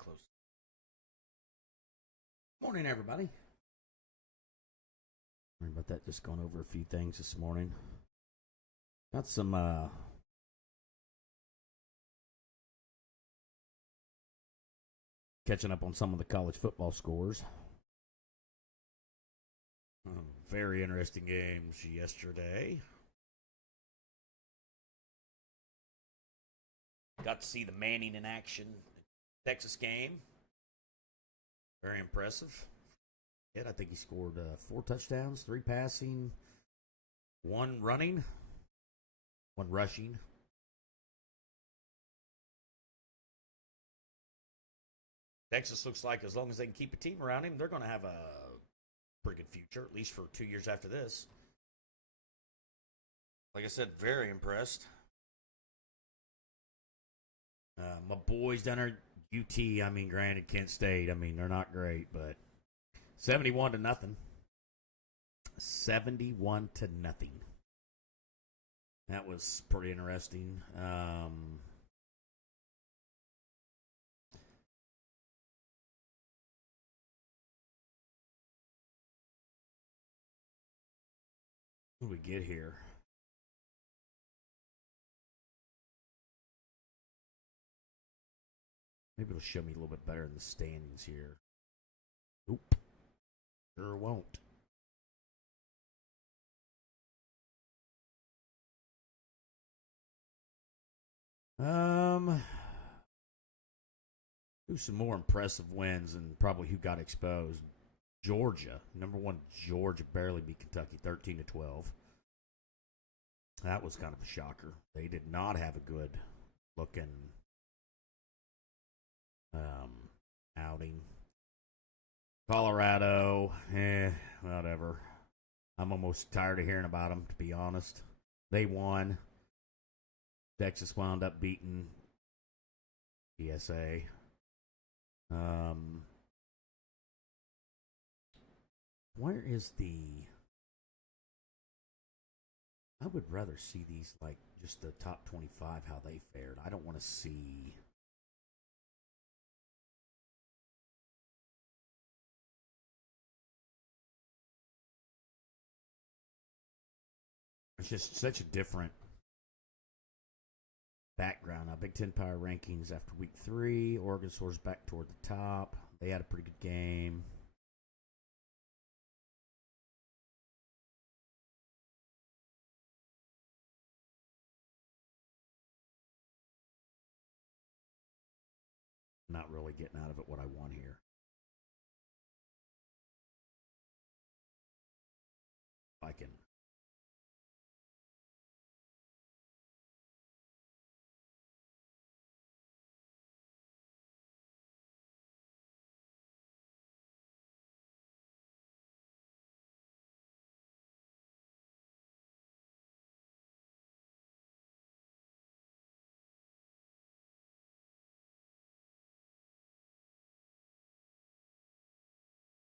close. Morning, everybody. Sorry about that. Just going over a few things this morning. Got some catching up on some of the college football scores. Very interesting games yesterday. Got to see the Manning in action. Texas game. Very impressive. Yeah, I think he scored 4 touchdowns, 3 passing, 1 running, 1 rushing. Texas looks like as long as they can keep a team around him, they're going to have a pretty good future, at least for 2 years after this. Like I said, very impressed. My boys down there at UT, granted, Kent State, they're not great, but 71 to nothing. 71 to nothing. That was pretty interesting. What do we get here? Maybe it'll show me a little bit better in the standings here. Oop. Sure won't. Do some more impressive wins and probably who got exposed. Georgia, number 1, Georgia barely beat Kentucky 13-12. That was kind of a shocker. They did not have a good looking outing. Colorado, whatever. I'm almost tired of hearing about them, to be honest. They won. Texas wound up beating PSA. Where is the... I would rather see these, like, just the top 25, how they fared. I don't want to see... It's just such a different background. Now, Big Ten Power rankings after week 3. Oregon soars back toward the top. They had a pretty good game. Not really getting out of it what I want here. If I can.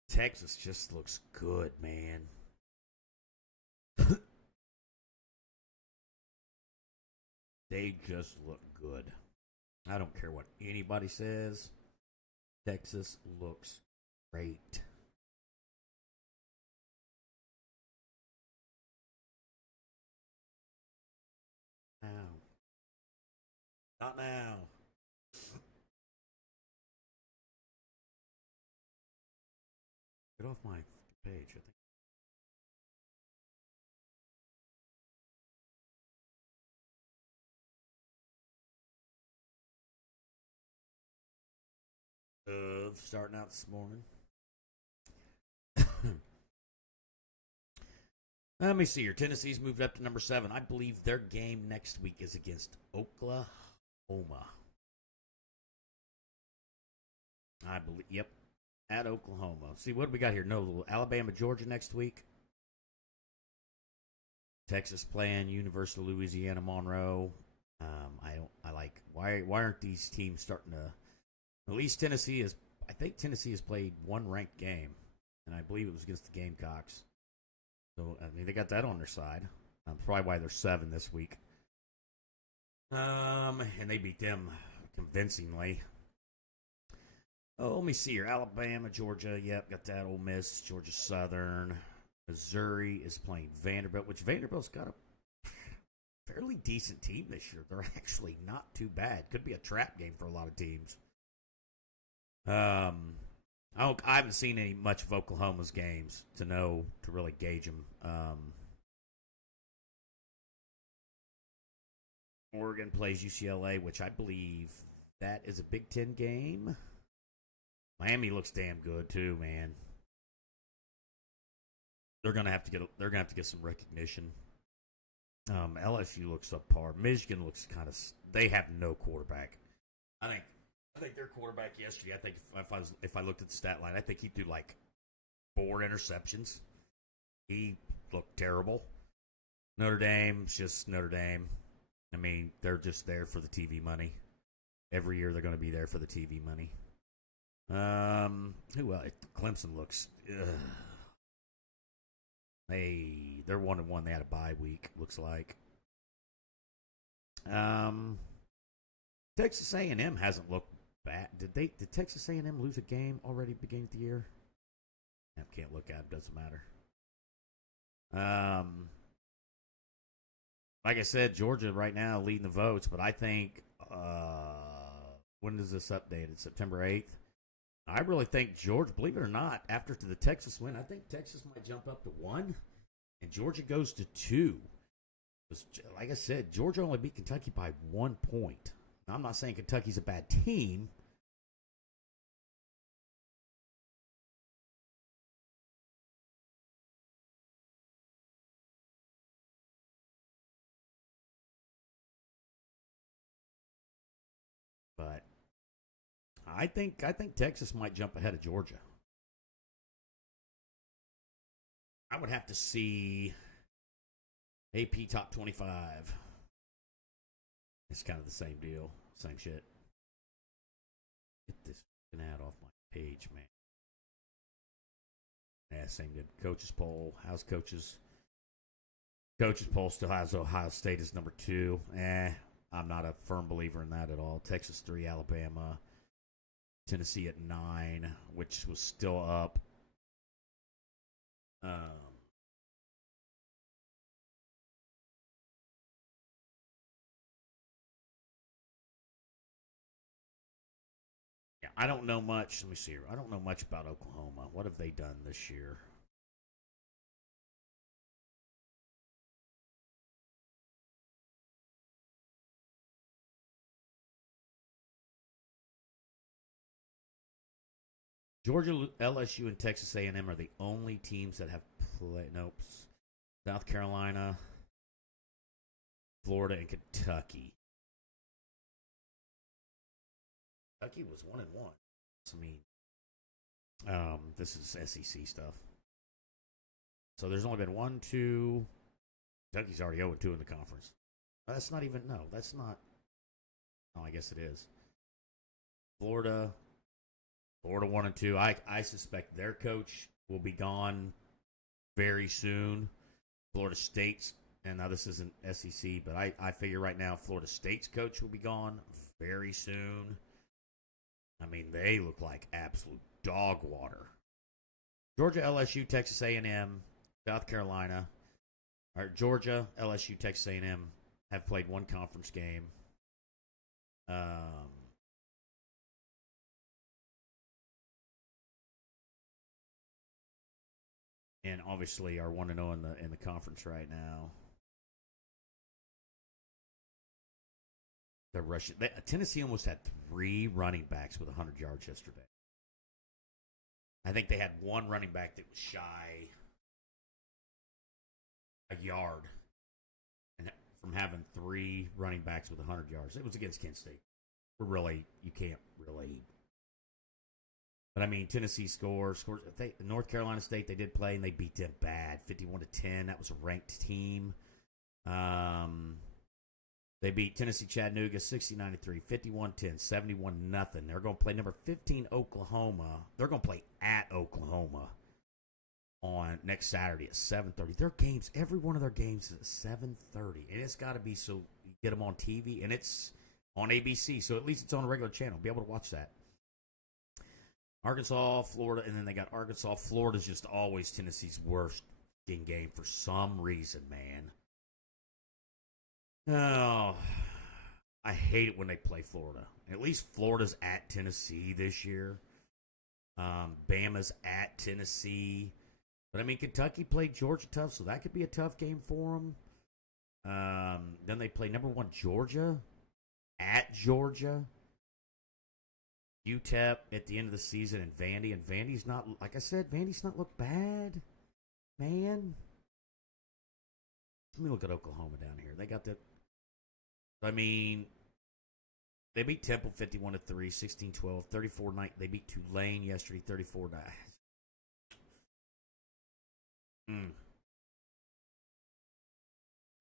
Texas just looks good, man. They just look good. I don't care what anybody says. Texas looks great. Now. Not now. Get off my page, I think. Starting out this morning. Let me see here. Tennessee's moved up to number 7. I believe their game next week is against Oklahoma. I believe, yep, at Oklahoma. See, what do we got here? No, Alabama, Georgia next week. Texas playing University of Louisiana, Monroe. Why aren't these teams starting to? At least Tennessee is. I think Tennessee has played 1 ranked game, and I believe it was against the Gamecocks. So they got that on their side. Probably why they're 7 this week. And they beat them convincingly. Oh, let me see here. Alabama, Georgia. Yep, got that. Ole Miss, Georgia Southern. Missouri is playing Vanderbilt, which Vanderbilt's got a fairly decent team this year. They're actually not too bad. Could be a trap game for a lot of teams. I haven't seen any much of Oklahoma's games to really gauge them. Oregon plays UCLA, which I believe that is a Big Ten game. Miami looks damn good too, man. They're gonna have to get some recognition. LSU looks subpar. Michigan looks kind of. They have no quarterback. I think their quarterback yesterday. I think if I looked at the stat line, I think he threw like 4 interceptions. He looked terrible. Notre Dame's just Notre Dame. I mean, they're just there for the TV money. Every year they're going to be there for the TV money. Who else? Clemson looks. They're 1-1. They had a bye week. Looks like. Texas A&M hasn't looked bad. Did Texas A&M lose a game already beginning of the year? I can't look at it. Doesn't matter. Like I said, Georgia right now leading the votes, but I think when is this updated? September 8th. I really think Georgia, believe it or not, after the Texas win, I think Texas might jump up to 1, and Georgia goes to 2. Like I said, Georgia only beat Kentucky by 1 point. Now, I'm not saying Kentucky's a bad team. But I think Texas might jump ahead of Georgia. I would have to see AP top 25. It's kind of the same deal. Same shit. Get this ad off my page, man. Yeah, same good. Coaches poll. How's coaches? Coaches poll still has Ohio State as number 2. I'm not a firm believer in that at all. Texas 3, Alabama. Tennessee at 9, which was still up. Yeah, I don't know much. Let me see here. I don't know much about Oklahoma. What have they done this year? Georgia, LSU, and Texas A&M are the only teams that have played. Nope. South Carolina, Florida, and Kentucky. Kentucky was 1-1. I mean, this is SEC stuff. So there's only been 1, 2. Kentucky's already 0-2 in the conference. That's not even. No, that's not. Oh, I guess it is. Florida 1-2. I suspect their coach will be gone very soon. Florida State's, and now this isn't SEC, but I figure right now Florida State's coach will be gone very soon. I mean, they look like absolute dog water. Georgia, LSU, Texas A&M, South Carolina, or Georgia, LSU, Texas A&M have played one conference game. And obviously are 1-0 in the conference right now. They're rushing. Tennessee almost had 3 running backs with 100 yards yesterday. I think they had 1 running back that was shy a yard and from having 3 running backs with 100 yards. It was against Kent State. You can't really. But I mean, Tennessee scores. North Carolina State, they did play and they beat them bad, 51-10. That was a ranked team. They beat Tennessee Chattanooga 69-3, 51-10, 71-0. They're going to play number 15 Oklahoma. They're going to play at Oklahoma on next Saturday at 7:30. Their games, every one of their games is at 7:30, and it's got to be so you get them on TV, and it's on ABC, so at least it's on a regular channel. Be able to watch that. Arkansas, Florida, and then they got Arkansas. Florida's just always Tennessee's worst in game for some reason, man. Oh, I hate it when they play Florida. At least Florida's at Tennessee this year. Bama's at Tennessee. But, I mean, Kentucky played Georgia tough, so that could be a tough game for them. Then they play number 1 Georgia at Georgia. UTEP at the end of the season, and Vandy. And Vandy's not, like I said, Vandy's not looked bad, man. Let me look at Oklahoma down here. They got the, I mean, they beat Temple 51-3, 16-12, 34-9. They beat Tulane yesterday, 34-9.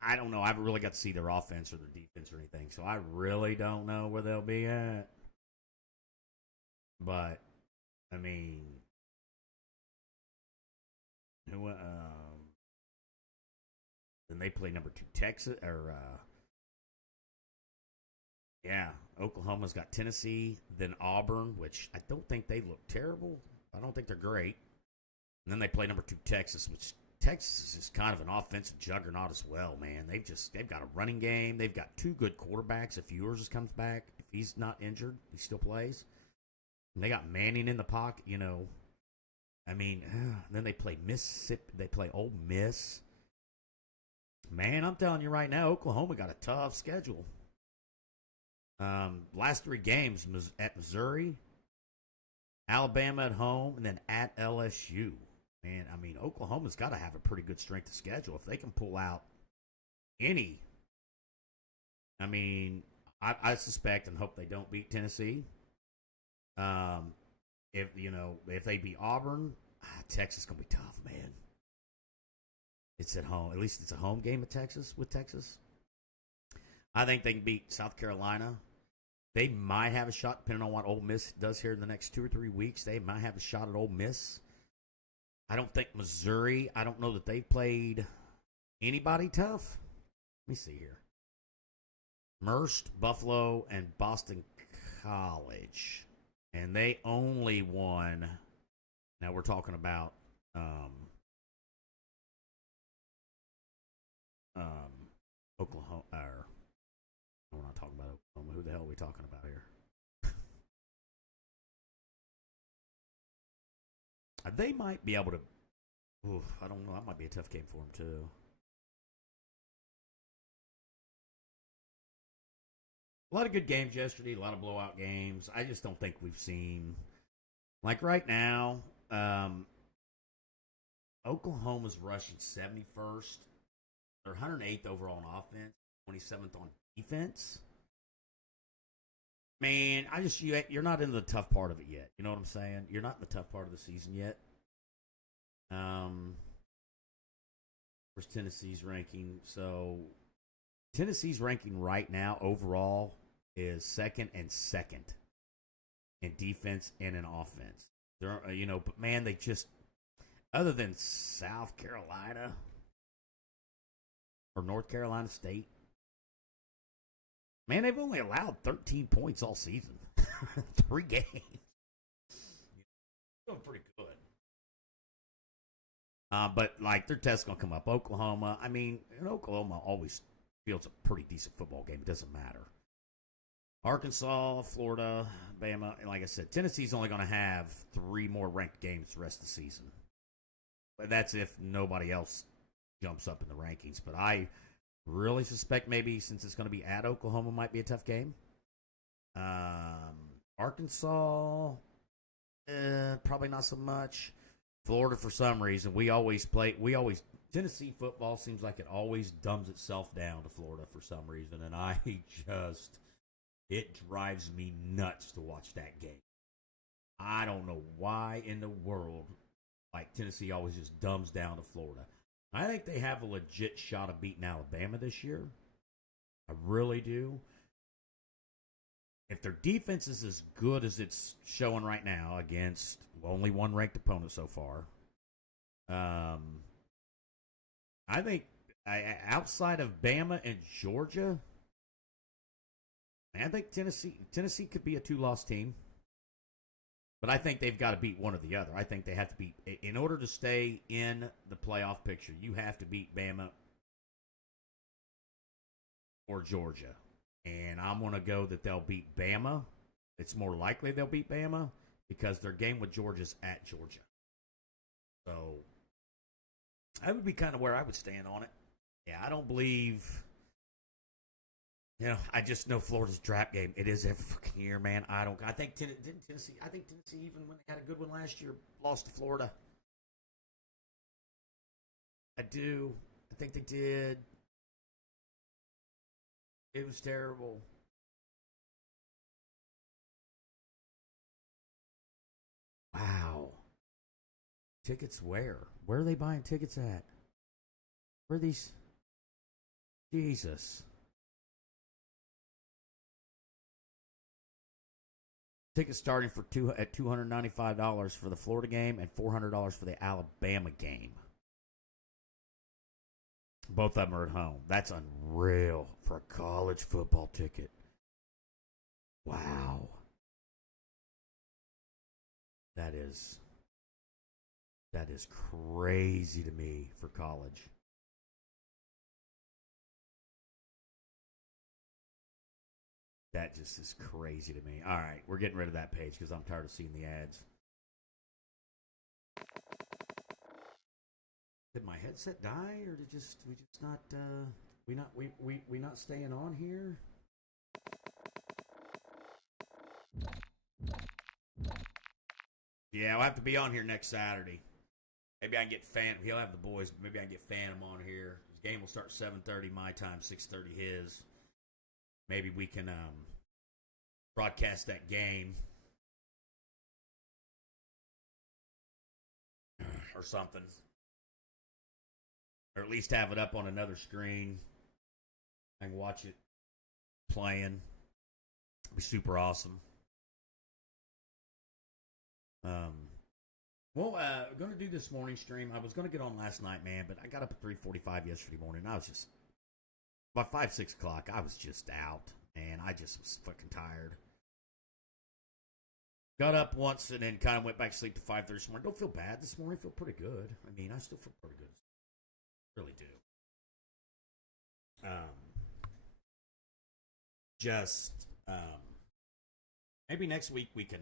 I don't know. I haven't really got to see their offense or their defense or anything, so I really don't know where they'll be at. But, I mean, then they play number 2 Texas, or Oklahoma's got Tennessee, then Auburn, which I don't think they look terrible. I don't think they're great. And then they play number 2 Texas, which Texas is kind of an offensive juggernaut as well, man. They've got a running game. They've got 2 good quarterbacks. If Ewers comes back, if he's not injured, he still plays. And they got Manning in the pocket, you know. I mean, then they play Mississippi. They play Ole Miss. Man, I'm telling you right now, Oklahoma got a tough schedule. Last 3 games at Missouri, Alabama at home, and then at LSU. Man, I mean, Oklahoma's got to have a pretty good strength of schedule if they can pull out any. I mean, I suspect and hope they don't beat Tennessee. If they beat Auburn, Texas is gonna be tough, man. It's at home. At least it's a home game with Texas. I think they can beat South Carolina. They might have a shot, depending on what Ole Miss does here in the next 2 or 3 weeks. They might have a shot at Ole Miss. I don't think Missouri. I don't know that they've played anybody tough. Let me see here. Merced, Buffalo, and Boston College. And they only won. Now we're talking about Oklahoma. We're not talking about Oklahoma. Who the hell are we talking about here? They might be able to. I don't know. That might be a tough game for them too. A lot of good games yesterday, a lot of blowout games. I just don't think we've seen, like right now, Oklahoma's rushing 71st. They're 108th overall on offense, 27th on defense. Man, you're not in the tough part of it yet. You know what I'm saying? You're not in the tough part of the season yet. Where's Tennessee's ranking? So Tennessee's ranking right now overall is second in defense and in offense. They're, but man, they just, other than South Carolina or North Carolina State, man, they've only allowed 13 points all season. 3 games. Doing pretty good. But, like, their test's going to come up. Oklahoma, I mean, Oklahoma always feels a pretty decent football game. It doesn't matter. Arkansas, Florida, Bama, and like I said, Tennessee's only going to have 3 more ranked games the rest of the season. But that's if nobody else jumps up in the rankings. But I really suspect maybe since it's going to be at Oklahoma might be a tough game. Arkansas, probably not so much. Florida, for some reason, Tennessee football seems like it always dumbs itself down to Florida for some reason, and it drives me nuts to watch that game. I don't know why in the world, like, Tennessee always just dumbs down to Florida. I think they have a legit shot of beating Alabama this year. I really do. If their defense is as good as it's showing right now against only one ranked opponent so far, I think outside of Bama and Georgia, I think Tennessee could be a 2-loss team. But I think they've got to beat one or the other. I think they have to beat, in order to stay in the playoff picture, you have to beat Bama or Georgia. And I'm going to go that they'll beat Bama. It's more likely they'll beat Bama because their game with Georgia's at Georgia. So that would be kind of where I would stand on it. Yeah, I don't believe. I just know Florida's trap game. It is every fucking year, man. I think Tennessee. I think Tennessee, even when they had a good one last year, lost to Florida. I do. I think they did. It was terrible. Wow. Tickets where? Where are they buying tickets at? Where are these? Jesus. Tickets starting at $295 for the Florida game and $400 for the Alabama game. Both of them are at home. That's unreal for a college football ticket. Wow. That is crazy to me for college. That just is crazy to me. All right, we're getting rid of that page because I'm tired of seeing the ads. Did my headset die, or we not staying on here? Yeah, I'll have to be on here next Saturday. Maybe I can get Phantom. He'll have the boys. Maybe I can get Phantom on here. His game will start 7:30 my time, 6:30 his. Maybe we can broadcast that game or something. Or at least have it up on another screen. I can watch it playing. It'd be super awesome. Going to do this morning stream. I was going to get on last night, man, but I got up at 3:45 yesterday morning. I was just, by 5, 6 o'clock, I was just out, and I just was fucking tired. Got up once and then kind of went back to sleep to 5:30 this morning. Don't feel bad this morning. I feel pretty good. I mean, I still feel pretty good. Really do. Maybe next week we can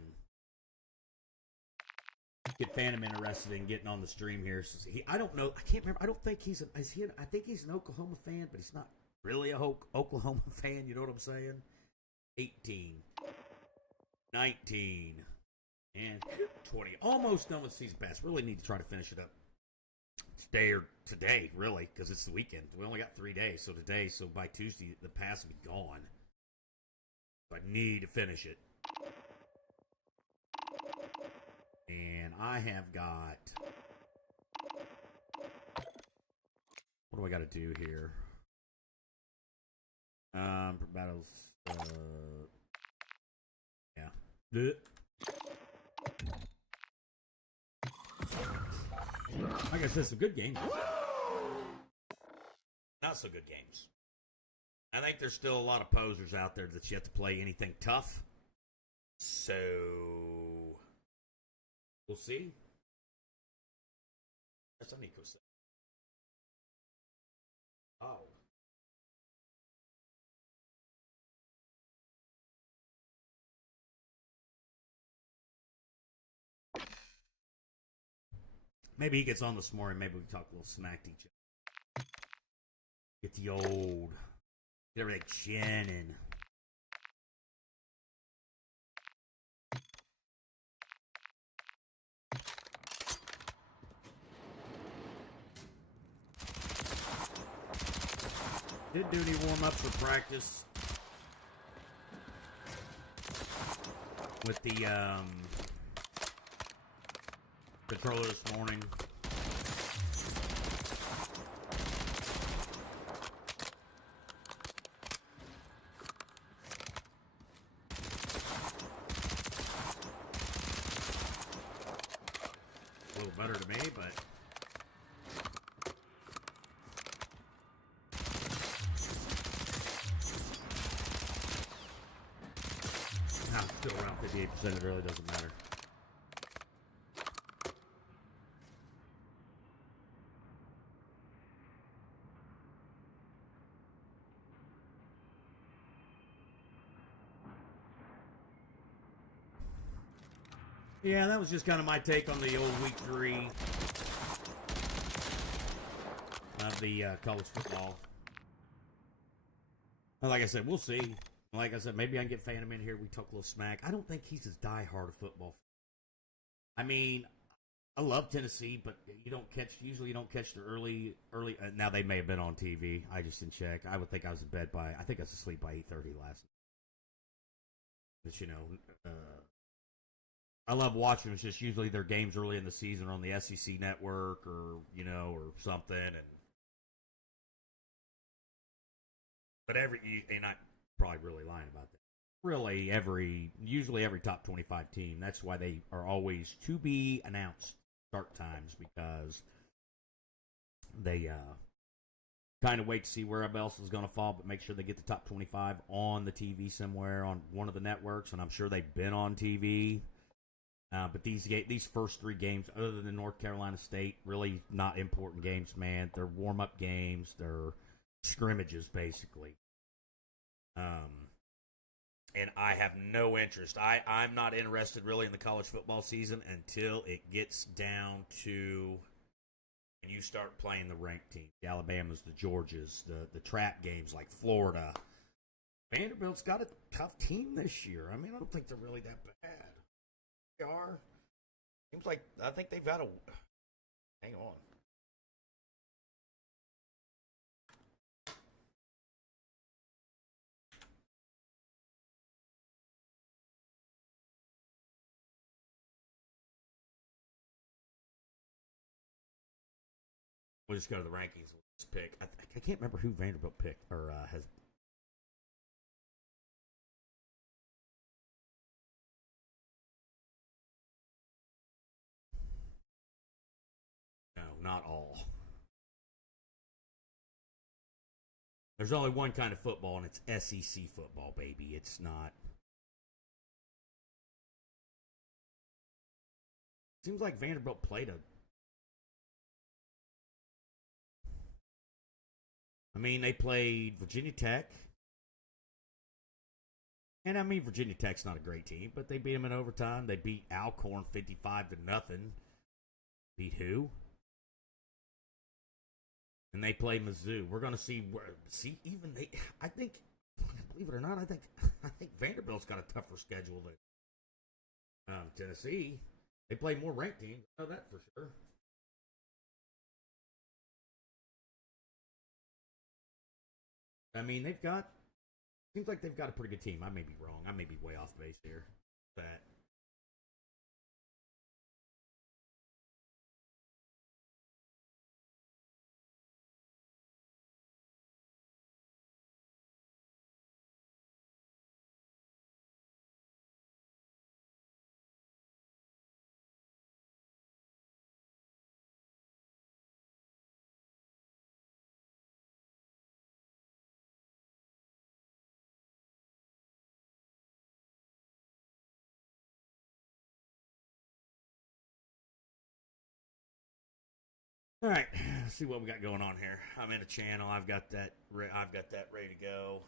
get Phantom interested in getting on the stream here. So I don't know. I can't remember. I don't think he's I think he's an Oklahoma fan, but he's not really a Oklahoma fan. You know what I'm saying? 18, 19, and 20. Almost done with season pass. Really need to try to finish it up today, really, because it's the weekend. We only got 3 days, so by Tuesday the pass will be gone. So I need to finish it. And I have got, what do I got to do here? Battles. Yeah. Like I said, some good games. Not so good games. I think there's still a lot of posers out there that you have to play anything tough. So we'll see. That's what Nico said. Oh. Maybe he gets on this morning. Maybe we talk a little smack to each other. Get the old. Get everything chinning. Didn't do any warm-ups or practice with the controller this morning. A little better to me, but still around 58%. It really doesn't matter. Yeah, that was just kind of my take on the old week 3 of the college football. Like I said, we'll see. Like I said, maybe I can get Phantom in here. We talk a little smack. I don't think he's as diehard of football. I mean, I love Tennessee, but usually you don't catch the early. Now they may have been on TV. I just didn't check. I would think I was in bed I think I was asleep by 8:30 last night. But I love watching. It's just usually their games early in the season on the SEC network or something. And I'm probably really lying about that. Usually every top 25 team. That's why they are always to be announced start times, because they kind of wait to see where else is going to fall, but make sure they get the top 25 on the TV somewhere on one of the networks. And I'm sure they've been on TV. But these first 3 games, other than North Carolina State, really not important games, man. They're warm-up games. They're scrimmages, basically. And I have no interest. I'm not interested really in the college football season until it gets down to and you start playing the ranked teams, the Alabamas, the Georgias, the trap games like Florida. Vanderbilt's got a tough team this year. I mean, I don't think they're really that bad. They are. Seems like I think they've got a. Hang on. We'll just go to the rankings. Let's pick. I can't remember who Vanderbilt picked or has. No, not all. There's only one kind of football, and it's SEC football, baby. It's not. Seems like Vanderbilt played a. I mean, they played Virginia Tech. And I mean, Virginia Tech's not a great team, but they beat them in overtime. They beat Alcorn 55-0. Beat who? And they play Mizzou. We're going to see where. See, even they. I think, believe it or not, I think Vanderbilt's got a tougher schedule than Tennessee. They play more ranked teams. I know that for sure. I mean, they've got. Seems like they've got a pretty good team. I may be wrong. I may be way off base here. That. All right, let's see what we got going on here. I'm in a channel. I've got that. I've got that ready to go.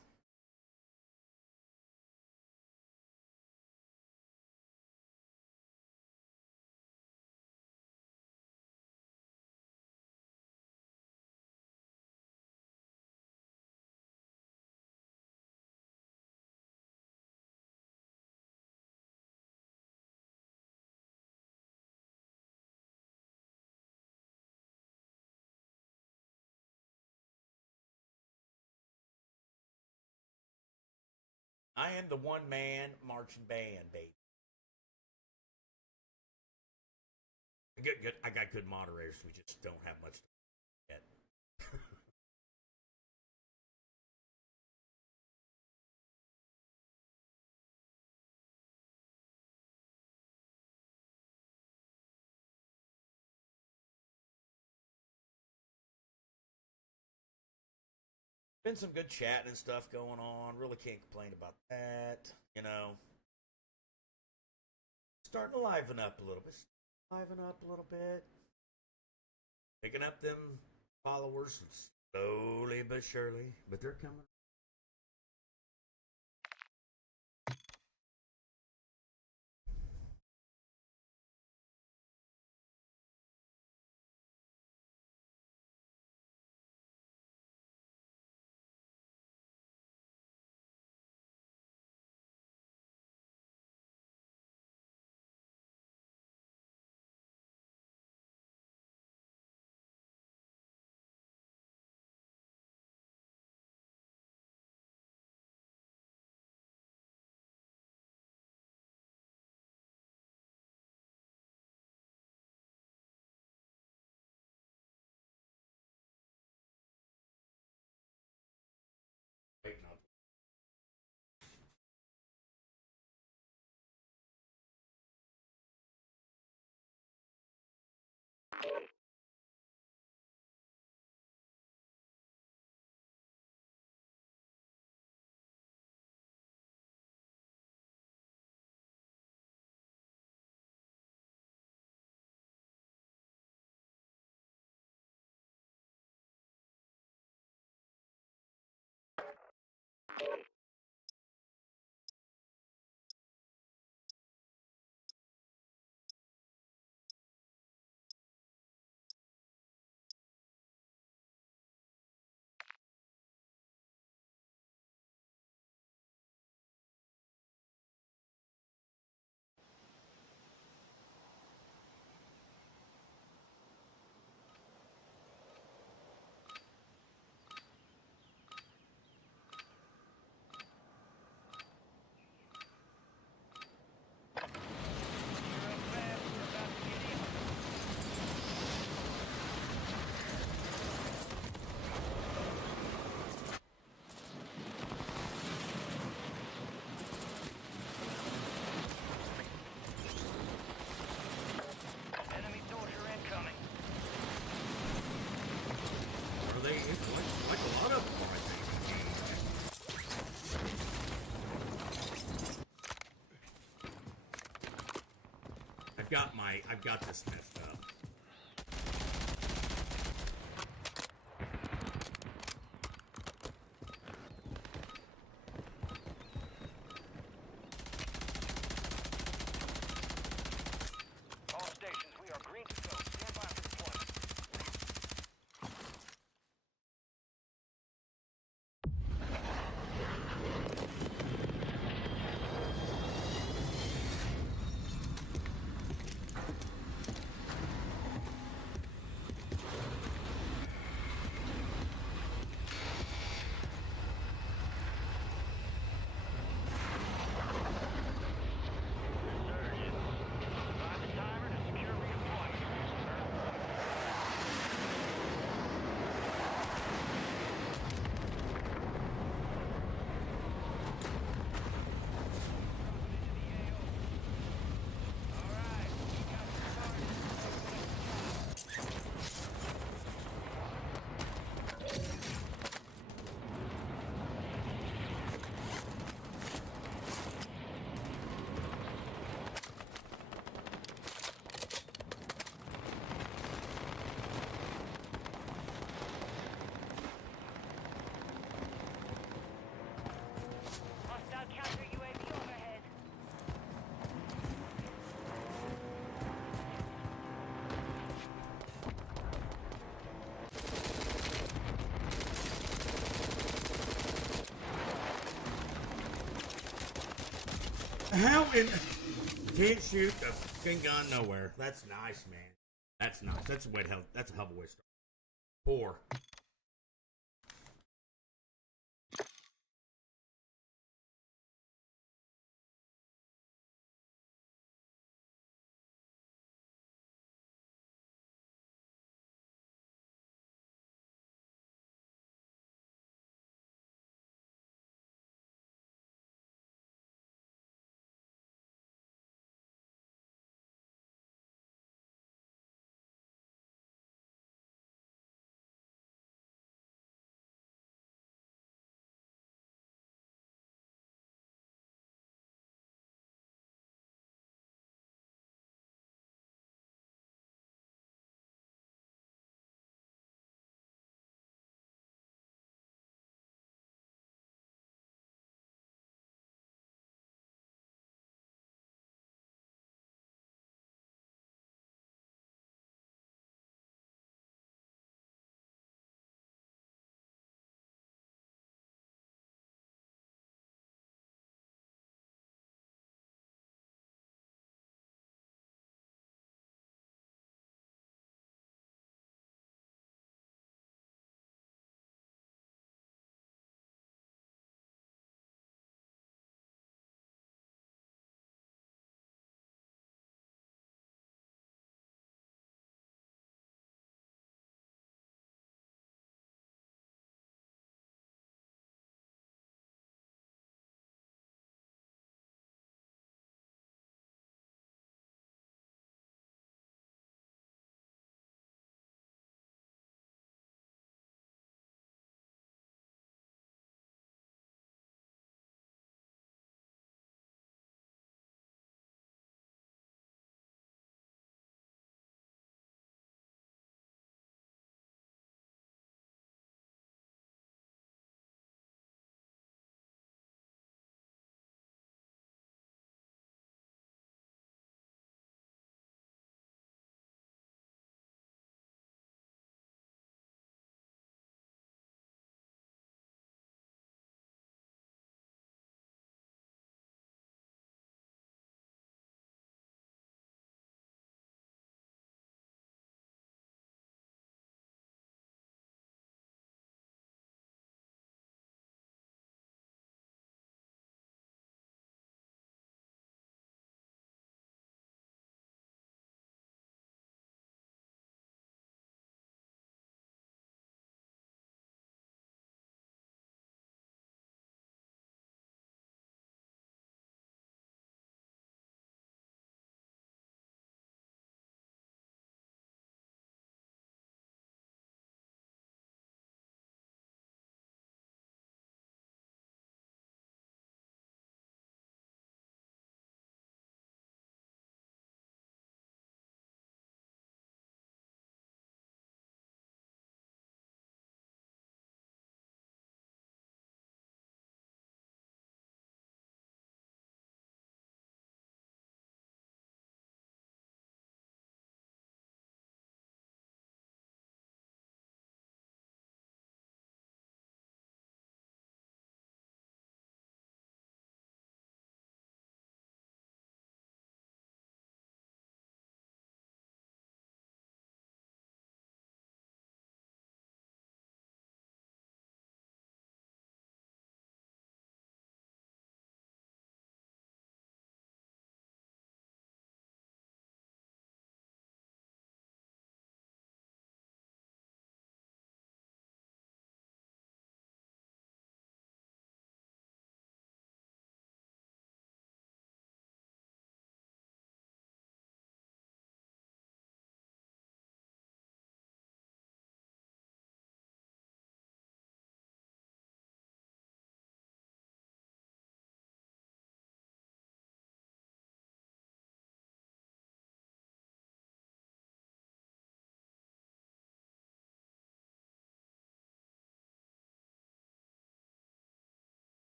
I am the one man marching band, baby. Good. I got good moderators. We just don't have much yet. Been some good chatting and stuff going on. Really can't complain about that. Starting to liven up a little bit. Liven up a little bit. Picking up them followers slowly but surely. But they're coming. I've got this messed up. All stations, we are green to go. Stand by for deployment. Start the timer to secure redeployment. Hostile counter UAV overhead. How in... Can't shoot a fucking gun nowhere. That's nice, man. That's nice. That's a hell of a way to start. 4.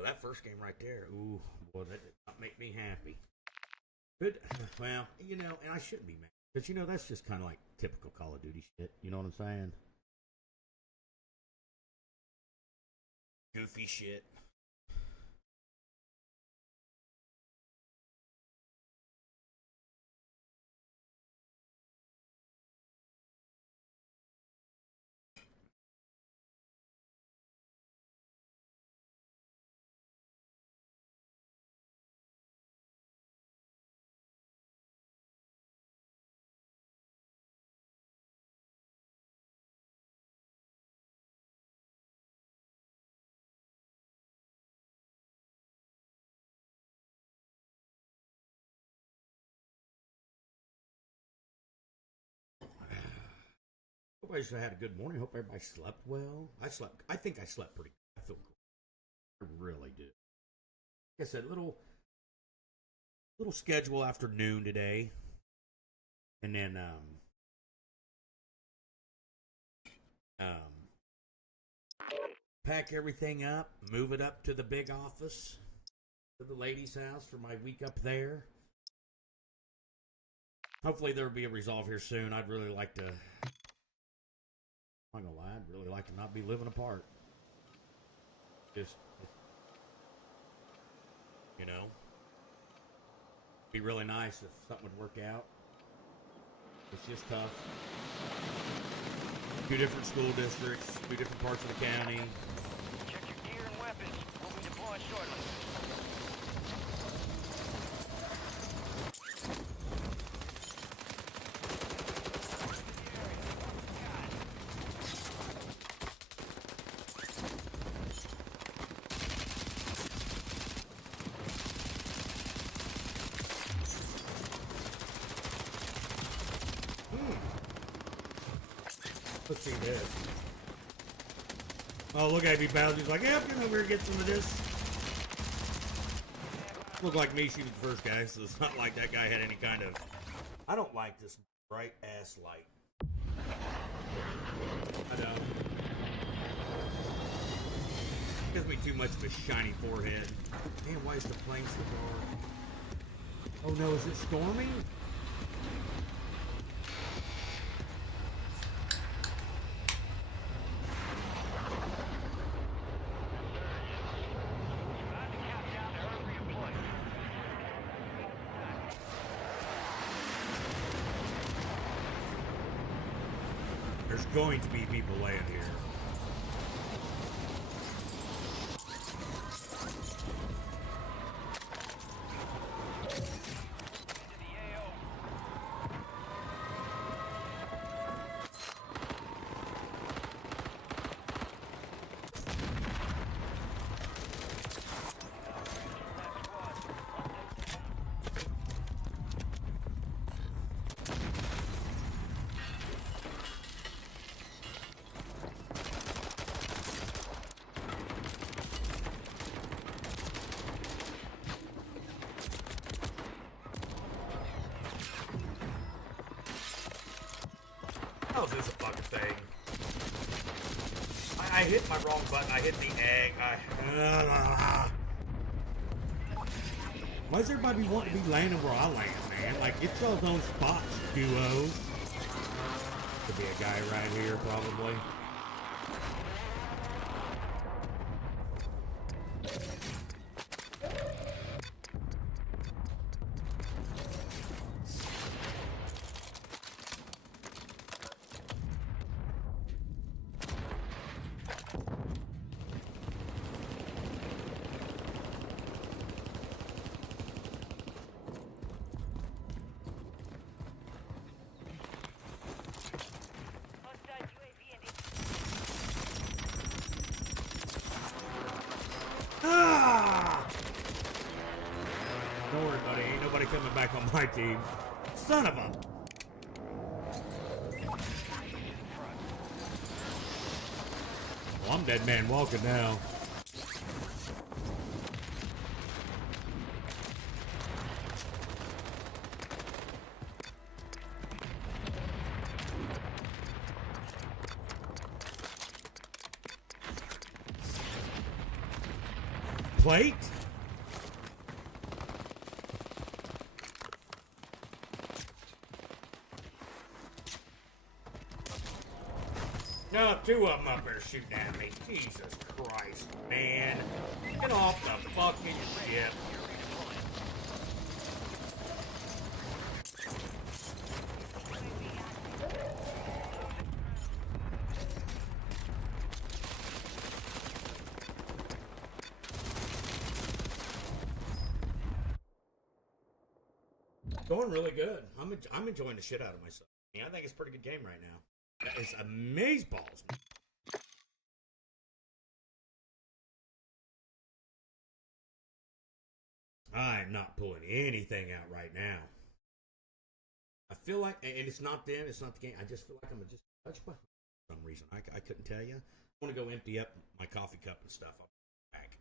Well, that first game right there, ooh, boy, that did not make me happy. Good. Well, you know, and I shouldn't be mad. Because, you know, that's just kind of like typical Call of Duty shit. You know what I'm saying? Goofy shit. Hope I had a good morning. Hope everybody slept well. I think I slept pretty good. I feel good. I really do. Like I said, little schedule afternoon today. And then pack everything up, move it up to the big office, to the ladies' house for my week up there. Hopefully there will be a resolve here soon. I'd really like to, I'm not gonna lie, I'd really like to not be living apart. Just, you know, be really nice if something would work out. It's just tough. 2 different school districts, 2 different parts of the county. Check your gear and weapons. We'll be deploying shortly. Let's see this. Oh, look at me, Bowser's like, yeah, I'm gonna over here get some of this. Look like me shooting the first guy, so it's not like that guy had any kind of... I don't like this bright ass light. I don't. Gives me too much of a shiny forehead. Man, why is the plane so dark? Oh no, is it storming? There's going to be people laying here. How is this a fucking thing? I hit my wrong button. I hit the egg. Why does everybody want to be landing where I land, man? Like, get y'all's own spots, duos. Could be a guy right here, probably. Hostile UAV in Ah! Don't worry, buddy. Ain't nobody coming back on my team. Son of a... Well, I'm dead man walking now. plate? No, two of them up there shooting at me. Jesus Christ, man. Get off the fucking ship. Going really good. I'm enjoying the shit out of myself. Yeah, I think it's a pretty good game right now. That is amazeballs. I'm not pulling anything out right now. I feel like, and it's not them, it's not the game. I just feel like I'm just a touch behind for some reason. I couldn't tell you. I want to go empty up my coffee cup and stuff. I'll be back.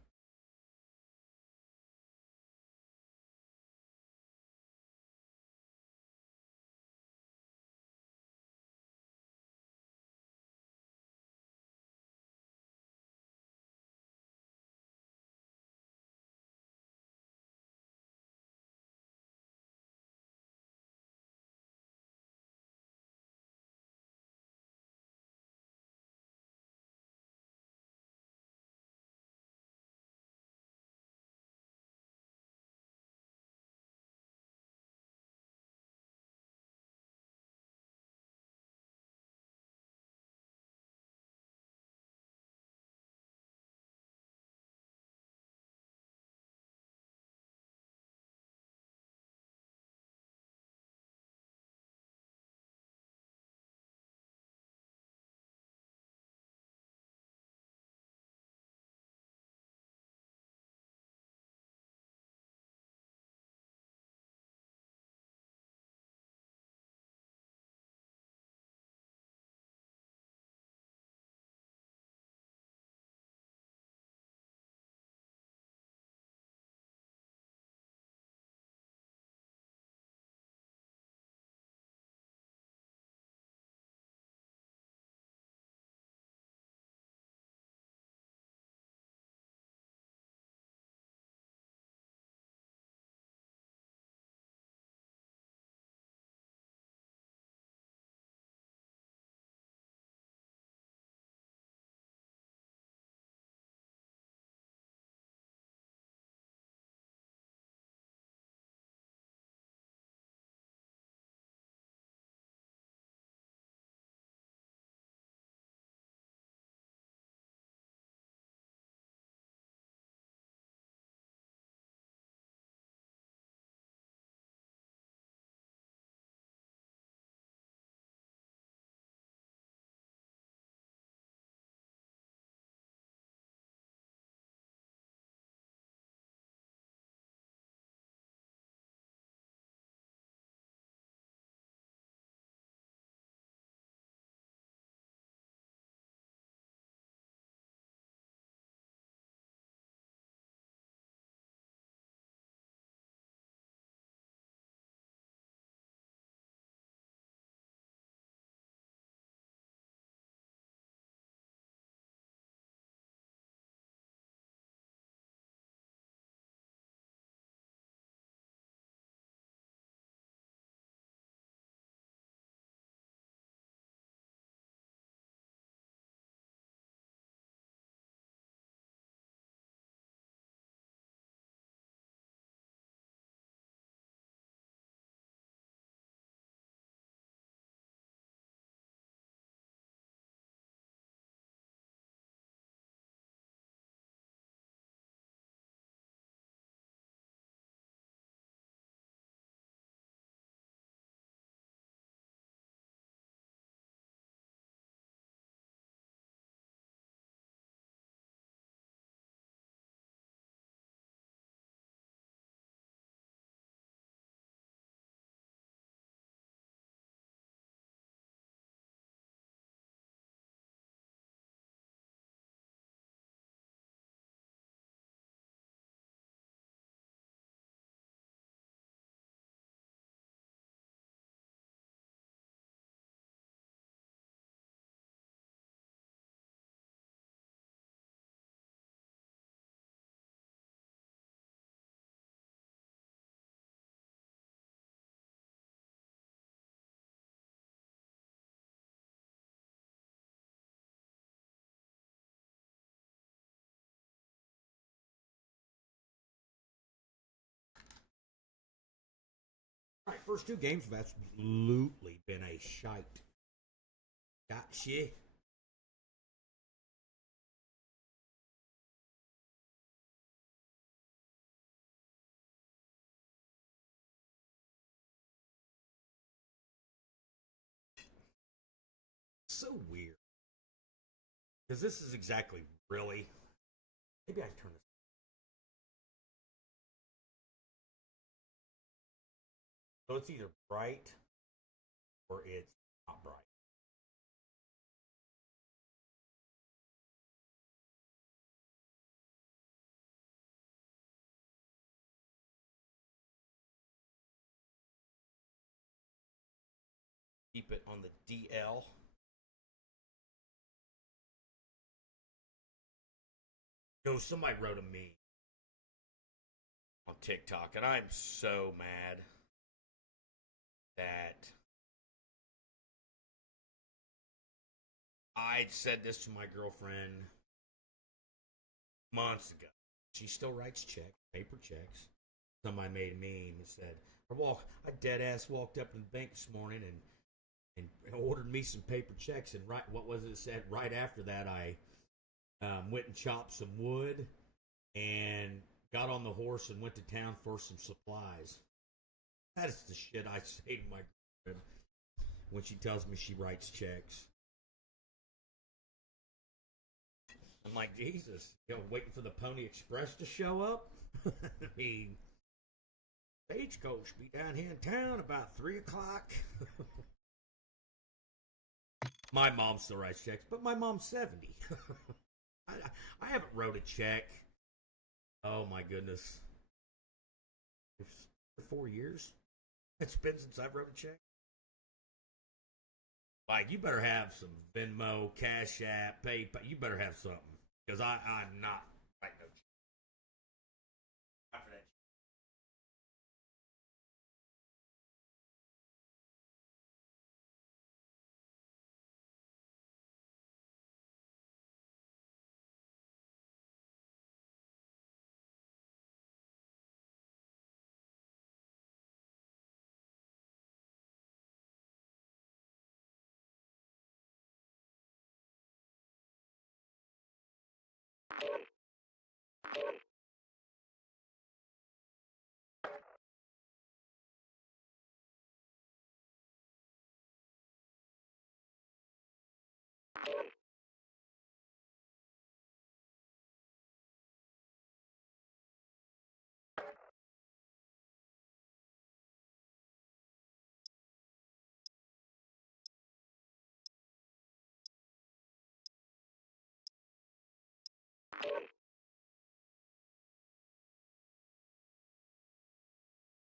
All right, first two games have absolutely been a shite. Gotcha. So weird. Because this is exactly really. Maybe I can turn this. So it's either bright or it's not bright. Keep it on the DL. You know, somebody wrote a meme on TikTok, and I'm so mad that I said this to my girlfriend months ago. She still writes checks, paper checks. Somebody made a meme and said, I dead ass walked up to the bank this morning and ordered me some paper checks, and what was it said? Right after that, I went and chopped some wood and got on the horse and went to town for some supplies. That is the shit I say to my girlfriend when she tells me she writes checks. I'm like, Jesus, waiting for the Pony Express to show up? I mean, Stagecoach be down here in town about 3 o'clock. My mom still writes checks, but my mom's 70. I haven't wrote a check. Oh my goodness. It's 4 years. It's been since I've wrote a check. Like, you better have some Venmo, Cash App, PayPal. You better have something. Because I'm not writing no check. After that.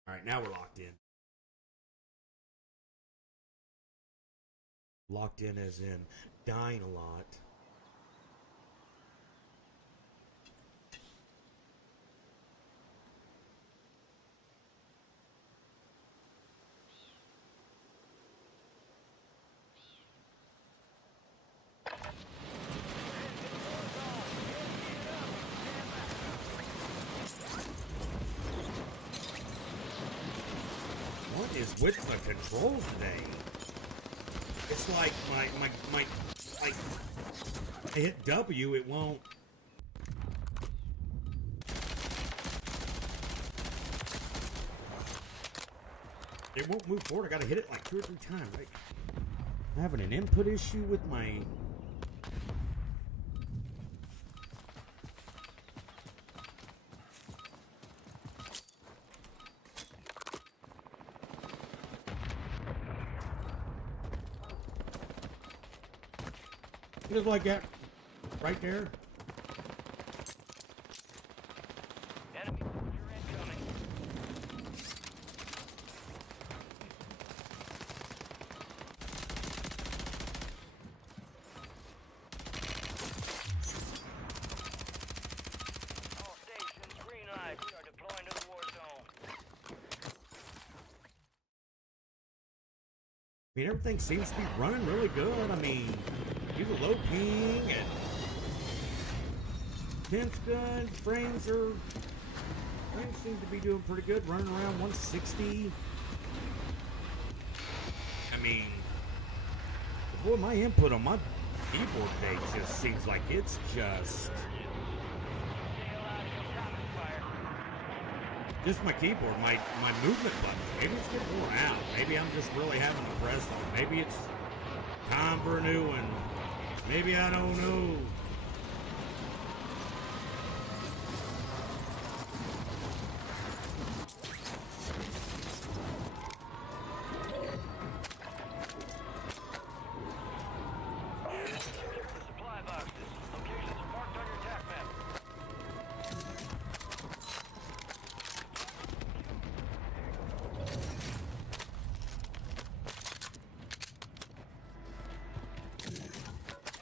All right, now we're locked in. Locked in as in dying a lot. What is with the controls today? It's like my like I hit W, it won't. It won't move forward. I gotta hit it like 2 or 3 times. I'm having an input issue with my. Just like that, right there. Enemy soldier incoming. All stations, green light. We are deploying to the war zone. I mean, everything seems to be running really good. I mean, use a low ping and tense gun frames seem to be doing pretty good, running around 160. mean, boy, my input on my keyboard today just seems like it's just my keyboard, my movement button. Maybe it's getting worn out. Maybe I'm just really having to press them. Maybe it's time for a new one. Maybe I don't know. Supply boxes. Locations are marked on your attack map.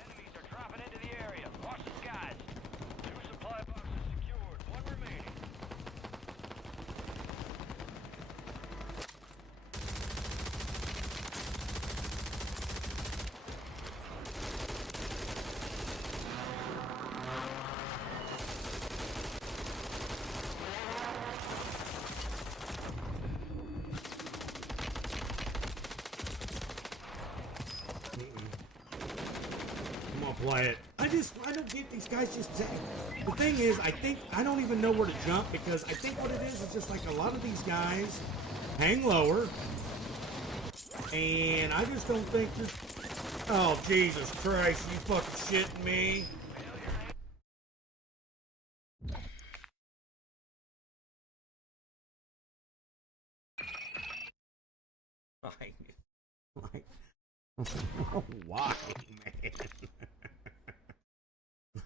Enemies are dropping into the area. Watch the skies. 2 supply boxes secured. 1 remaining. I'm gonna play it. I don't get these guys just. The thing is, I don't even know where to jump because I think what it is just like a lot of these guys hang lower, and I just don't think there's. Oh Jesus Christ! You fucking shitting me? Like, why, man?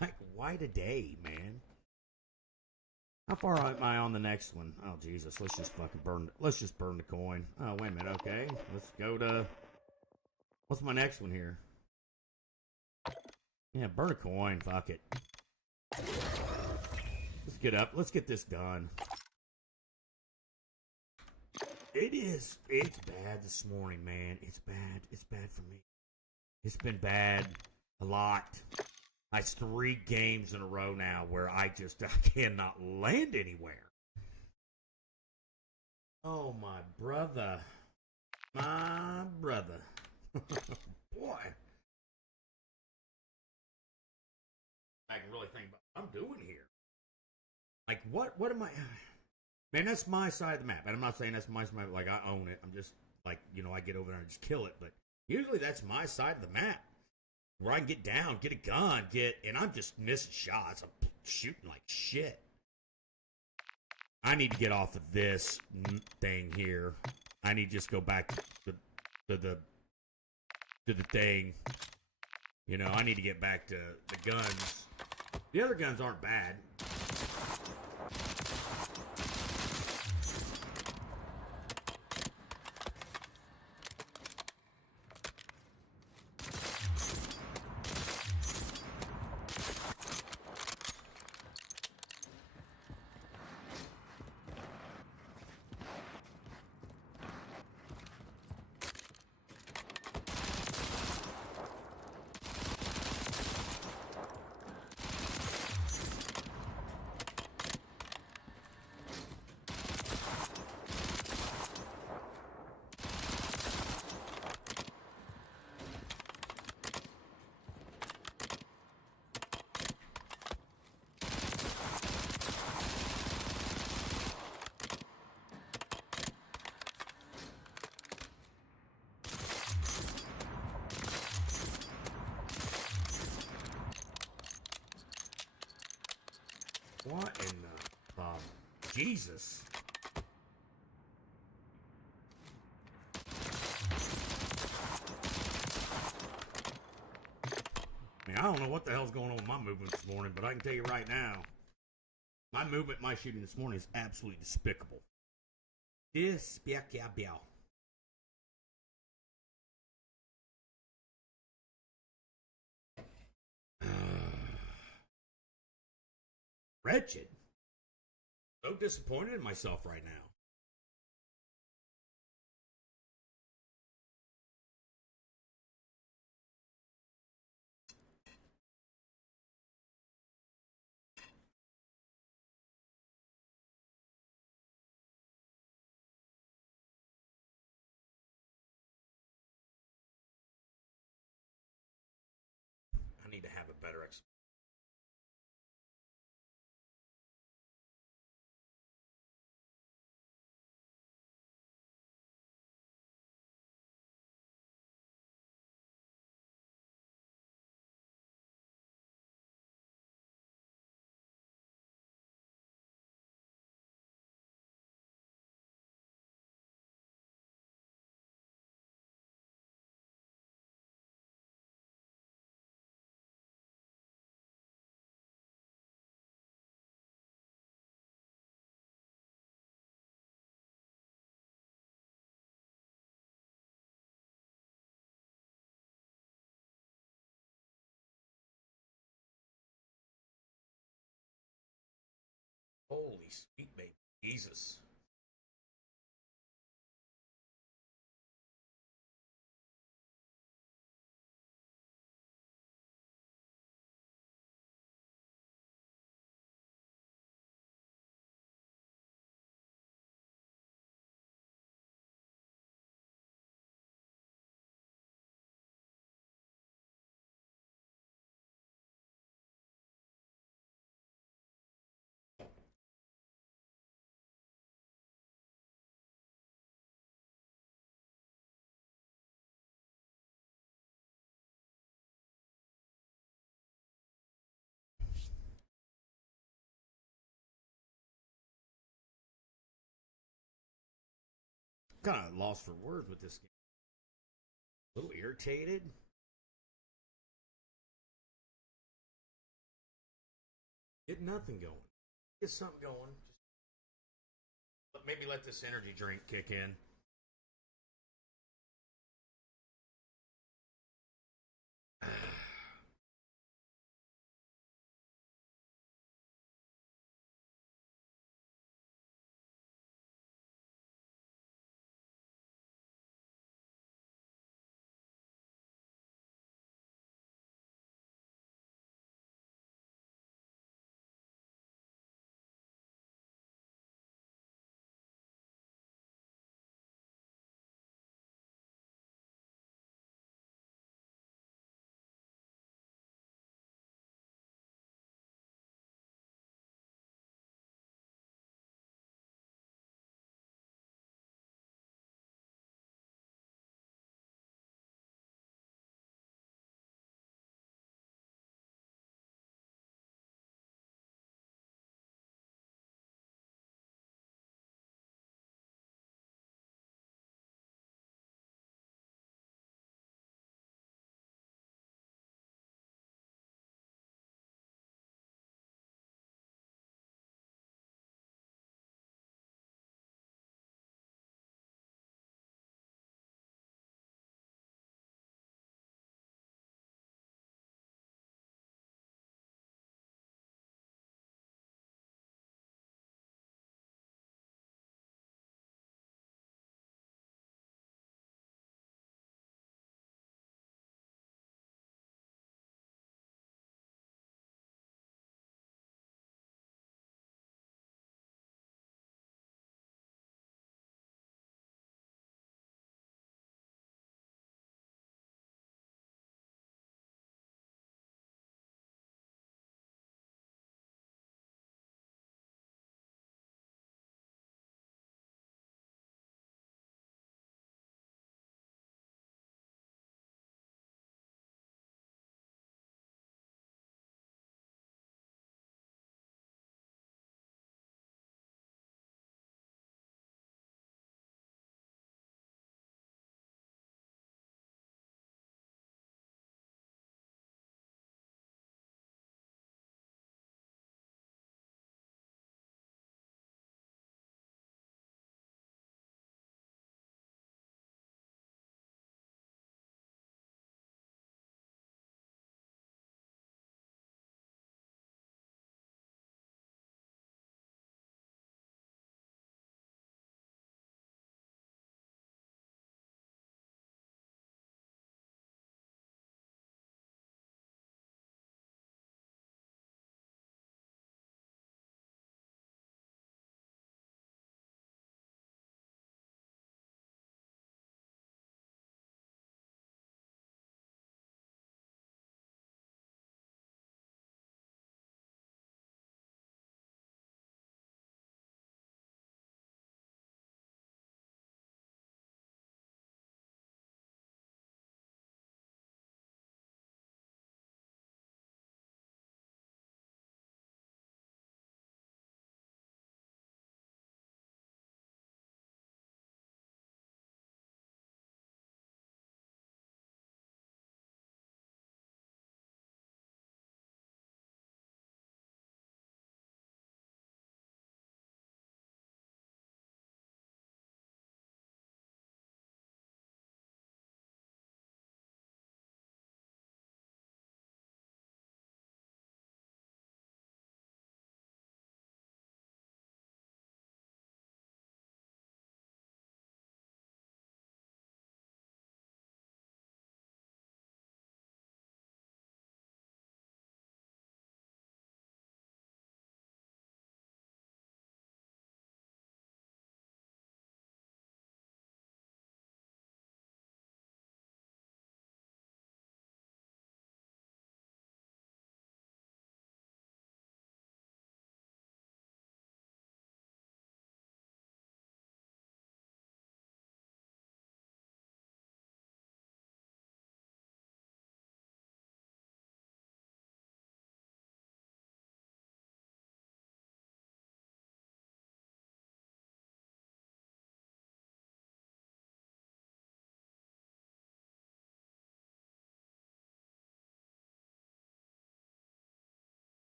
Like, why today, man? How far am I on the next one? Oh, Jesus. Let's just fucking burn. Let's just burn the coin. Oh, wait a minute. Okay. Let's go to. What's my next one here? Yeah, burn a coin. Fuck it. Let's get up. Let's get this done. It's bad this morning, man. It's bad. It's bad for me. It's been bad a lot. That's 3 games in a row now where I cannot land anywhere. Oh, my brother. My brother. Boy. I can really think about what I'm doing here. Like, what am I... Man, that's my side of the map. And I'm not saying that's my side of the map, like, I own it. I'm just, like, I get over there and just kill it. But usually that's my side of the map. Where I can get down, get a gun, and I'm just missing shots. I'm shooting like shit. I need to get off of this thing here. I need to just go back to the thing. I need to get back to the guns. The other guns aren't bad. What in the Jesus? I mean, I don't know what the hell's going on with my movement this morning, but I can tell you right now, my movement, my shooting this morning is absolutely despicable. Despicable. Wretched. So disappointed in myself right now. a better explanation. Holy sweet baby Jesus. Kind of lost for words with this game. A little irritated. Get nothing going. Get something going. Just maybe let this energy drink kick in.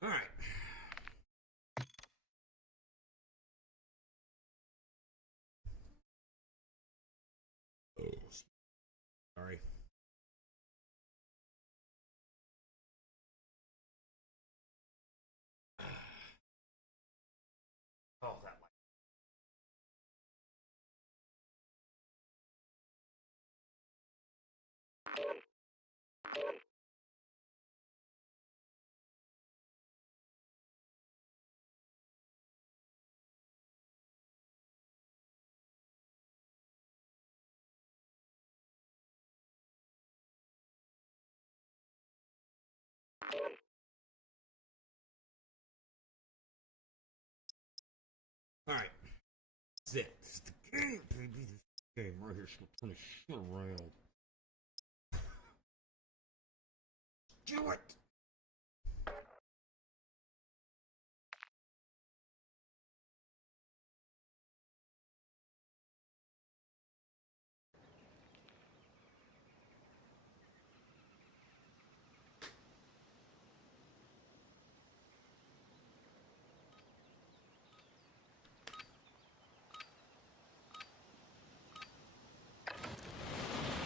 All right. Oh, sorry. Oh, that light. All right. That's it. It's the game, baby. This game right here is going to turn this shit around. Do it!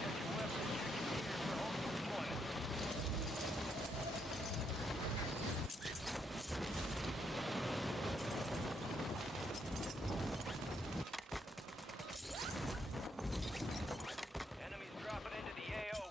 Check your weapons and shoot your gear for home deployment. Enemies dropping into the AO.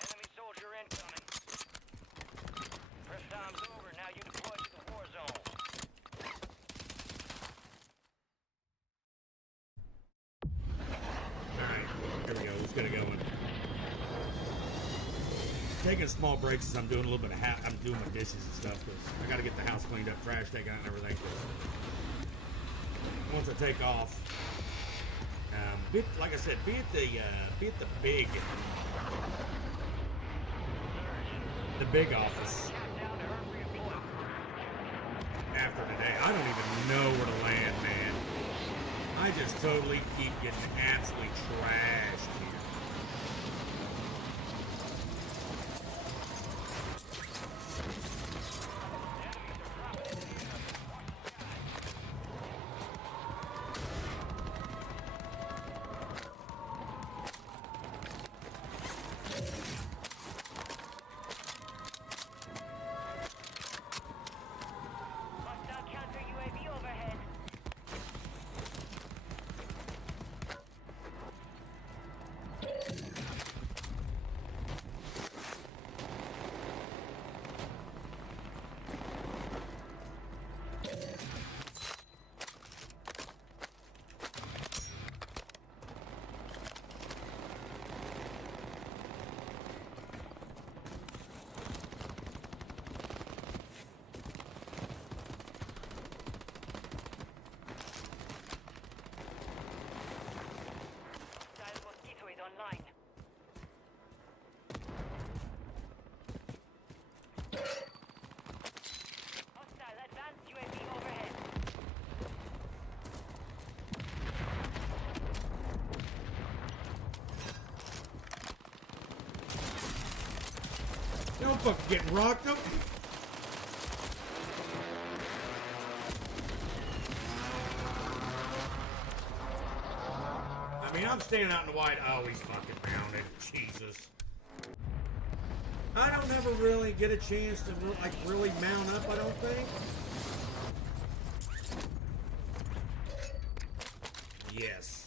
Enemy soldier incoming. Press time's over. Now you deploy to the war zone. Alright, here we go. Let's get it going. Taking small breaks as I'm doing a little bit of I'm doing my dishes and stuff because I got to get the house cleaned up, trash taken out, and everything. 'Cause once I take off, like I said, be at the big office Countdown to Earth redeployment. after today. I don't even know where to land, man. I just totally keep getting absolutely trashed here. Hostile counter UAV overhead. Hostile Mosquito is online. Hostile advanced UAV overhead. Don't fucking get rocked up. I mean, I'm standing out in the white. Oh, he's fucking mounted. Jesus. I don't ever really get a chance to really mount up, I don't think. Yes.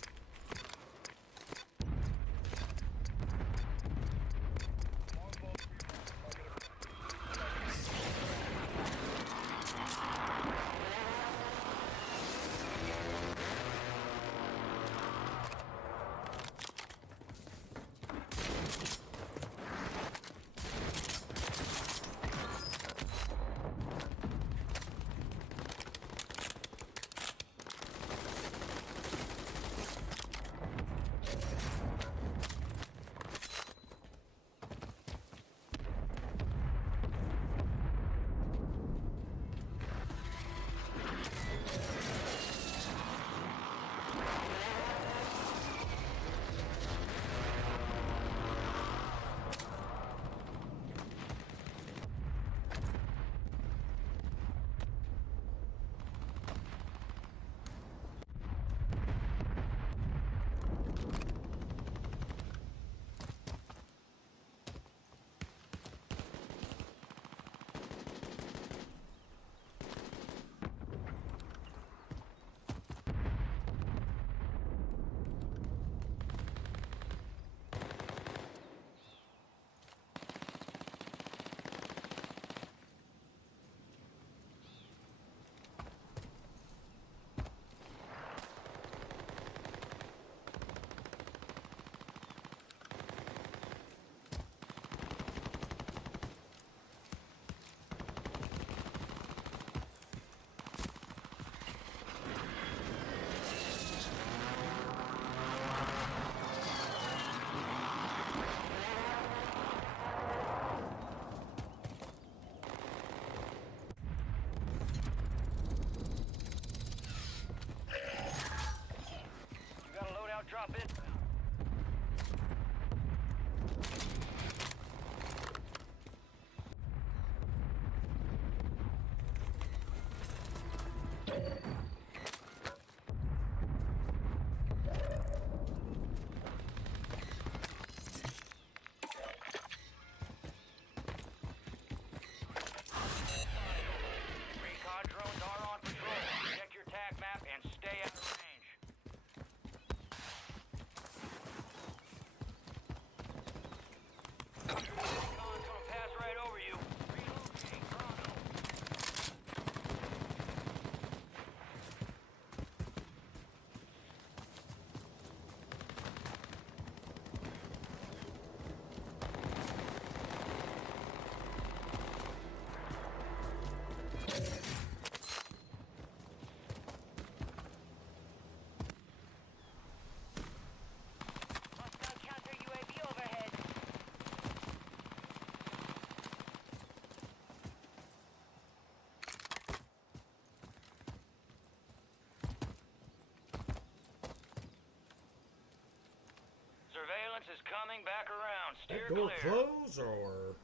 Coming back around. Steer That door clear. close or?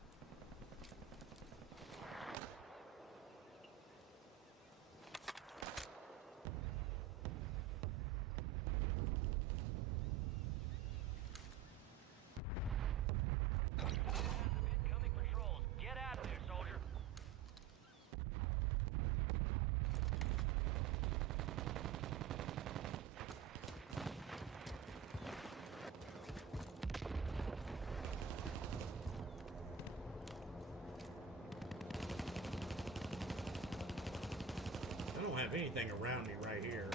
Incoming patrols. Get out of there, soldier. I don't have anything around me right here.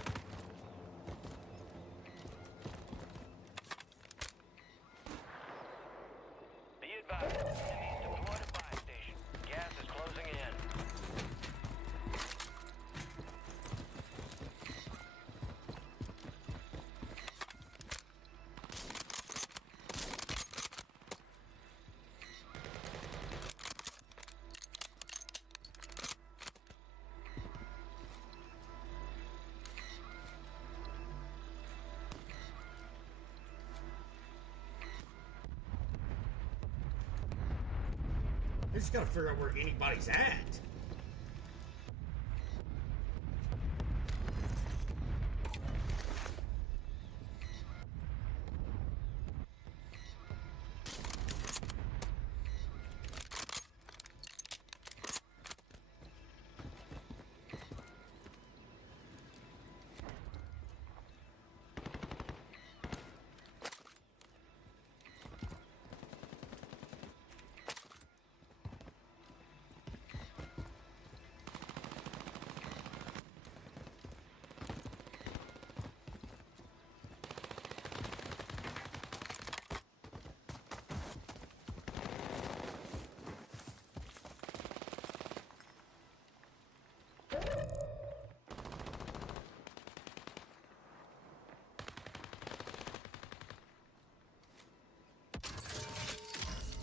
Be advised. Enemies deployed at buy station. Gas is closing in. I just gotta figure out where anybody's at.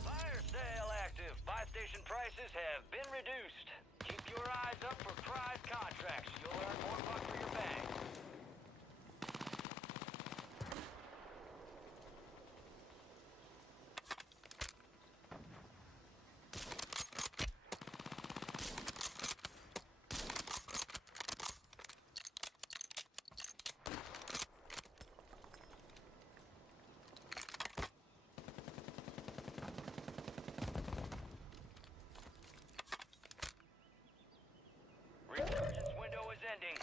Fire sale active. Buy station prices have been reduced. Keep your eyes up for prize contracts. You'll earn more buck for your bag. Resurgence window is ending.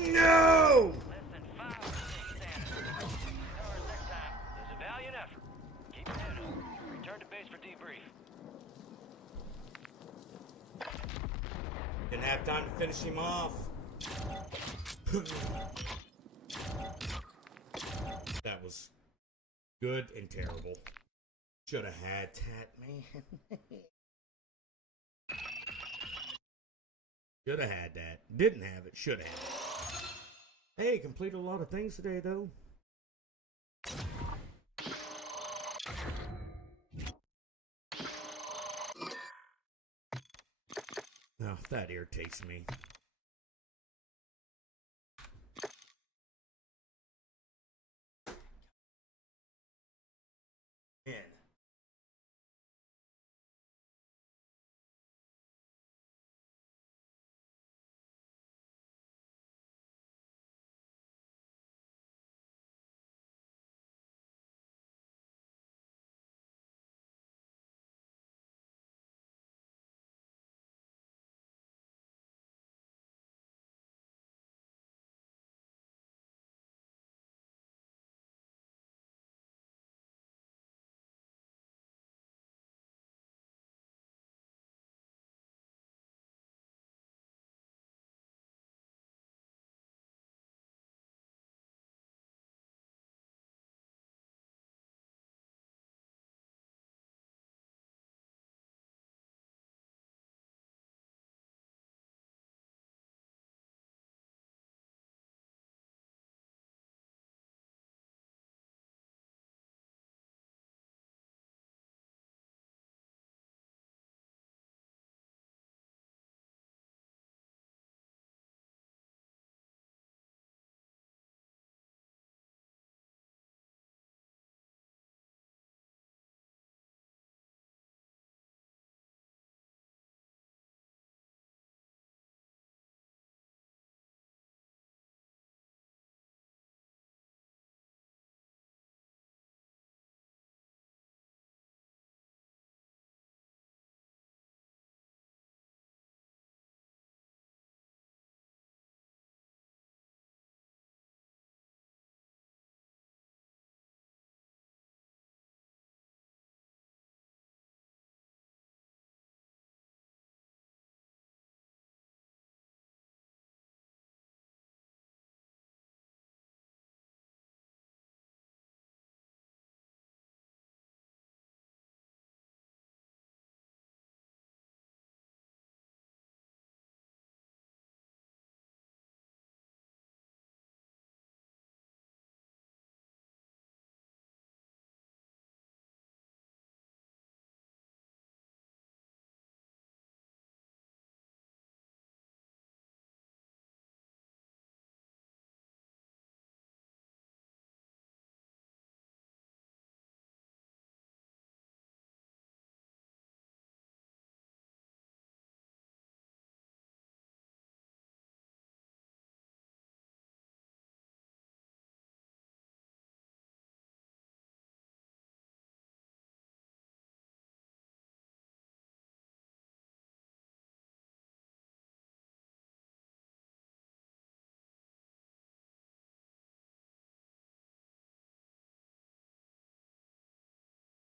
No! Less than 5 or 6 standard. Stars next time. It was a valiant effort. Keep your head up. Return to base for debrief. Didn't have time to finish him off. That was good and terrible. Should have had Tat, man. Should have had that. Didn't have it. Should have had it. Hey, completed a lot of things today, though. Oh, that irritates me. Man.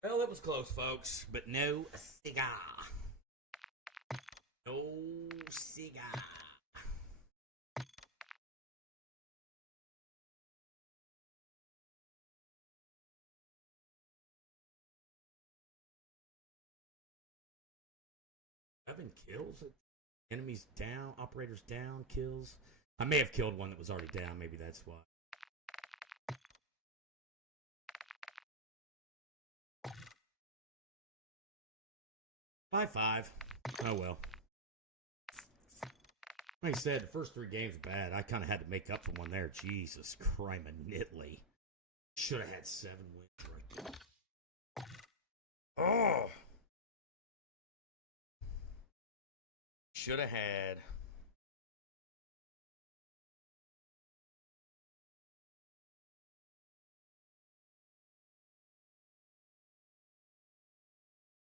Well, it was close, folks, but no cigar. No cigar. Seven kills? Enemies down, operators down, kills. I may have killed one that was already down. Maybe that's why. By 5. Oh well. Like I said, the first 3 games were bad. I kind of had to make up for one there. Jesus Christ, Nitley. Should have had 7 wins right there. Oh! Should have had.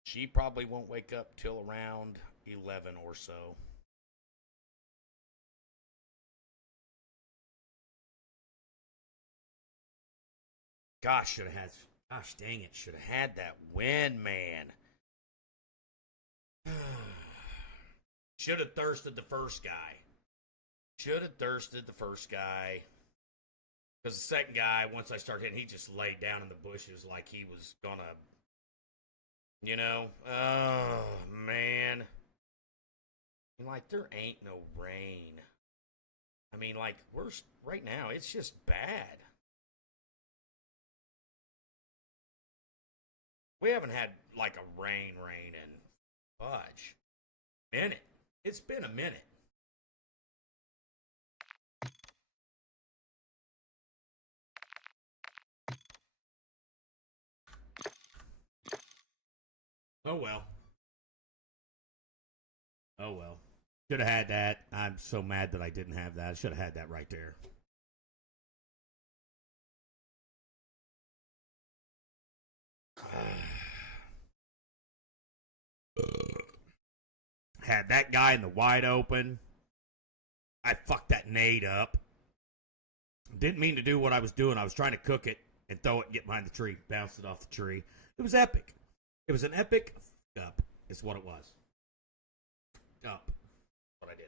She probably won't wake up till around 11 or so. Gosh, should have had. Gosh dang it, should have had that win, man. Should have thirsted the first guy. Because the second guy, once I started hitting, he just laid down in the bushes like he was gonna, you know. Oh, man. And like, there ain't no rain. I mean, like, right now, it's just bad. We haven't had, like, a rain in fudge. Minute. It's been a minute. Oh, well. Oh, well. Should have had that. I'm so mad that I didn't have that. I should have had that right there. Had that guy in the wide open. I fucked that nade up. Didn't mean to do what I was doing. I was trying to cook it and throw it and get behind the tree. Bounced it off the tree. It was epic. It was an epic up, is what it was. Up. What I did.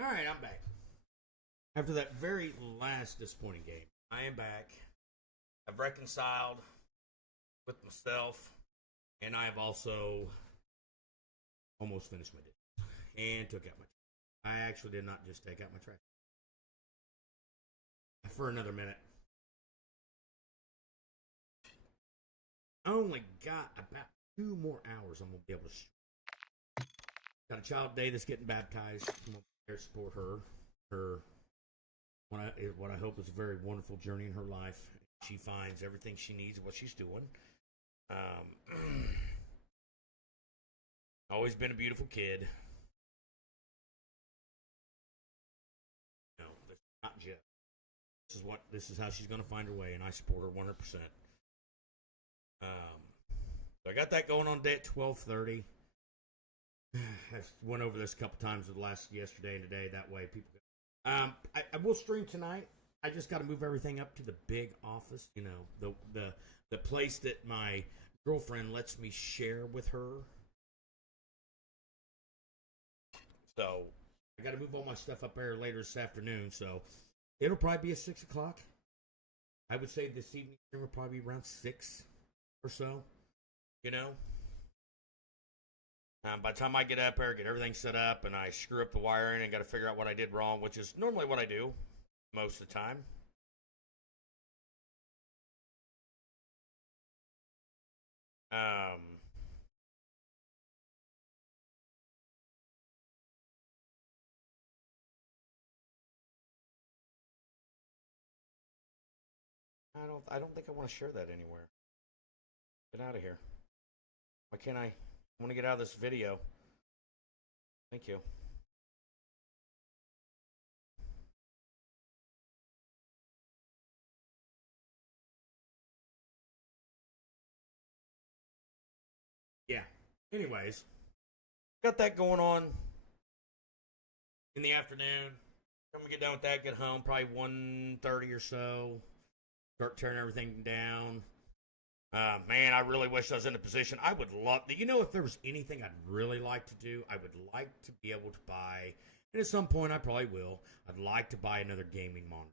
All right, I'm back. After that very last disappointing game, I am back. I've reconciled with myself, and I have also almost finished my dishes and took out my trash. I actually did not just take out my trash. For another minute. I only got about 2 more hours. I'm going to be able to. Got a child today that's getting baptized. I'm going to be there to support her. What I hope is a very wonderful journey in her life. She finds everything she needs, what she's doing. Always been a beautiful kid. No, that's not Jeff. This is how she's going to find her way, and I support her 100%. So I got that going on today at 12:30. I went over this a couple times yesterday and today. That way, people. I will stream tonight. I just got to move everything up to the big office. You know, the place that my girlfriend lets me share with her. So I got to move all my stuff up there later this afternoon. So it'll probably be at 6 o'clock. I would say this evening stream will probably be around 6 or so. You know. By the time I get up there, get everything set up, and I screw up the wiring and got to figure out what I did wrong, which is normally what I do most of the time. I don't think I want to share that anywhere. Get out of here. Why can't I want to get out of this video. Thank you. Yeah. Anyways, got that going on in the afternoon. I'm gonna get done with that, get home, probably 1:30 or so. Start tearing everything down. Man, I really wish I was in a position. I would love, you know, if there was anything I'd really like to do, I would like to be able to buy, and at some point I probably will, I'd like to buy another gaming monitor.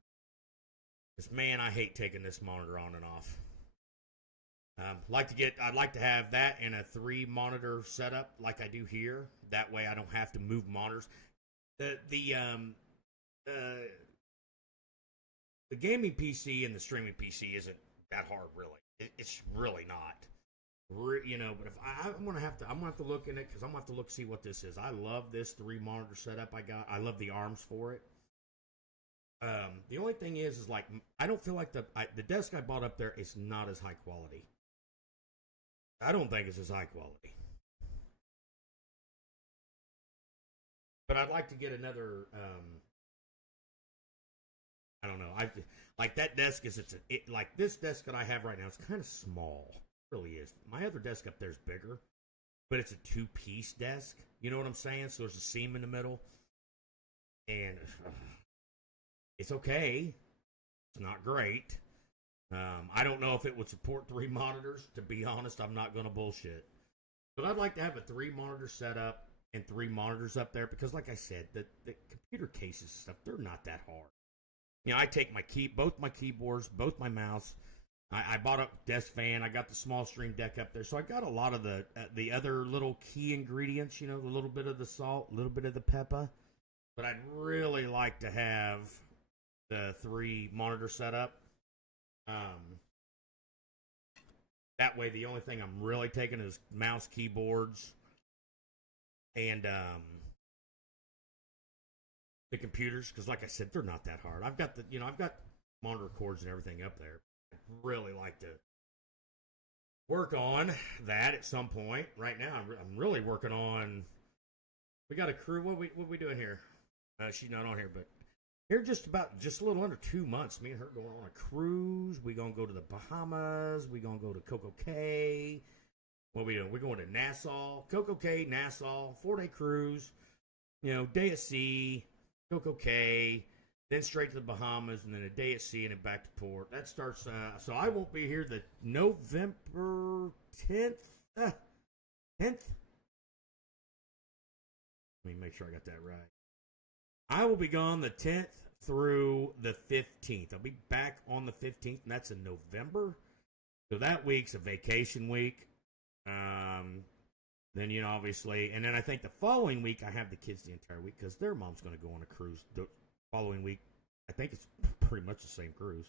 Because, man, I hate taking this monitor on and off. I'd like to have that in a 3-monitor setup like I do here. That way I don't have to move monitors. The gaming PC and the streaming PC isn't that hard, really. It's really not. You know, but if I'm gonna have to look in it, because I'm gonna have to look see what this is. I love this 3-monitor setup I got. I love the arms for it. The only thing is like I don't feel like the desk I bought up there is not as high quality. I don't think it's as high quality. But I'd like to get another. I don't know. Like that desk is like this desk that I have right now. It's kind of small. It really is. My other desk up there is bigger, but it's a 2-piece desk. You know what I'm saying? So there's a seam in the middle, and it's okay. It's not great. I don't know if it would support 3 monitors. To be honest, I'm not going to bullshit. But I'd like to have a 3-monitor setup and 3 monitors up there because, like I said, the computer cases and stuff, they're not that hard. You know, I take both my keyboards, both my mouse. I bought a desk fan. I got the small stream deck up there. So I got a lot of the other little key ingredients, you know, a little bit of the salt, a little bit of the pepper. But I'd really like to have the 3-monitor setup. That way, the only thing I'm really taking is mouse, keyboards, and the computers. Because, like I said, they're not that hard. I've got monitor cords and everything up there. I'd really like to work on that at some point. Right now, I'm really working on. We got a crew. What we doing here? She's not on here, but. Here just a little under 2 months, me and her going on a cruise. We gonna go to the Bahamas. We gonna go to Coco Cay. What we doing? We're going to Nassau, Coco Cay, Nassau, 4-day cruise. You know, day at sea, Coco Cay, then straight to the Bahamas, and then a day at sea and then back to port. That starts. So I won't be here the November 10th. 10th. Let me make sure I got that right. I will be gone the 10th through the 15th. I'll be back on the 15th, and that's in November. So that week's a vacation week. Then, obviously, and then I think the following week I have the kids the entire week because their mom's going to go on a cruise. The following week, I think it's pretty much the same cruise.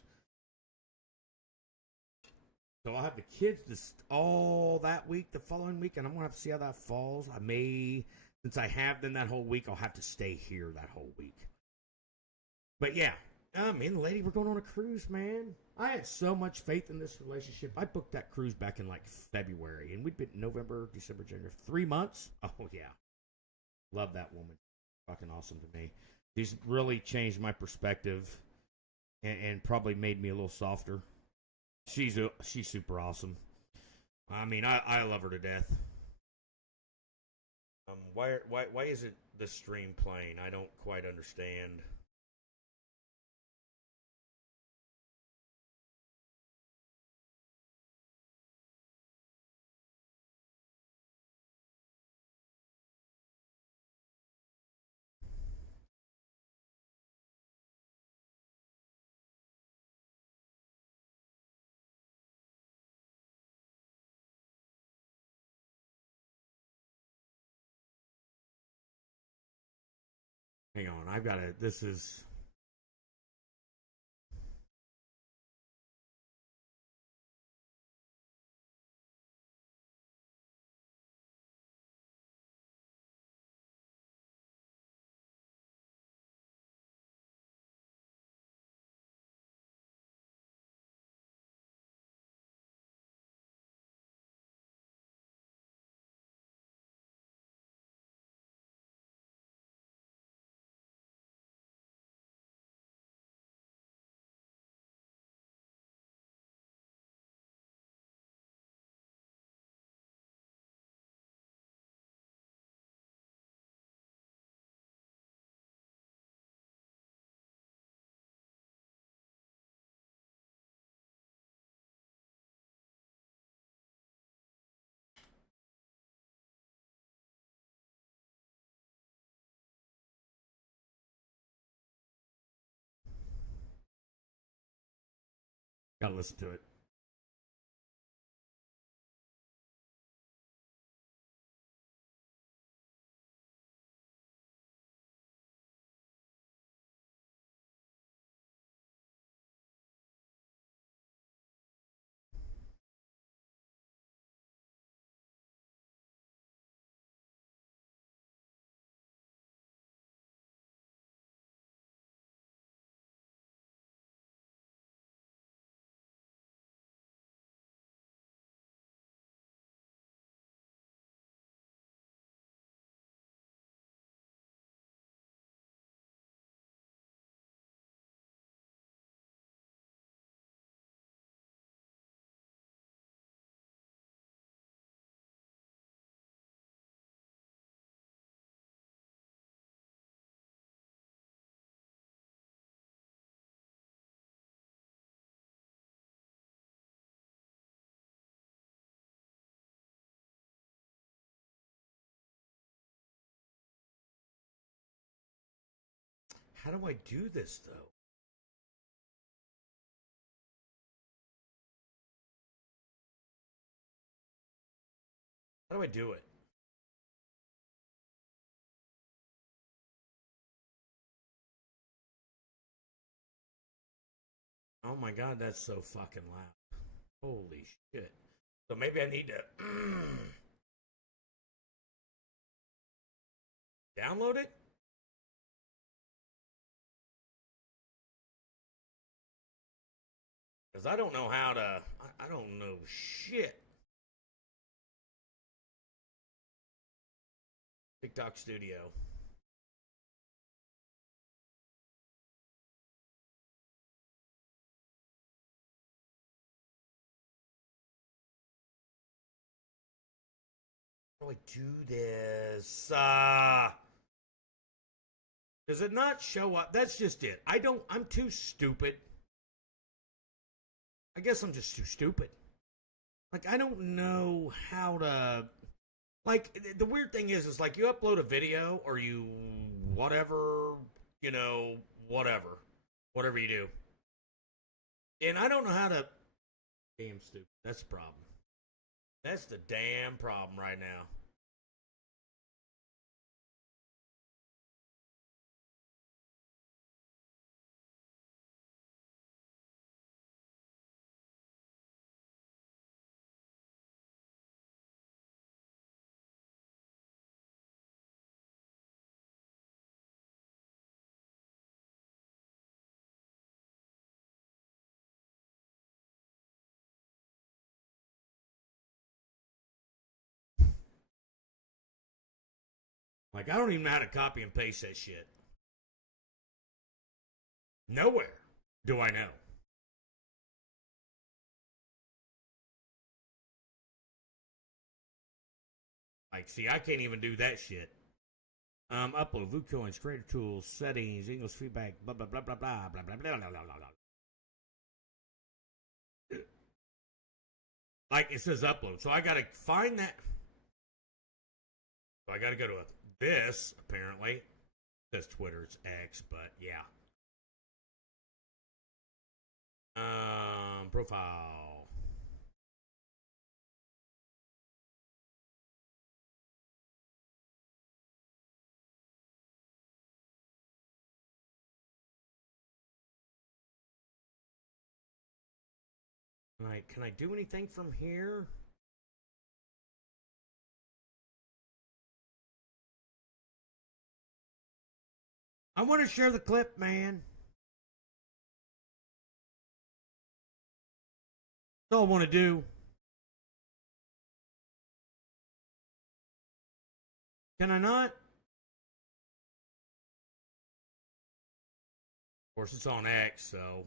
So I'll have the kids all that week, the following week, and I'm going to have to see how that falls. I may, since I have them that whole week, I'll have to stay here that whole week. But yeah, me and the lady, we're going on a cruise, man. I had so much faith in this relationship. I booked that cruise back in like February, and we'd been November, December, January, 3 months. Oh yeah, love that woman. Fucking awesome to me. She's really changed my perspective, and probably made me a little softer. She's super awesome. I mean, I love her to death. Why isn't the stream playing? I don't quite understand. Hang on, I've got to. This is. Gotta listen to it. How do I do this though? How do I do it? Oh my god, that's so fucking loud. Holy shit. So maybe I need to download it? Because I don't know how to. I don't know shit. TikTok Studio. How do I do this? Does it not show up? That's just it. I'm too stupid. I guess I'm just too stupid. Like, I don't know how to. Like, the weird thing is like you upload a video or you whatever, you know, whatever you do. And I don't know how to. Damn stupid. That's the problem. That's the damn problem right now. Like, I don't even know how to copy and paste that shit. Nowhere do I know. Like, see, I can't even do that shit. Upload, VooCoins, Creator Tools, Settings, English Feedback, blah, blah, blah, blah, blah, blah, blah, blah, blah, blah, blah. Like, it says upload. So I gotta find that. So I gotta go to this, apparently. It says Twitter, it's X, but yeah. Profile. Alright, can I do anything from here? I want to share the clip, man. That's all I want to do. Can I not? Of course, it's on X, so.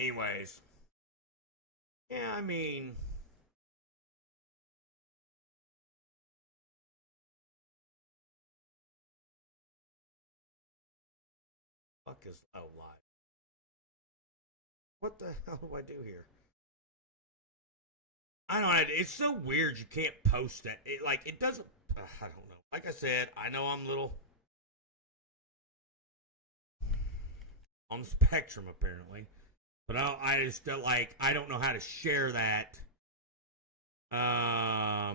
Anyways. Yeah, I mean. Fuck is low life. What the hell do I do here? I don't know. It's so weird you can't post that. It doesn't. I don't know. Like I said, I know I'm a little on the spectrum, apparently. But I just don't I don't know how to share that. I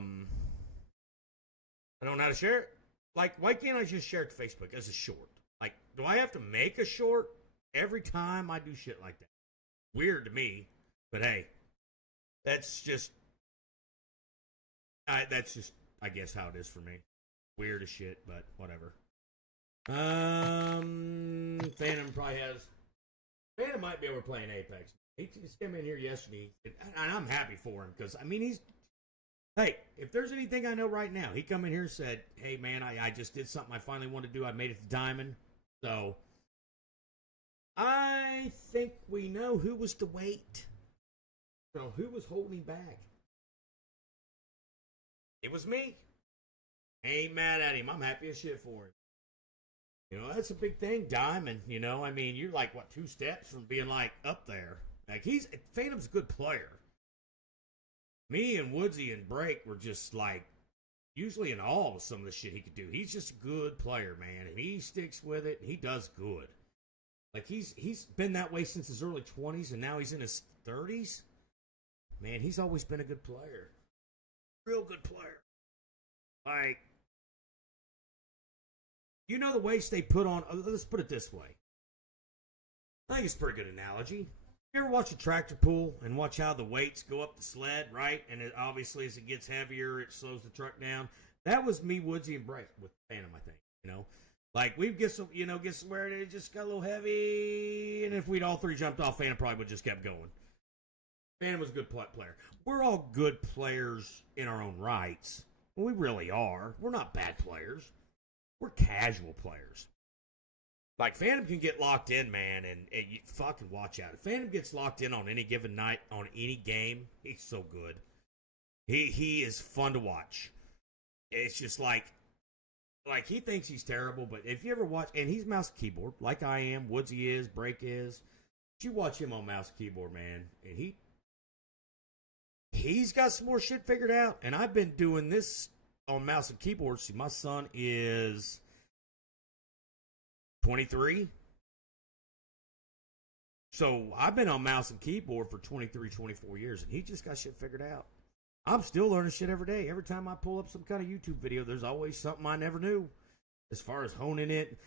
don't know how to share it. Like, why can't I just share it to Facebook as a short? Like, do I have to make a short every time I do shit like that? Weird to me, but hey, that's just, I guess, how it is for me. Weird as shit, but whatever. Phantom probably has. Phantom might be over playing Apex. He just came in here yesterday, and I'm happy for him because I mean he's. Hey, if there's anything I know right now, he come in here and said, "Hey man, I just did something I finally wanted to do. I made it to Diamond." So I think we know who was the weight. So who was holding him back? It was me. Ain't mad at him. I'm happy as shit for him. You know, that's a big thing, Diamond. You know, I mean, you're like, what, 2 steps from being, like, up there. Like, Phantom's a good player. Me and Woodsy and Break were just, like, usually in awe of some of the shit he could do. He's just a good player, man, and he sticks with it, and he does good. Like, he's been that way since his early 20s, and now he's in his 30s. Man, he's always been a good player. Real good player. Like, you know the weights they put on, let's put it this way. I think it's a pretty good analogy. You ever watch a tractor pull and watch how the weights go up the sled, right? And it, obviously, as it gets heavier, it slows the truck down. That was me, Woodsy, and Bryce with Phantom, I think. You know, like we'd get some, get somewhere and it just got a little heavy, and if we'd all three jumped off, Phantom probably would just kept going. Phantom was a good player. We're all good players in our own rights. We really are. We're not bad players. We're casual players. Like, Phantom can get locked in, man, and you fucking watch out. If Phantom gets locked in on any given night, on any game, he's so good. He is fun to watch. It's just like he thinks he's terrible, but if you ever watch, and he's mouse and keyboard, like I am, Woodsy is, Break is, but you watch him on mouse and keyboard, man, and he's got some more shit figured out, and I've been doing this on mouse and keyboard. See, my son is 23. So I've been on mouse and keyboard for 23, 24 years, and he just got shit figured out. I'm still learning shit every day. Every time I pull up some kind of YouTube video, there's always something I never knew. As far as honing it,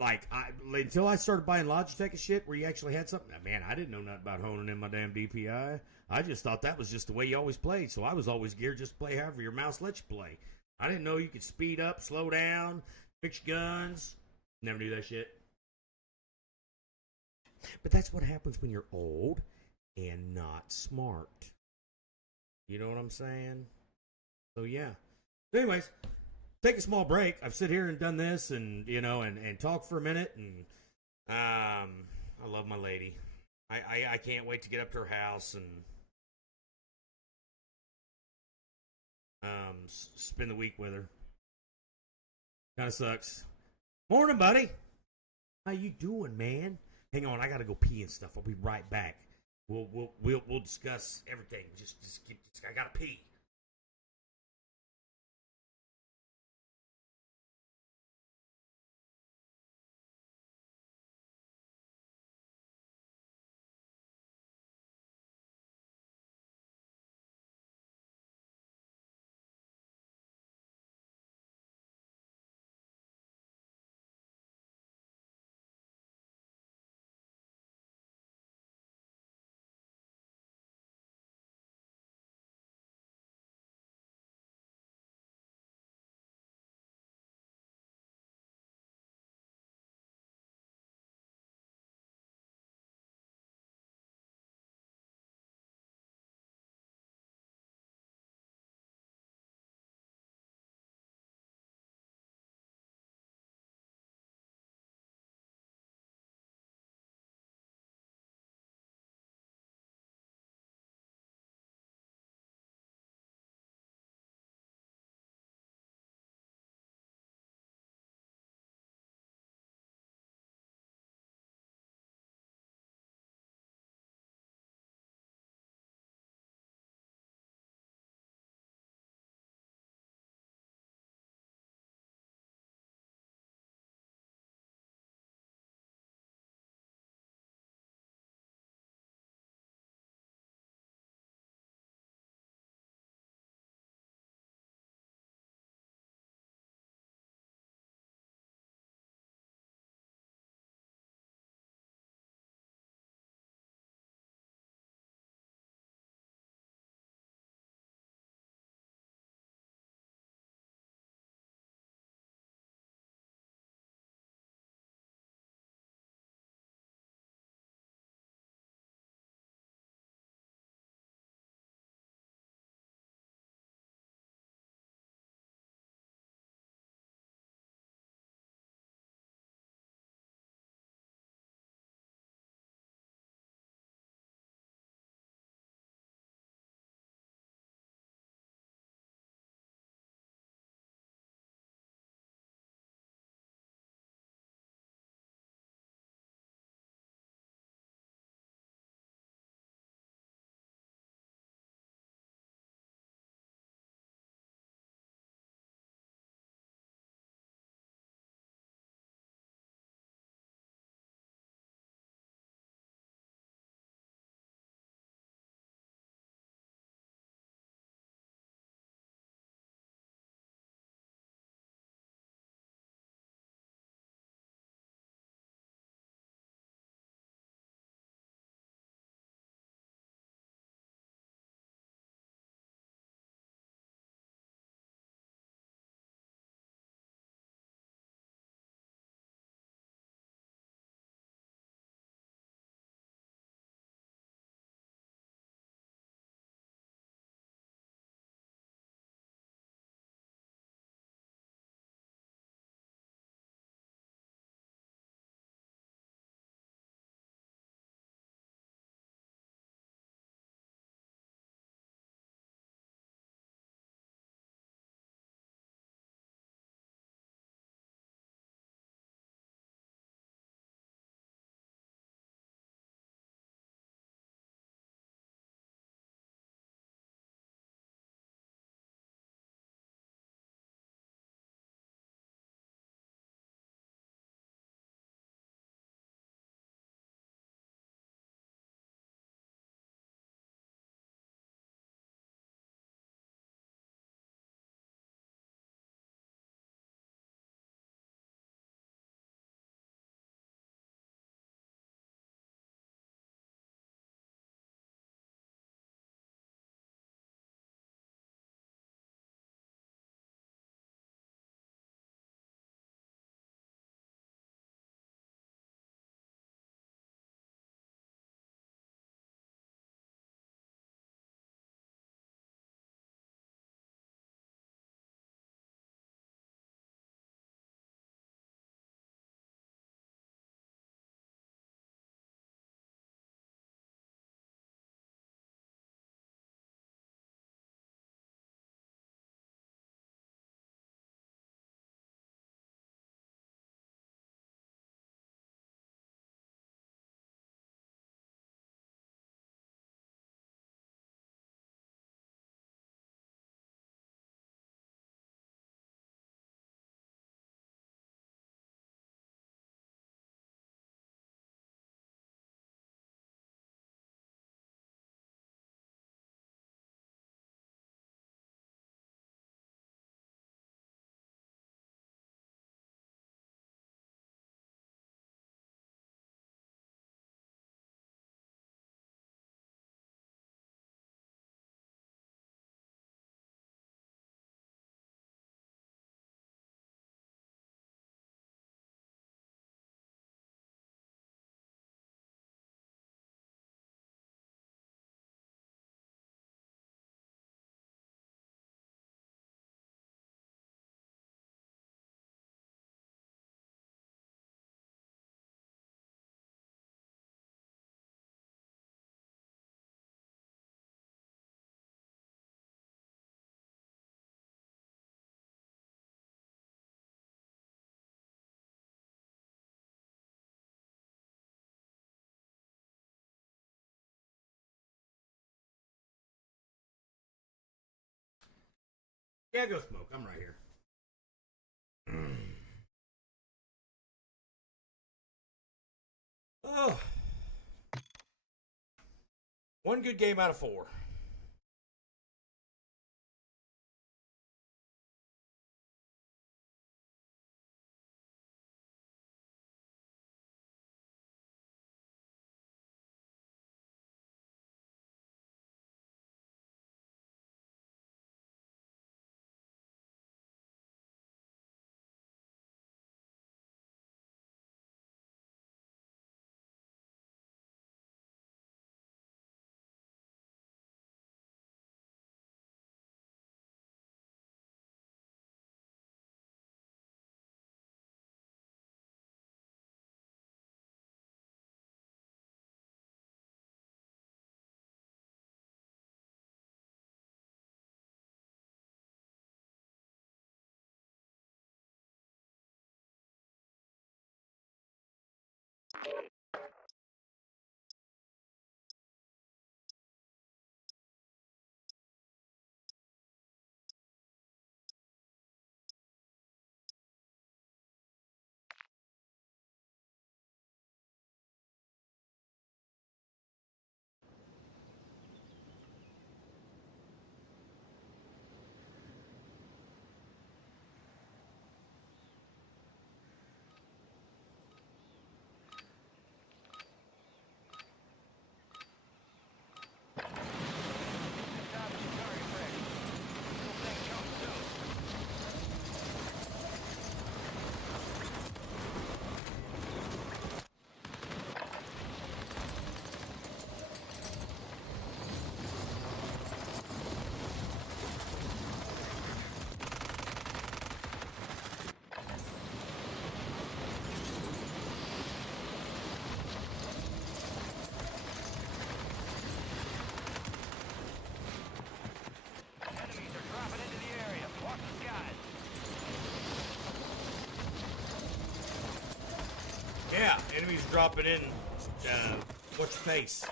until I started buying Logitech and shit, where you actually had something. Man, I didn't know nothing about honing in my damn DPI. I just thought that was just the way you always played. So I was always geared just to play however your mouse lets you play. I didn't know you could speed up, slow down, fix your guns. Never knew that shit. But that's what happens when you're old and not smart. You know what I'm saying? So, yeah. Anyways, take a small break. I've sit here and done this and, and talk for a minute. And I love my lady. I can't wait to get up to her house and spend the week with her. Kind of sucks. Morning, buddy. How you doing, man? Hang on, I gotta go pee and stuff. I'll be right back. We'll discuss everything. I gotta pee. Yeah, go smoke. I'm right here. Oh. One good game out of 4. Enemies are dropping into the area. Watch the skies. Yeah, enemies dropping in. Watch your face.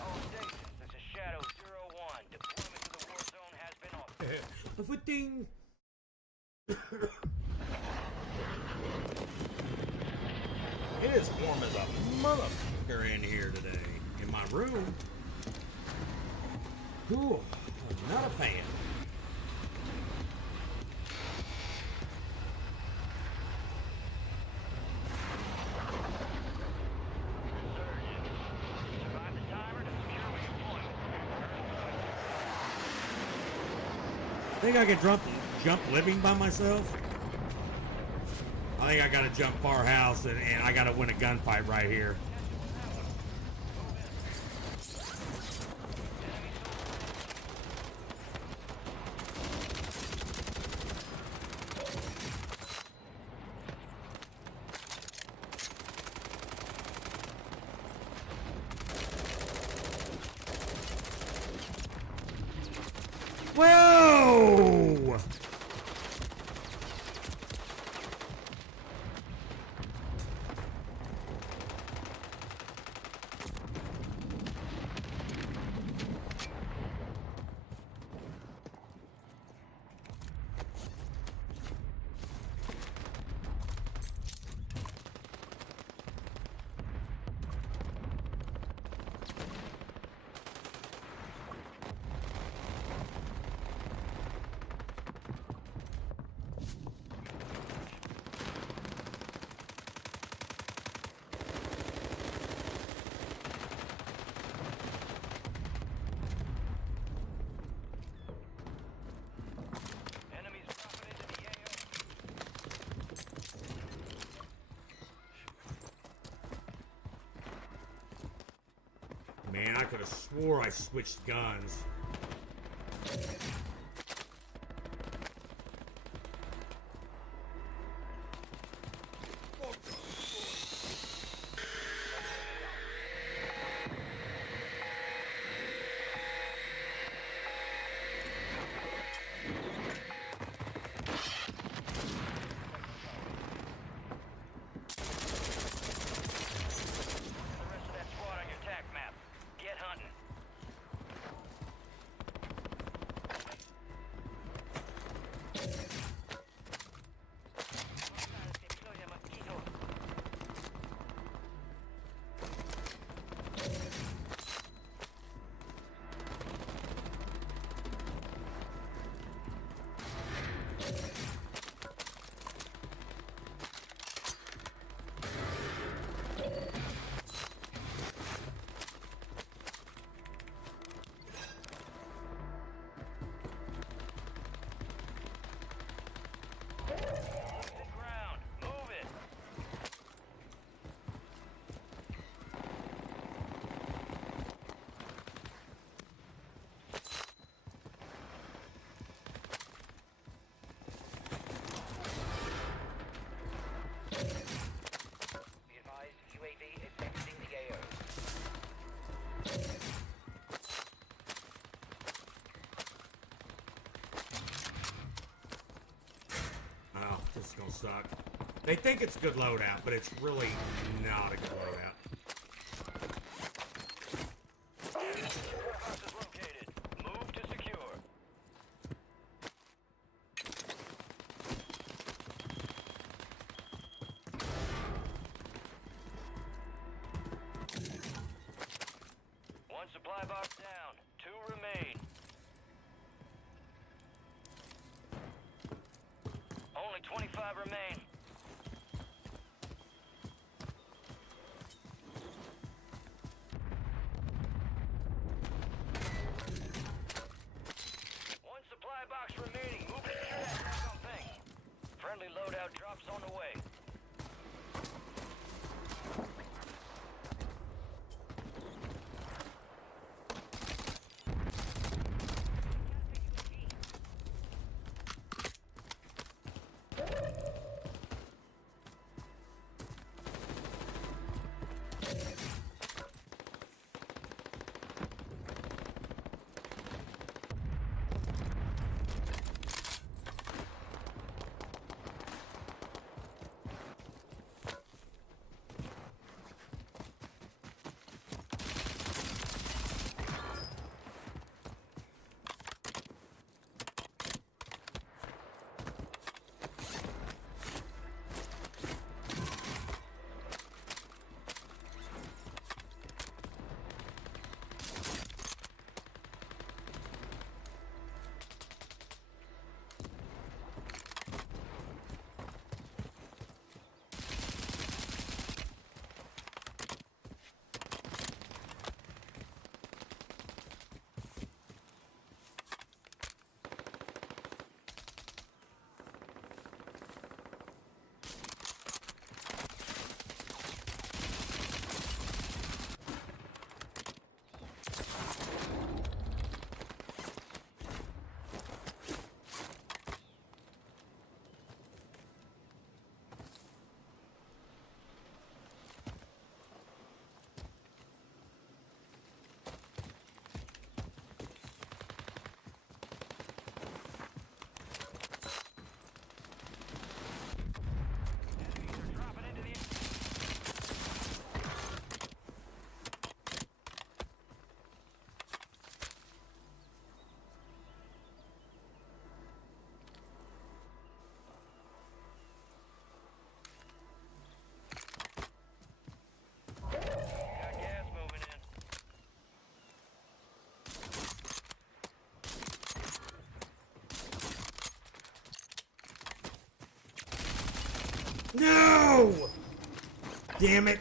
All stations, this is Shadow 01. Deployment to the war zone has been authorized. A footing. It is warm as a motherfucker in here today. In my room. Cool. Not a fan. Survive the timer to secure redeployment. Think I can jump living by myself? I think I gotta jump far house and I gotta win a gunfight right here. Whoa! Enemies dropping into the AO. Man, I could have swore I switched guns. The rest of that squad on your tack This is gonna suck. They think it's a good loadout, but it's really not a good loadout. Warehouse is located. Move to secure. One supply box down. 2 remain. Only 25 remain. One supply box remaining. Move to secure that tac thing. Friendly loadout drops on the way. Enemies are dropping into the... Got gas moving in. No! Damn it!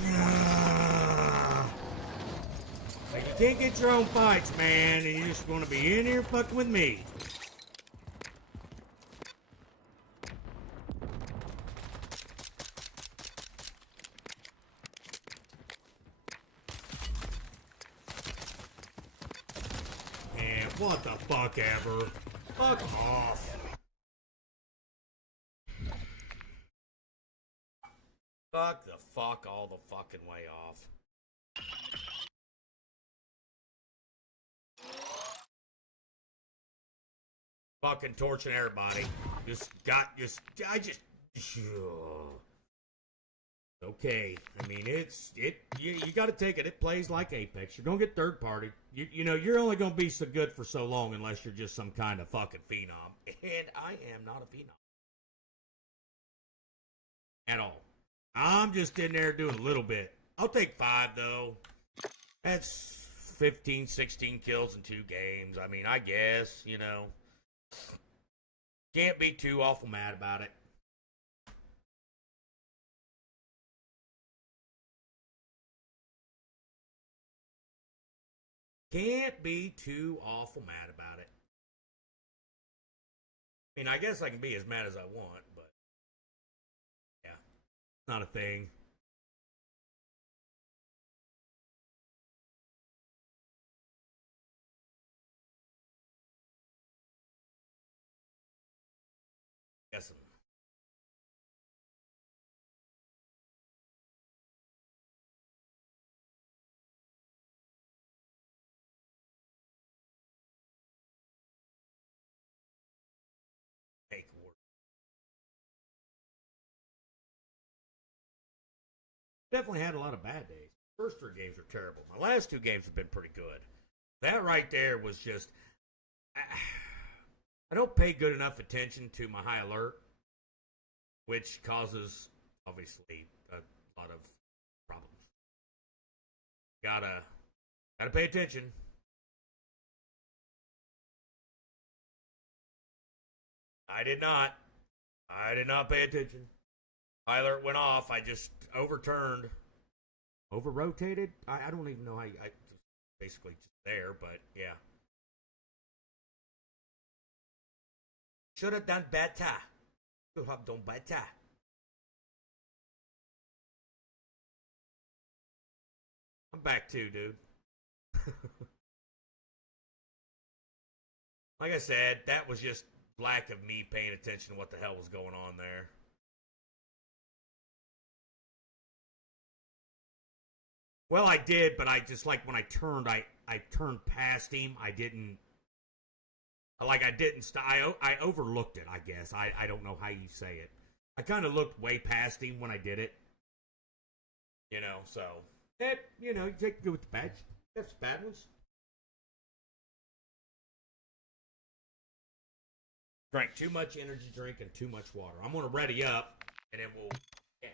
Ah. Like, you can't get your own fights, man, and you just want to be in here fucking with me. Man, what the fuck ever? Fuck off. Fuck the fuck all the fucking way off. Fucking torching everybody. I just. Okay, I mean you got to take it. It plays like Apex. You're gonna get third party. You know you're only gonna be so good for so long unless you're just some kind of fucking phenom. And I am not a phenom at all. I'm just in there doing a little bit. I'll take 5 though. That's 15, 16 kills in 2 games. I mean, I guess can't be too awful mad about it. Can't be too awful mad about it. I mean, I guess I can be as mad as I want, but yeah, not a thing. Guess I'm Definitely had a lot of bad days. First 3 games were terrible. My last 2 games have been pretty good. That right there was just. I don't pay good enough attention to my high alert, which causes, obviously, a lot of problems. Gotta pay attention. I did not pay attention. High alert went off. I just overturned. Over-rotated? I don't even know how I basically just there, but yeah. Should have done better. Should have done better. I'm back too, dude. Like I said, that was just lack of me paying attention to what the hell was going on there. Well, I did, but I just, like, when I turned, I turned past him. I didn't stop. I overlooked it, I guess. I don't know how you say it. I kind of looked way past him when I did it. You know, so. You know, you take good with the bad. That's bad ones. Drank too much energy drink and too much water. I'm going to ready up, and then we'll. Yeah.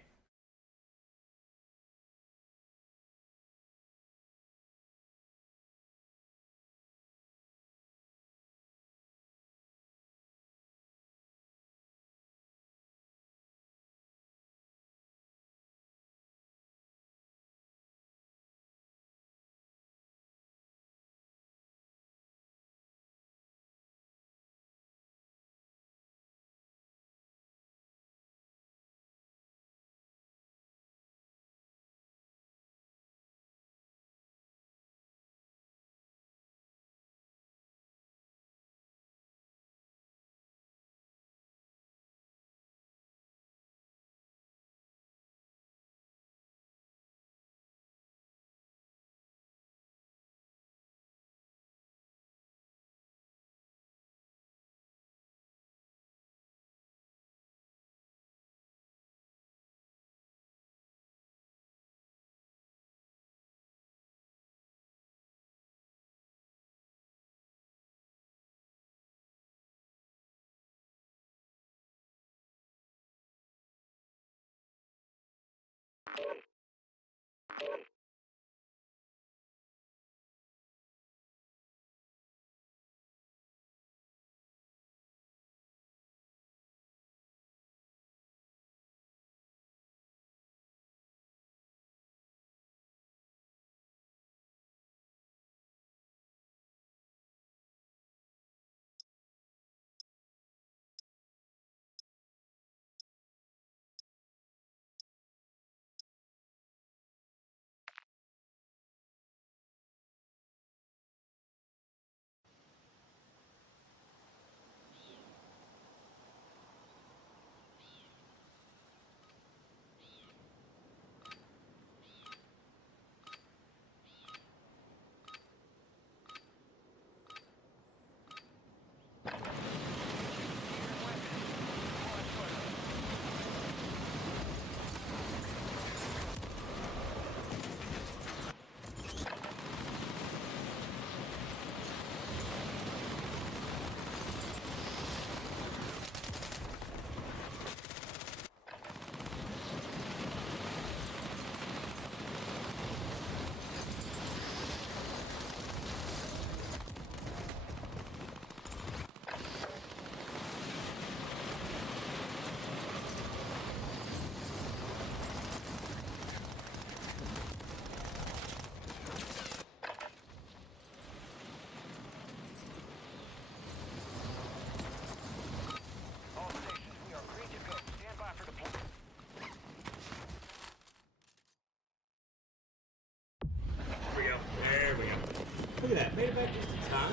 Look at that. Made it back just in time.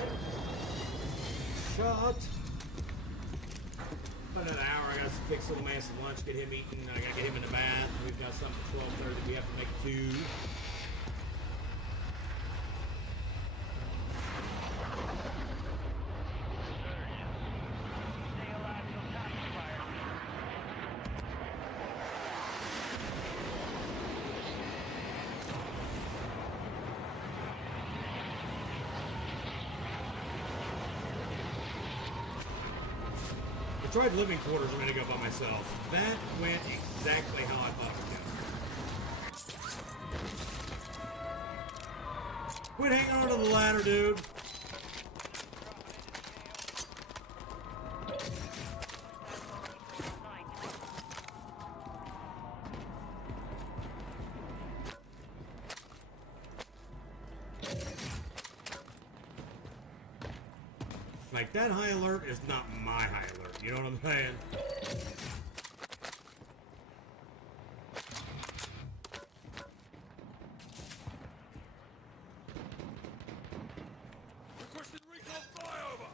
Shot. About another hour. I got to fix little man some lunch, get him eating. I got to get him in the bath. We've got something at 12:30 we have to make too. tried living quarters a minute ago by myself. That went exactly how I thought it would go. Quit hanging onto the ladder, dude. Like, that high alert is not my high alert. You know what I'm saying? Requesting recon flyover.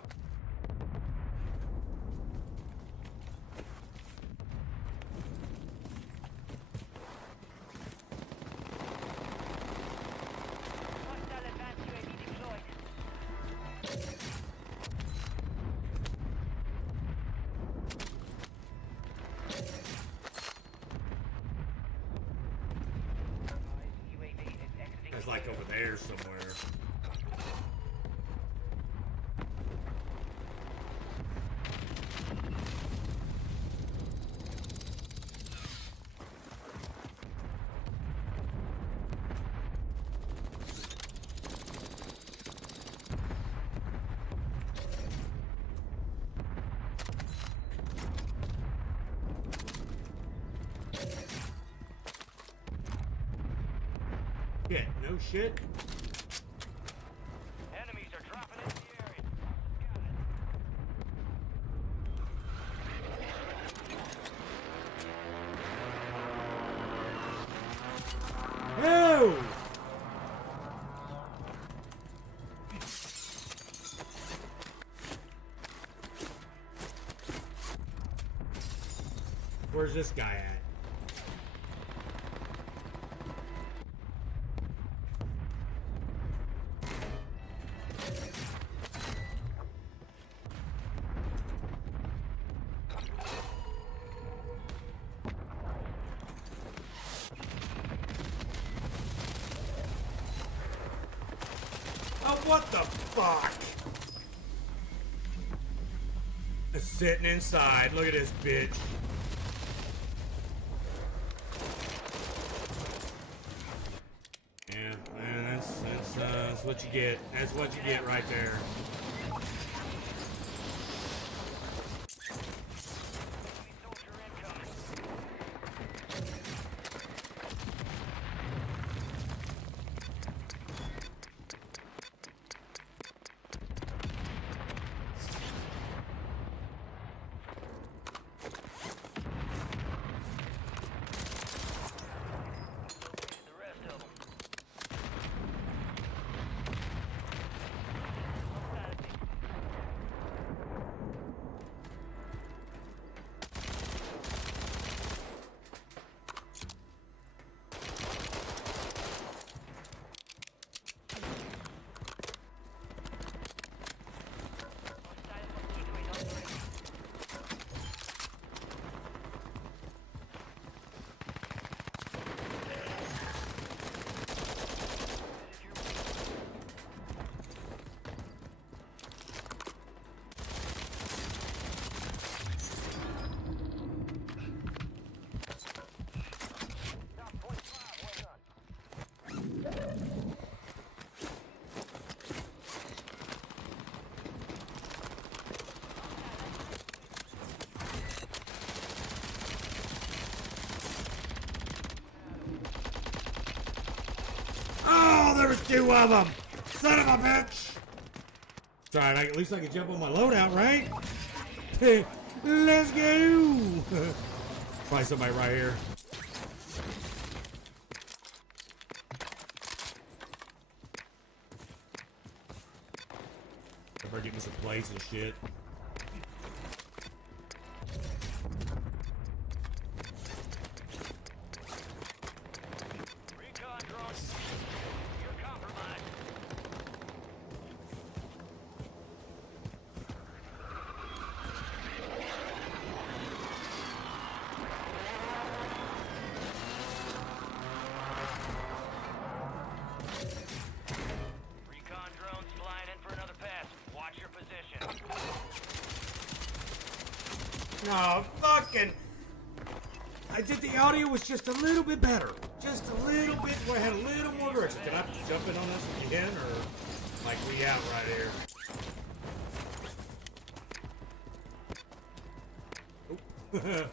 Hostile advanced UAV deployed. UAV is exiting. It's like over there somewhere. Yeah, no shit. Enemies are dropping into the area. No! Where's this guy at? Oh, what the fuck? It's sitting inside. Look at this bitch. Yeah, man, that's what you get. That's what you get right there. Enemy soldier incoming. The rest of them. Hostile mosquito is operating. Oh, there was two of them. Son of a bitch. Sorry, at least I can jump on my loadout, right? Let's go. Probably somebody right here. I better get me some plates and shit. Recon drones. You're compromised. Recon drones flying in for another pass. Watch your position. No, fucking. I did the audio was just a little bit better. Just a little bit. I had a little more direction. Can I jump in on this again, or like we out right here? Oop.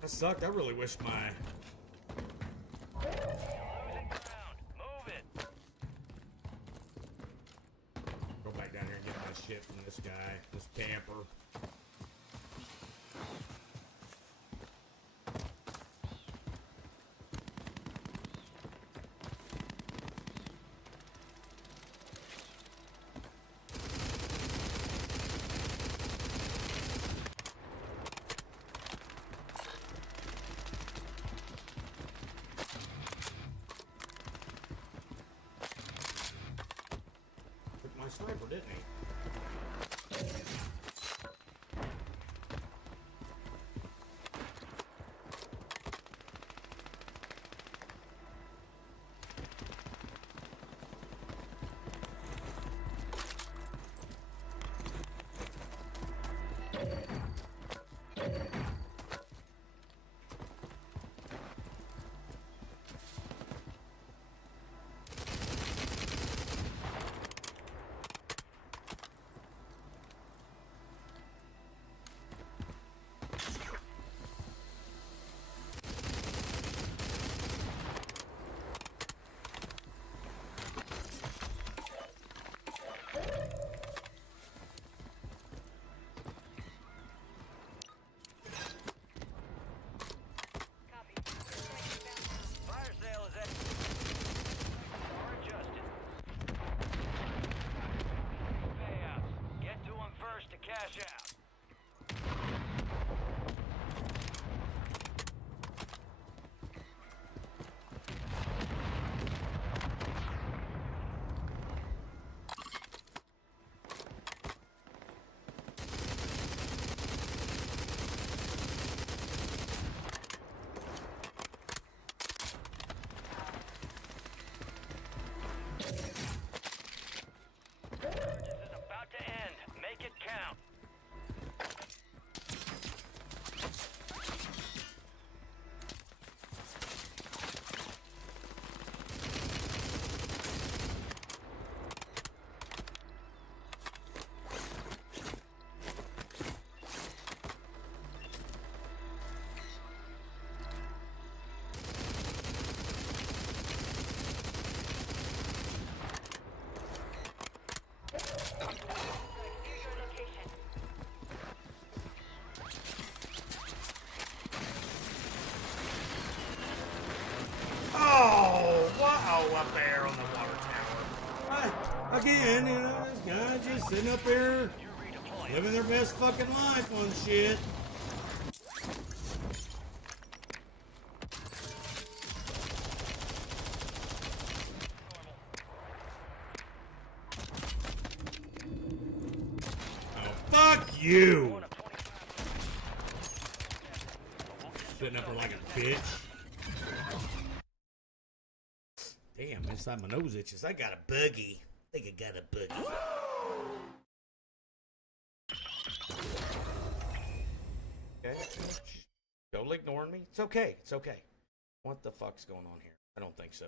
That sucked. I really wish my. Losing ground. Move it. Go back down here and get my shit from this guy, this camper. Took my sniper, didn't he? Fire sale is at. Are adjusted. Payouts. Get to them first to cash out. Purchase is about to end. Make it count. Near your location. Oh, wow, up there on the water tower. Again, you know, this guy just sitting up there living their best fucking life on shit. Oh, fuck you! One of 25. Sitting up there like a bitch. Damn, inside my nose itches. I got a boogie. I think I got a boogie. Okay. Totally ignoring me. It's okay. It's okay. What the fuck's going on here? I don't think so.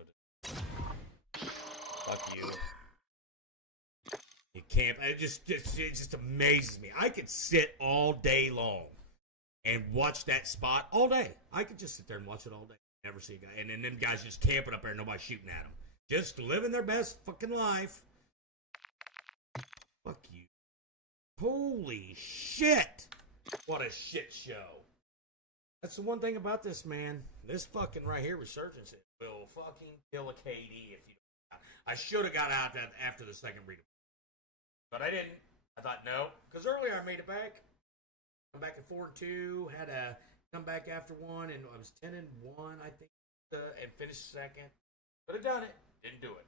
Fuck you. You can't. It just amazes me. I could sit all day long and watch that spot all day. I could just sit there and watch it all day. Never see a guy. And then them guys just camping up there, nobody shooting at them. Just living their best fucking life. Fuck you. Holy shit. What a shit show. That's the one thing about this, man. This fucking right here, Resurgence, it will fucking kill a KD if you don't. I should have got out that after the second read. But I didn't. I thought, no. Because earlier I made it back. Come back at 4-2. Had a come back after one. And I was 10-1, I think. And finished second. Could have done it. Didn't do it.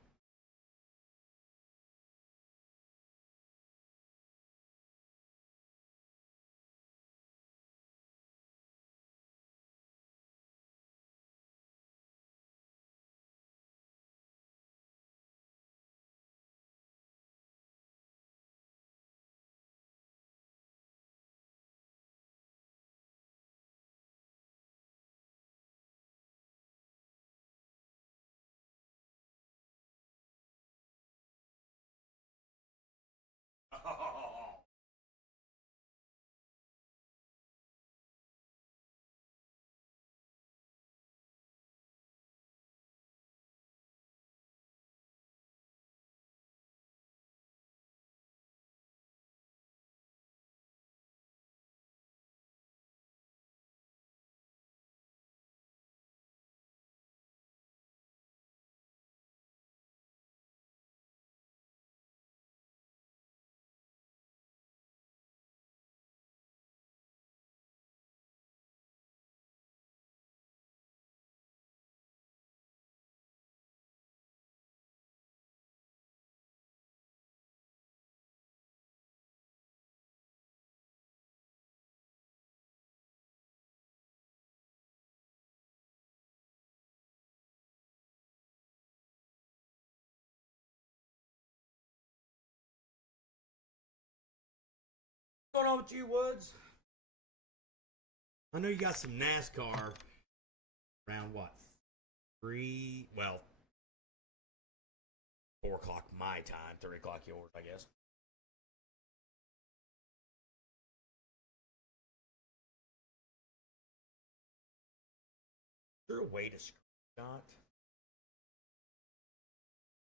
What's going on with you, Woods? I know you got some NASCAR around what? 4 o'clock my time, 3 o'clock yours, I guess. Is there a way to screenshot?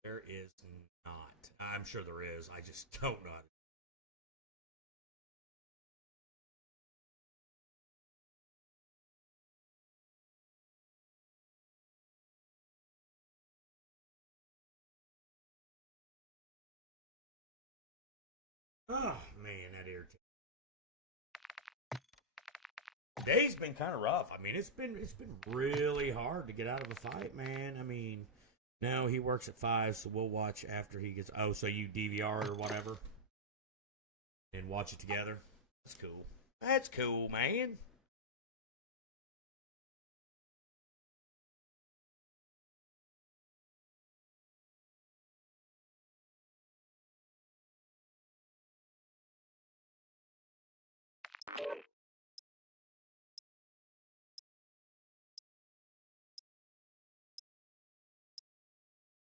There is not. I'm sure there is. I just don't know. Oh man, that irritates. Today's been kind of rough. I mean, it's been really hard to get out of a fight, man. I mean, no, he works at 5, so we'll watch after he gets. Oh, so you DVR or whatever, and watch it together. That's cool. That's cool, man.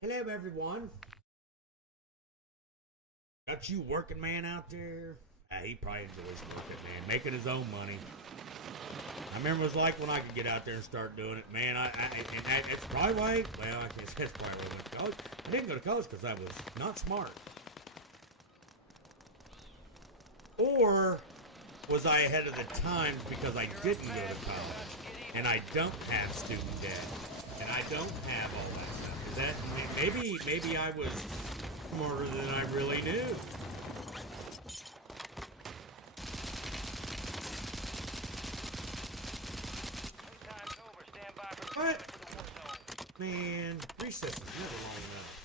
Hello, everyone. Got you working man out there? He probably enjoys working, man, making his own money. I remember what it was like when I could get out there and start doing it, man. It's probably why. Well, I guess that's probably why I went to college. I didn't go to college because I was not smart. Or was I ahead of the times because I didn't go to college and I don't have student debt and I don't have all that stuff? Is that maybe I was smarter than I really knew? What? Man, recess is never long enough.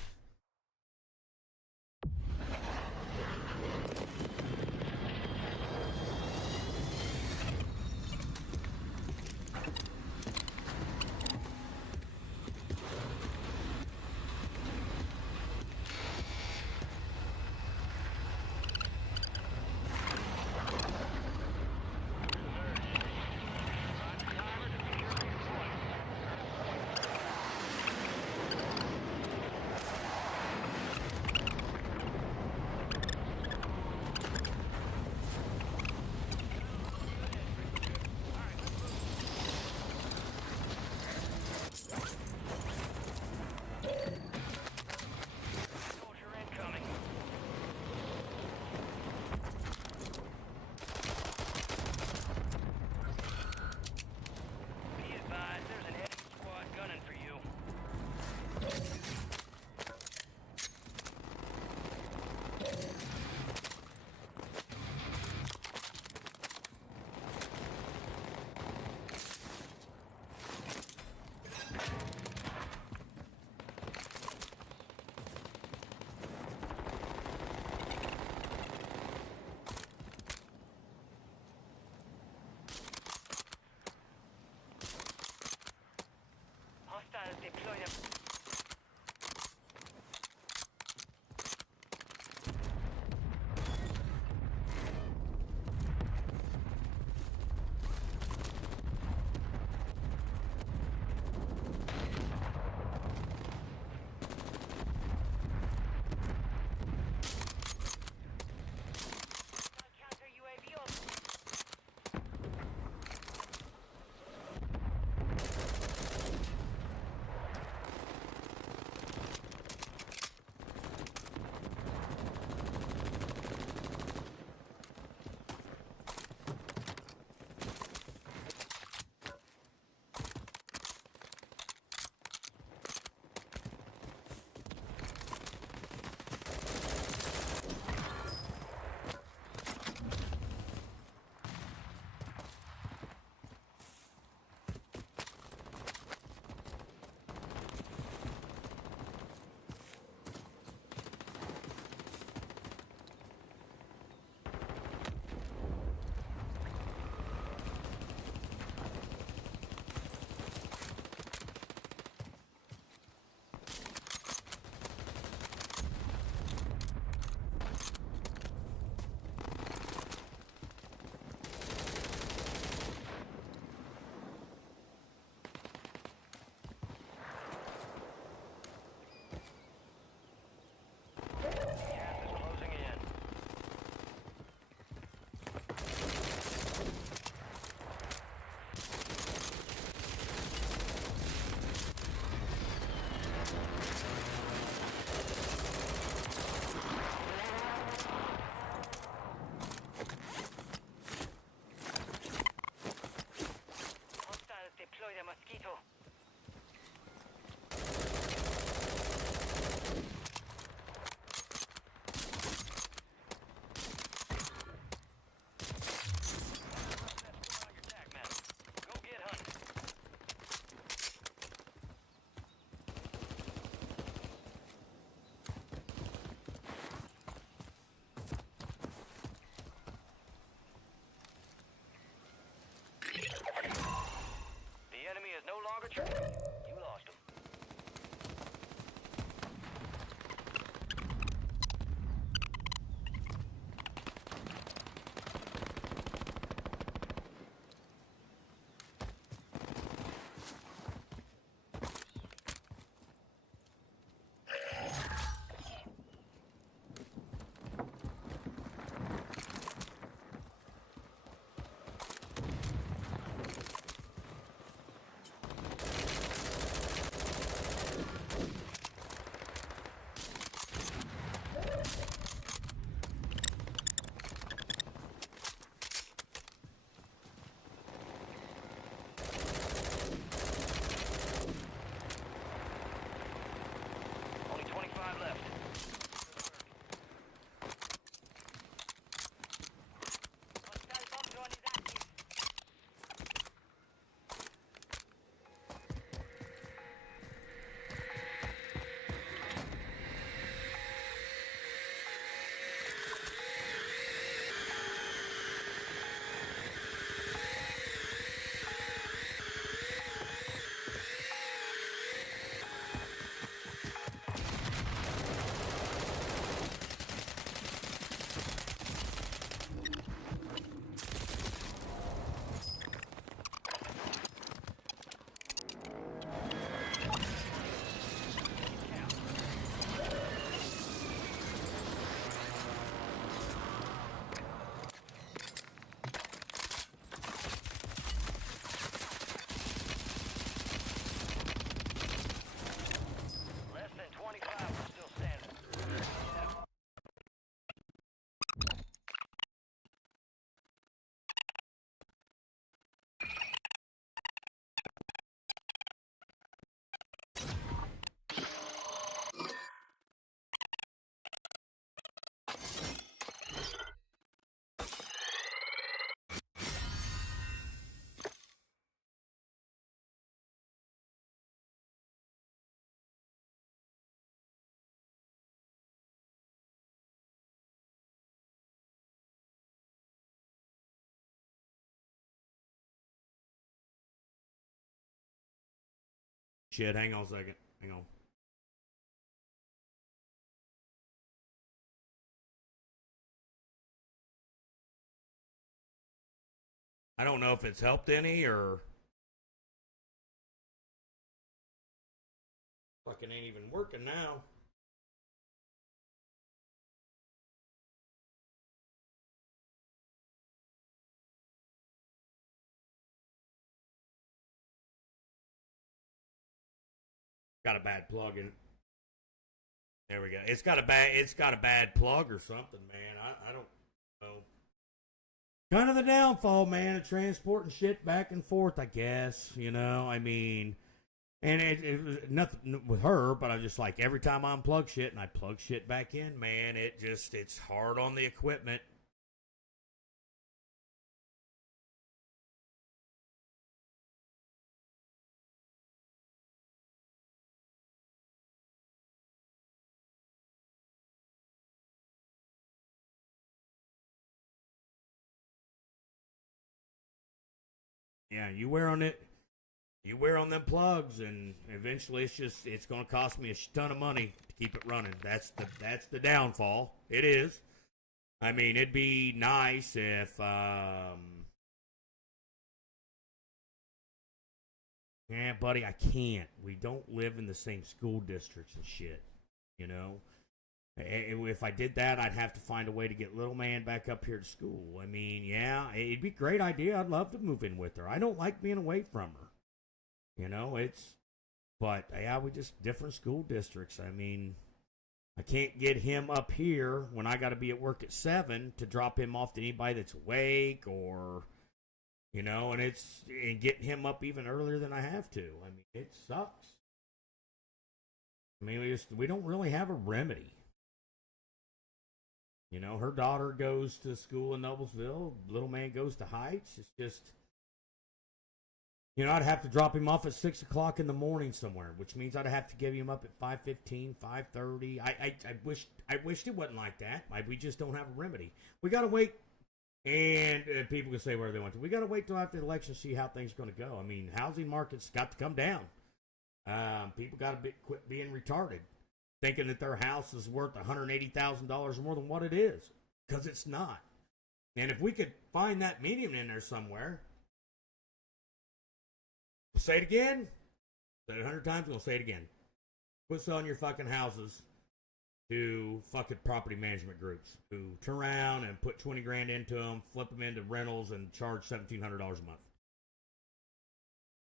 Shit, hang on a second. Hang on. I don't know if it's helped any or fucking ain't even working now. Got a bad plug in. There we go. It's got a bad plug or something, man. I don't know. Kind of the downfall, man, of transporting shit back and forth, I guess. You know, I mean, and it nothing with her, but I just like every time I unplug shit and I plug shit back in, man, it's hard on the equipment. Yeah, you wear on them plugs, and eventually it's going to cost me a ton of money to keep it running. That's the downfall. It is. I mean, it'd be nice if yeah, buddy, I can't. We don't live in the same school districts and shit. You know, if I did that, I'd have to find a way to get little man back up here to school. I mean, yeah, it'd be a great idea. I'd love to move in with her. I don't like being away from her. You know, but yeah, we just different school districts. I mean, I can't get him up here when I got to be at work at 7 to drop him off to anybody that's awake or, you know, and getting him up even earlier than I have to. I mean, it sucks. I mean, we don't really have a remedy. You know, her daughter goes to school in Noblesville. Little man goes to Heights. It's just, you know, I'd have to drop him off at 6 o'clock in the morning somewhere, which means I'd have to give him up at 5:15, 5:30. I wished it wasn't like that. We just don't have a remedy. We got to wait, and people can say whatever they want to. We got to wait till after the election to see how things are going to go. I mean, housing market's got to come down. People got to quit being retarded, thinking that their house is worth $180,000 more than what it is, because it's not. And if we could find that medium in there somewhere, say it again, said it 100 times, we'll say it again. Quit selling your fucking houses to fucking property management groups who turn around and put 20 grand into them, flip them into rentals, and charge $1,700 a month.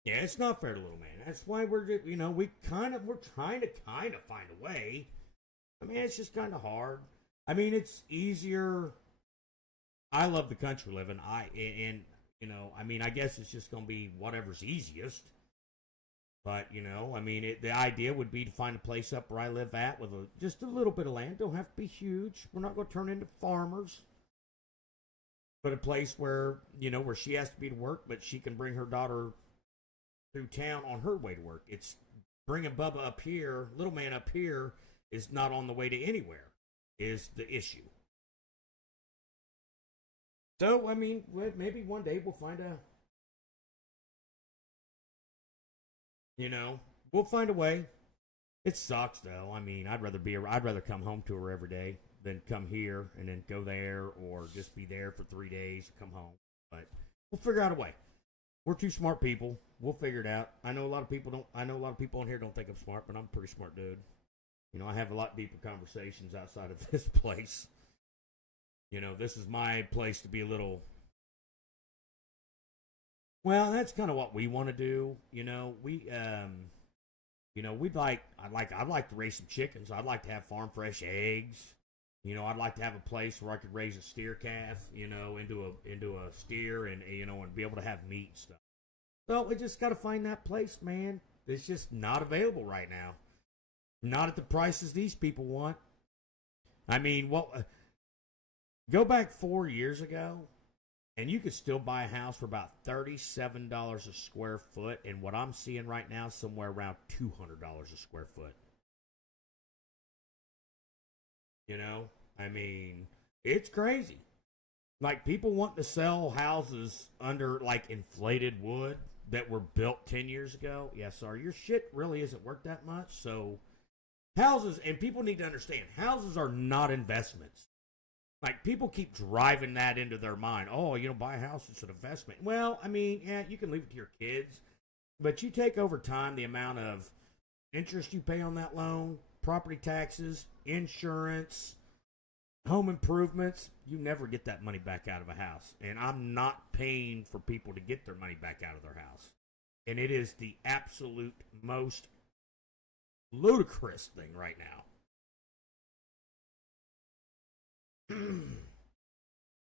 Yeah, it's not fair to little man. That's why we're trying to find a way. I mean, it's just kind of hard. I mean, it's easier. I love the country living. I mean, I guess it's just going to be whatever's easiest. But, you know, I mean, the idea would be to find a place up where I live at with just a little bit of land. Don't have to be huge. We're not going to turn into farmers. But a place where, you know, where she has to be to work, but she can bring her daughter through town on her way to work. It's bringing Bubba up here, little man up here, is not on the way to anywhere, is the issue. So, I mean, maybe one day we'll find we'll find a way. It sucks though. I mean, I'd rather come home to her every day than come here and then go there or just be there for 3 days and come home. But we'll figure out a way. We're two smart people. We'll figure it out. I know a lot of people on here don't think I'm smart, but I'm a pretty smart dude. You know, I have a lot deeper conversations outside of this place. You know, this is my place to be a little. Well, that's kind of what we want to do. You know, I'd like to raise some chickens. I'd like to have farm fresh eggs. You know, I'd like to have a place where I could raise a steer calf, you know, into a steer and, you know, and be able to have meat and stuff. So we just got to find that place, man. It's just not available right now. Not at the prices these people want. I mean, go back 4 years ago, and you could still buy a house for about $37 a square foot, and what I'm seeing right now is somewhere around $200 a square foot. You know, I mean, it's crazy. Like, people want to sell houses under, like, inflated wood, that were built 10 years ago, yeah, sorry, your shit really isn't worth that much. So houses, and people need to understand, houses are not investments. Like, people keep driving that into their mind. Oh, buy a house, it's an investment. Well, I mean, yeah, you can leave it to your kids, but you take over time the amount of interest you pay on that loan, property taxes, insurance, home improvements, you never get that money back out of a house. And I'm not paying for people to get their money back out of their house. And it is the absolute most ludicrous thing right now.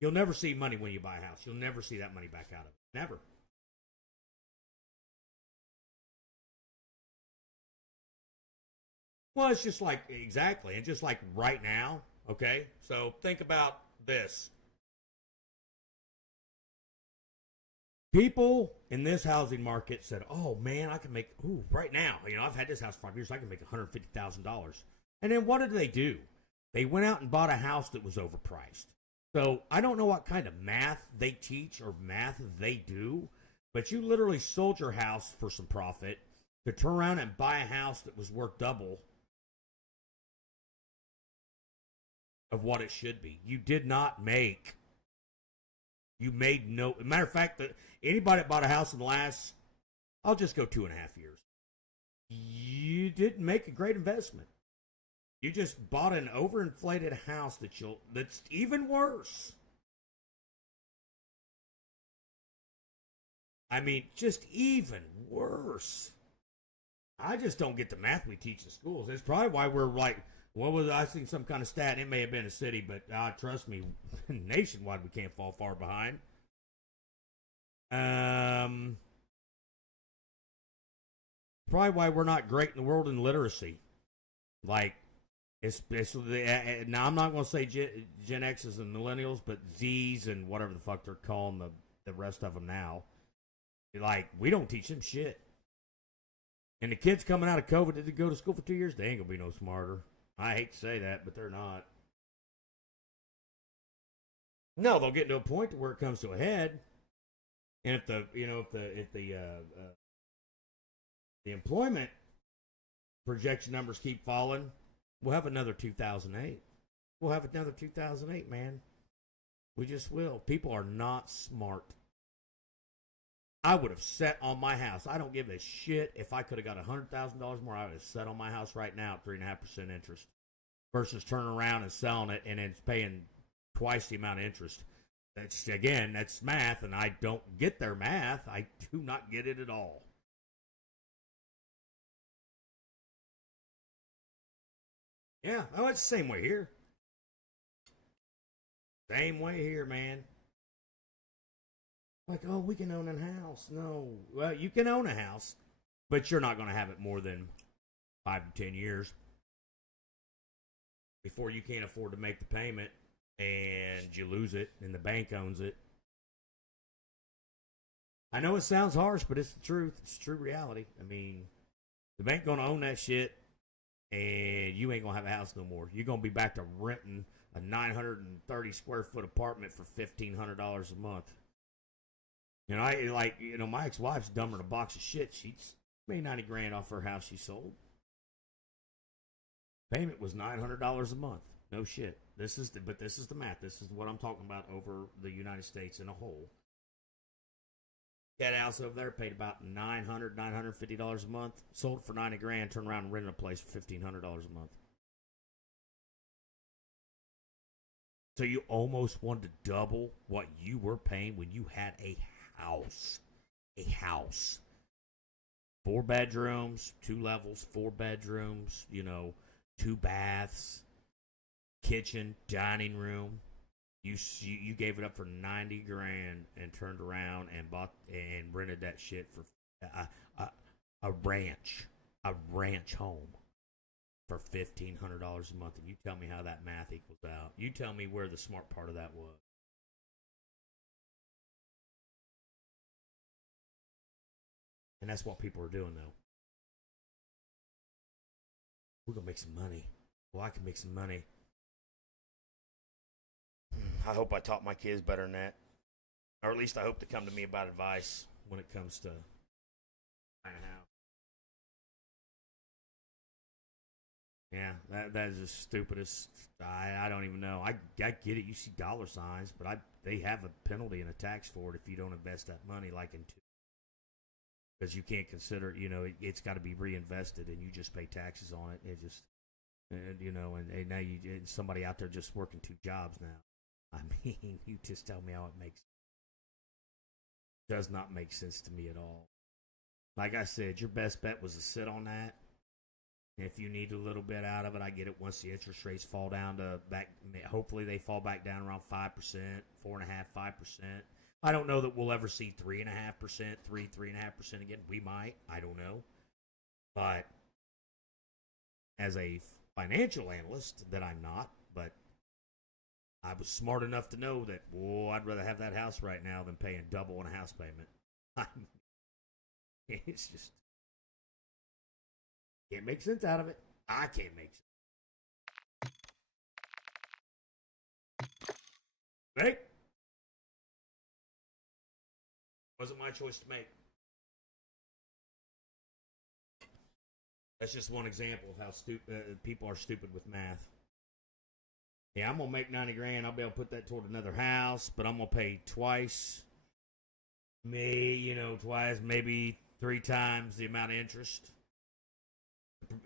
You'll never see money when you buy a house. You'll never see that money back out of it. Never. Well, it's just like, exactly. And just like right now, okay? So think about this. People in this housing market said, oh man, I can make, right now, I've had this house for 5 years, I can make $150,000. And then what did they do? They went out and bought a house that was overpriced. So I don't know what kind of math they teach or math they do, but you literally sold your house for some profit to turn around and buy a house that was worth double of what it should be. You did not make. You made no. Matter of fact, that anybody that bought a house in the last, I'll just go 2.5 years. You didn't make a great investment. You just bought an overinflated house that's even worse. I mean, just even worse. I just don't get the math we teach in schools. It's probably why we're like, I seen some kind of stat. It may have been a city, but trust me, nationwide we can't fall far behind. Probably why we're not great in the world in literacy. Like, especially now, I'm not going to say Gen X's and millennials, but Z's and whatever the fuck they're calling the rest of them now. Like, we don't teach them shit. And the kids coming out of COVID that did go to school for 2 years, they ain't going to be no smarter. I hate to say that, but they're not. No, they'll get to a point to where it comes to a head. And if the employment projection numbers keep falling, we'll have another 2008. We'll have another 2008, man. We just will. People are not smart. I would have set on my house. I don't give a shit if I could have got $100,000 more. I would have set on my house right now at 3.5% interest versus turning around and selling it and then paying twice the amount of interest. That's math, and I don't get their math. I do not get it at all. Yeah, oh, it's the same way here. Same way here, man. Like, oh, we can own a house. No. Well, you can own a house, but you're not going to have it more than 5 to 10 years before you can't afford to make the payment and you lose it and the bank owns it. I know it sounds harsh, but it's the truth. It's true reality. I mean, the bank going to own that shit and you ain't going to have a house no more. You're going to be back to renting a 930 square foot apartment for $1,500 a month. My ex-wife's dumber than a box of shit. She made $90,000 off her house she sold. Payment was $900 a month. No shit. This is the math. This is what I'm talking about over the United States in a whole. That house over there paid about $950 a month. Sold it for $90,000. Turned around and rented a place for $1,500 a month. So you almost wanted to double what you were paying when you had a house. 4 bedrooms, 2 levels, 4 bedrooms, 2 baths, kitchen, dining room. You gave it up for $90,000 and turned around and bought and rented that shit for a ranch home for $1,500 a month. And you tell me how that math equals out. You tell me where the smart part of that was. And that's what people are doing, though. We're going to make some money. Well, I can make some money. I hope I taught my kids better than that. Or at least I hope they come to me about advice when it comes to buying a house. Yeah, that is the stupidest. I don't even know. I get it. You see dollar signs, but they have a penalty and a tax for it if you don't invest that money, like in two. Because you can't consider, it's got to be reinvested, and you just pay taxes on it. It just, and now somebody out there just working two jobs now. I mean, you just tell me how it does not make sense to me at all. Like I said, your best bet was to sit on that. If you need a little bit out of it, I get it. Once the interest rates fall down to back, hopefully they fall back down around 5%, 4.5%, 5%. I don't know that we'll ever see 3.5%, 3.5% again. We might. I don't know. But as a financial analyst, that I'm not, but I was smart enough to know that, I'd rather have that house right now than paying double on a house payment. It's just can't make sense out of it. I can't make sense. Right? Wasn't my choice to make. That's just one example of how people are stupid with math. Yeah, I'm gonna make 90 grand. I'll be able to put that toward another house, but I'm gonna pay twice, twice, maybe 3 times the amount of interest.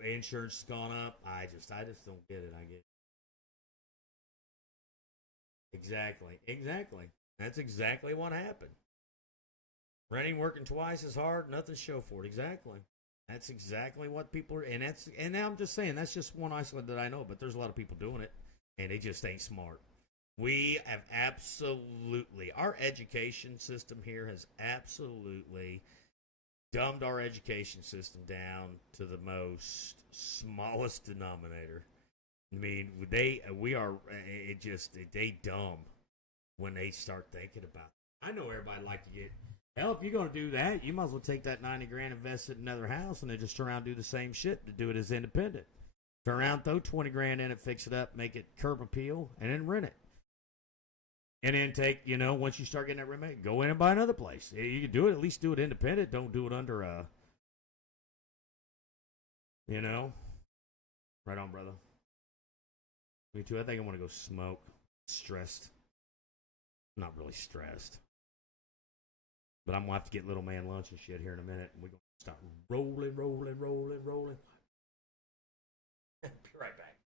Insurance has gone up. I just don't get it. I get it. Exactly. That's exactly what happened. Renting, working twice as hard, nothing to show for it. Exactly. That's exactly what people are, and now I'm just saying that's just one isolate that I know, but there's a lot of people doing it, and they just ain't smart. We have our education system here has absolutely dumbed our education system down to the most smallest denominator. I mean, they dumb when they start thinking about it. I know everybody like to get, hell, if you're going to do that, you might as well take that 90 grand, invest it in another house, and then just turn around and do the same shit to do it as independent. Turn around, throw 20 grand in it, fix it up, make it curb appeal, and then rent it. And then take, once you start getting that remake, go in and buy another place. You can do it, at least do it independent. Don't do it under a, Right on, brother. Me too. I think I want to go smoke. Stressed. Not really stressed. But I'm going to have to get little man lunch and shit here in a minute. And we're going to start rolling. Be right back.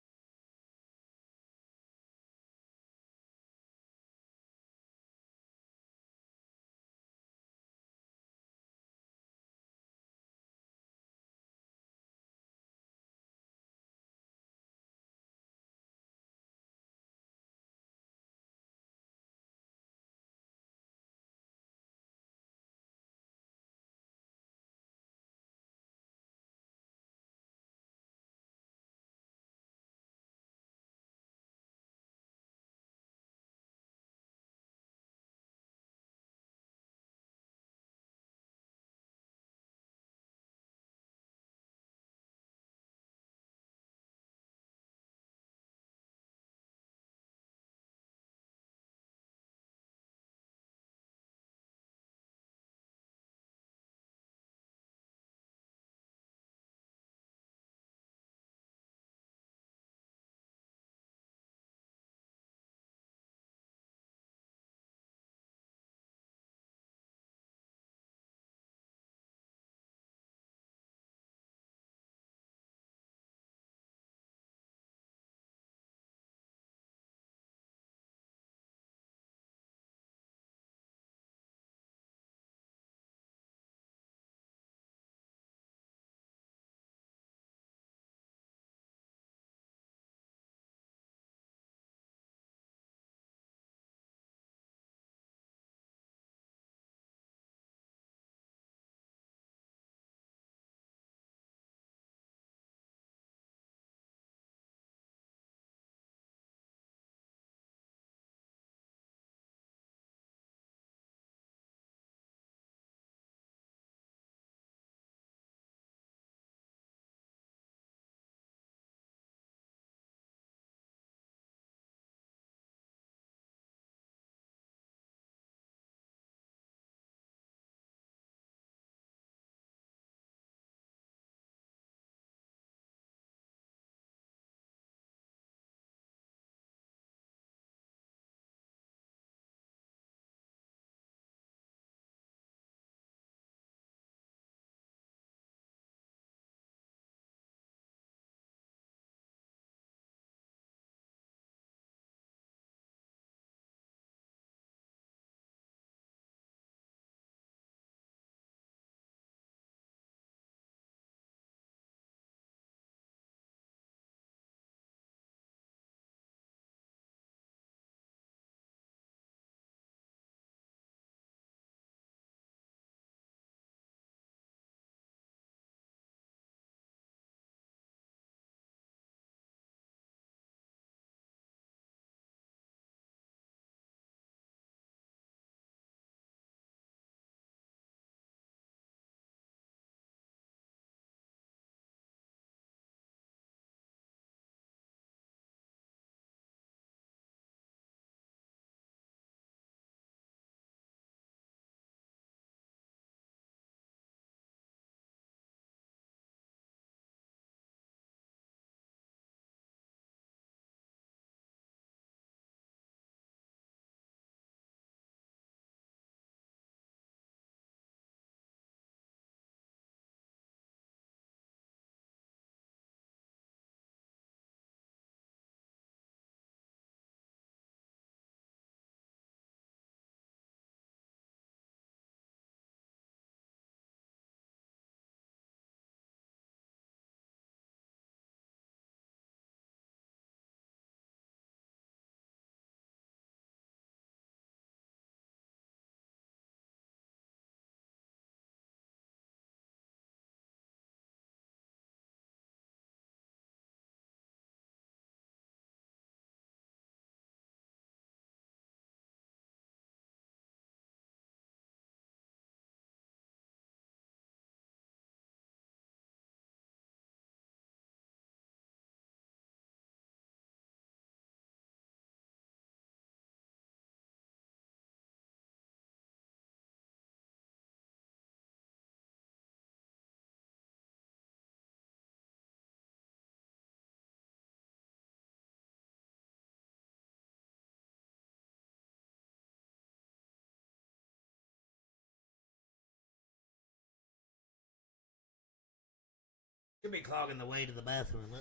Should be clogging the way to the bathroom.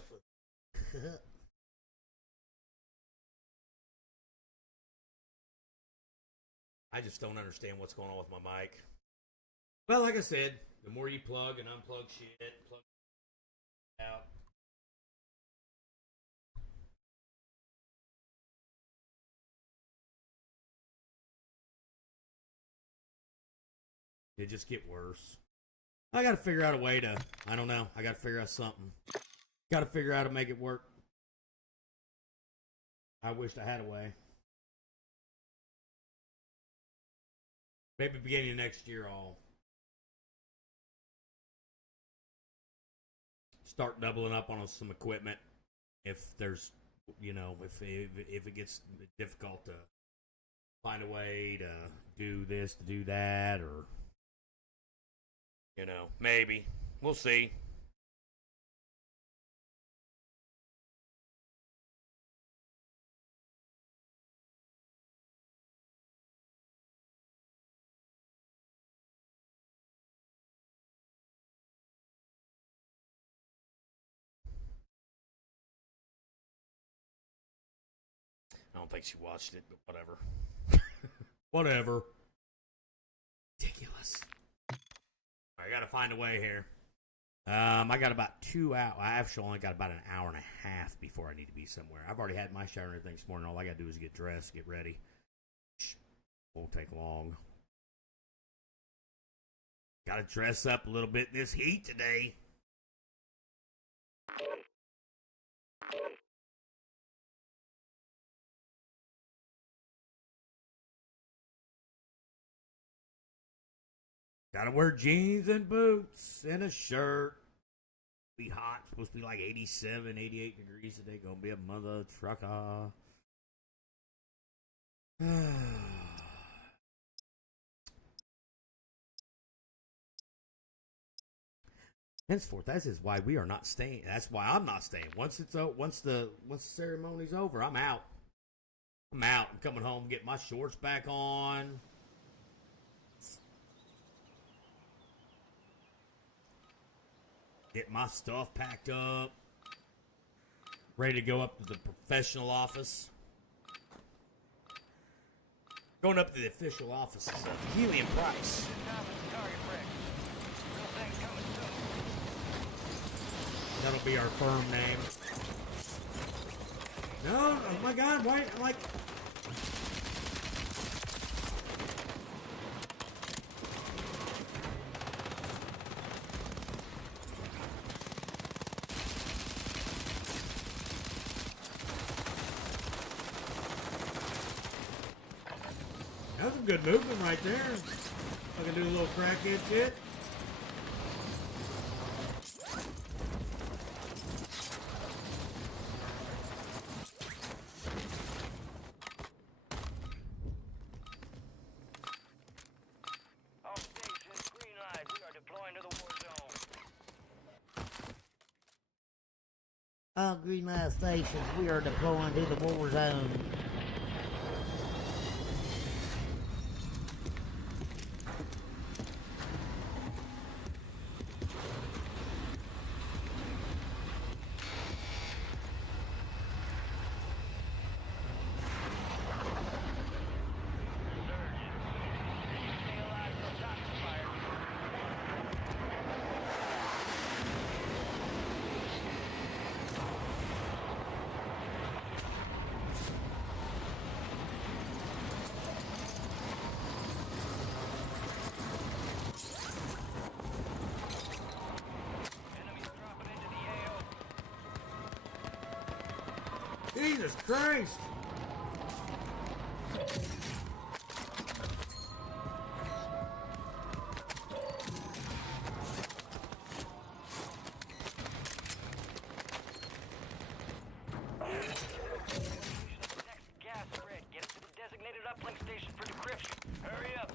I just don't understand what's going on with my mic. Well, like I said, the more you plug and unplug shit, plug out. It just get worse. I gotta figure out a way to, I don't know, I gotta figure out something. Gotta figure out how to make it work. I wished I had a way. Maybe beginning of next year I'll start doubling up on some equipment. If there's, you know, if it gets difficult to find a way to do this, to do that, or, you know, maybe. We'll see. I don't think she watched it, but whatever. Whatever. Ridiculous. I gotta find a way here. I got about 2 hours. I actually only got about an hour and a half before I need to be somewhere. I've already had my shower and everything this morning. All I gotta do is get dressed, get ready. Won't take long. Gotta dress up a little bit in this heat today. Gotta wear jeans and boots and a shirt. Be hot. Supposed to be like 87, 88 degrees today. Gonna be a mother trucker. Henceforth, that is why we are not staying. That's why I'm not staying. Once the ceremony's over, I'm out. I'm coming home, get my shorts back on. Get my stuff packed up. Ready to go up to the professional office. Going up to the official offices of Helium Price. That'll be our firm name. No, oh my God, why? I'm like... That's some good movement right there. I can do a little crackhead shit. All stations, green light. We are deploying to the war zone. All green light stations, we are deploying to the war zone. Jesus Christ! Gas spread. Get it to the designated uplink station for decryption. Hurry up.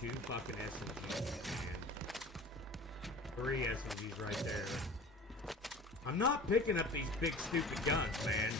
2 fucking SMGs, man. 3 SMGs right there. I'm not picking up these big stupid guns, man.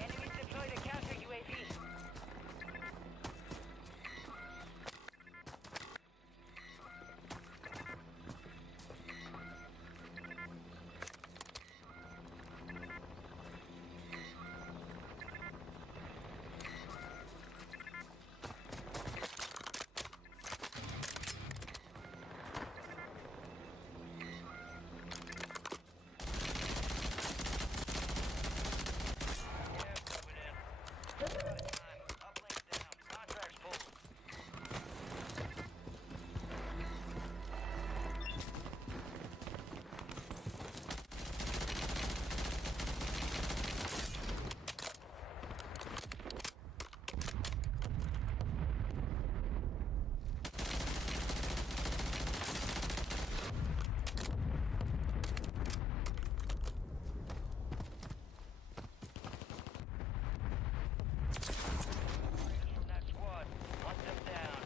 Enemies deployed a counter UAV. That squad, hunt them down.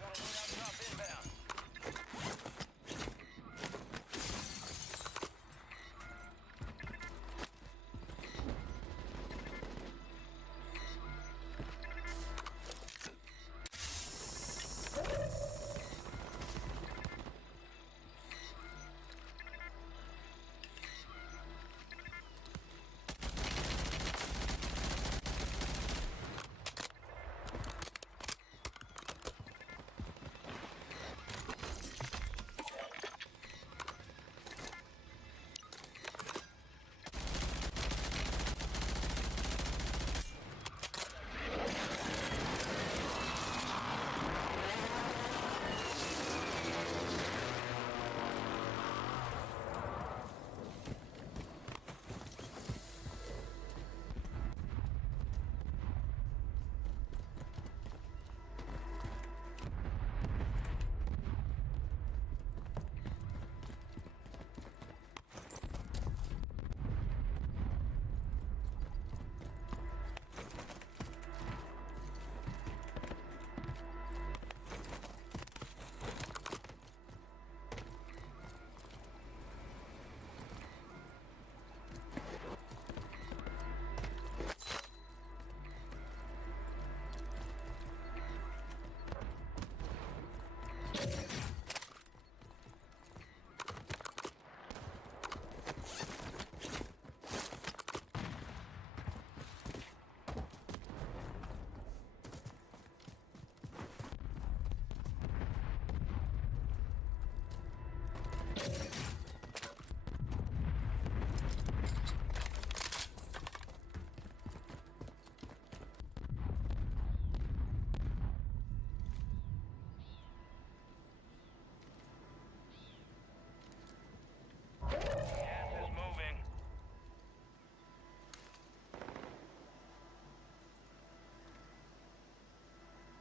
Got a loadout drop inbound.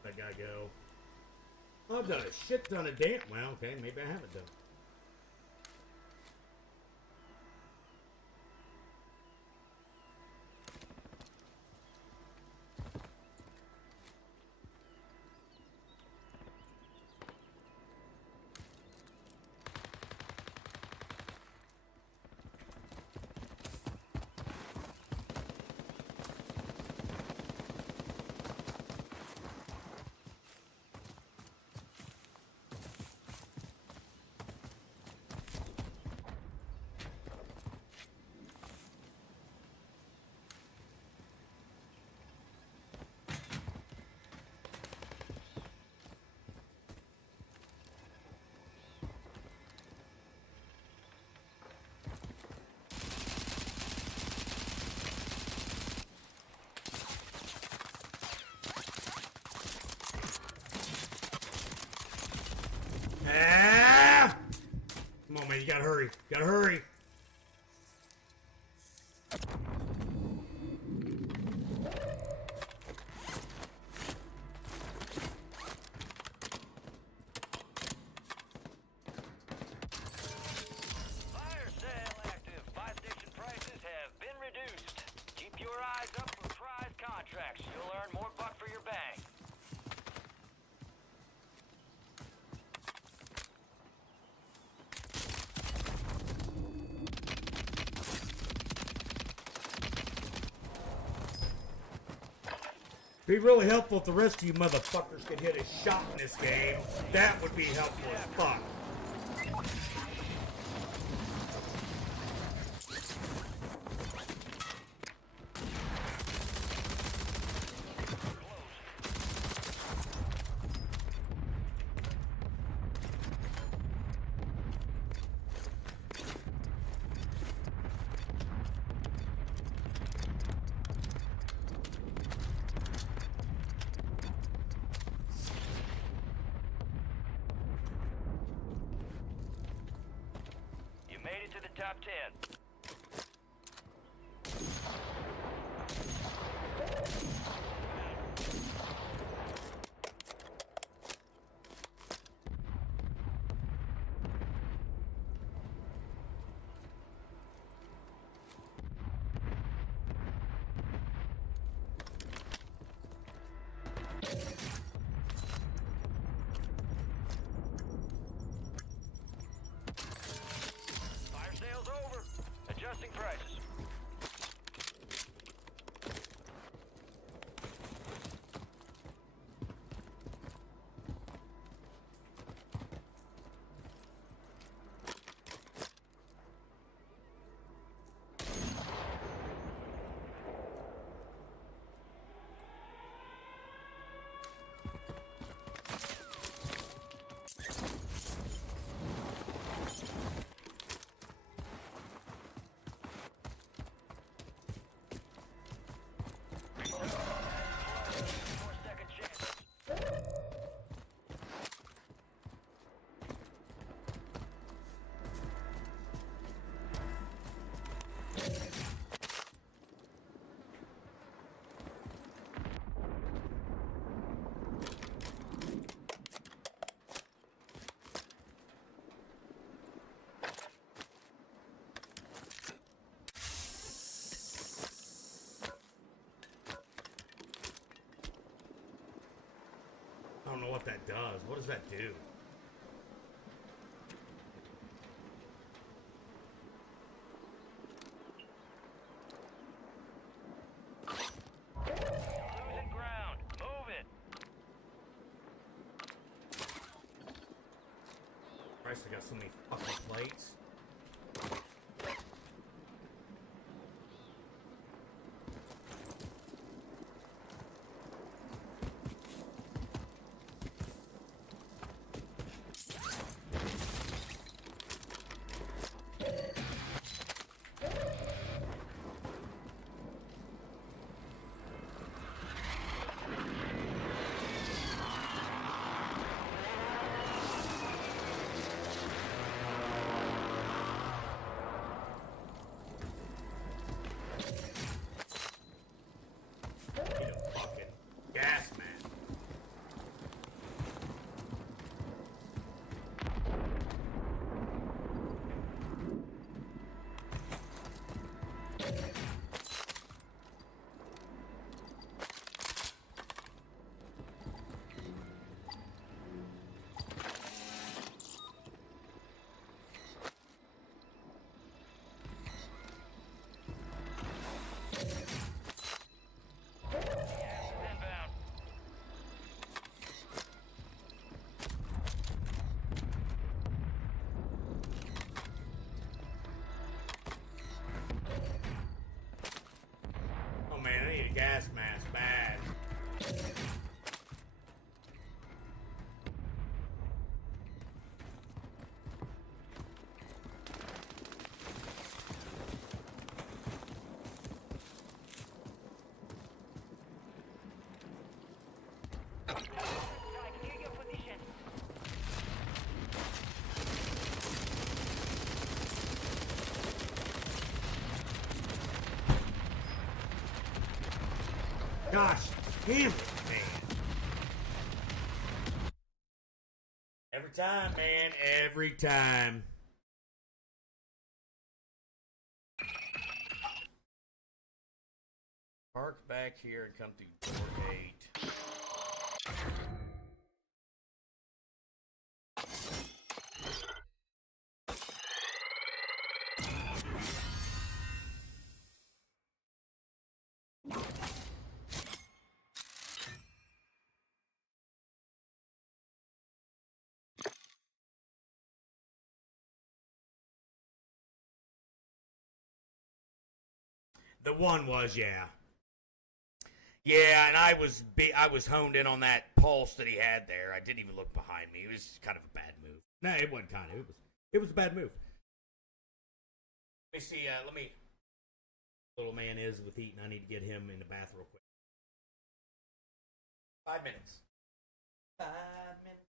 That guy go. I've done a shit ton of damn. Well, okay, maybe I haven't done. Ah! Come on, man. You gotta hurry. You gotta hurry. Fire sale active. Buy station prices have been reduced. Keep your eyes up for prize contracts. You'll earn more buck for your bang. Be really helpful if the rest of you motherfuckers could hit a shot in this game. That would be helpful as fuck. You made it to the top 10. Fire sale's over. Adjusting prices. More second chances. I don't know what that does. What does that do? Losing ground. Move it. Christ, I got so many fucking plates. Gosh, damn it, man. Every time, man. Every time. Park back here and come through door 8. The one was, yeah. Yeah, and I was honed in on that pulse that he had there. I didn't even look behind me. It was kind of a bad move. No, it wasn't kind of. It was a bad move. Let me see. Let me. Little man is with eating. I need to get him in the bath real quick. 5 minutes. 5 minutes.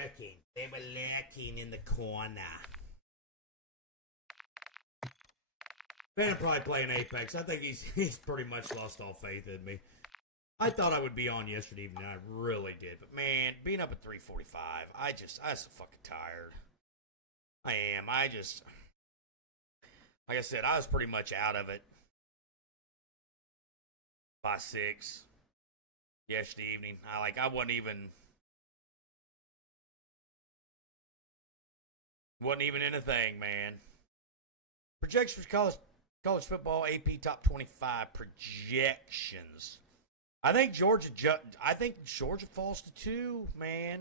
lurking. They were lurking in the corner. Man, I'm probably playing Apex. I think he's pretty much lost all faith in me. I thought I would be on yesterday evening. I really did. But, man, being up at 3:45, I was so fucking tired. I am. Like I said, I was pretty much out of it by 6 yesterday evening. I wasn't even in a thing, man. Projections for college football AP top 25 projections. I think Georgia falls to 2, man.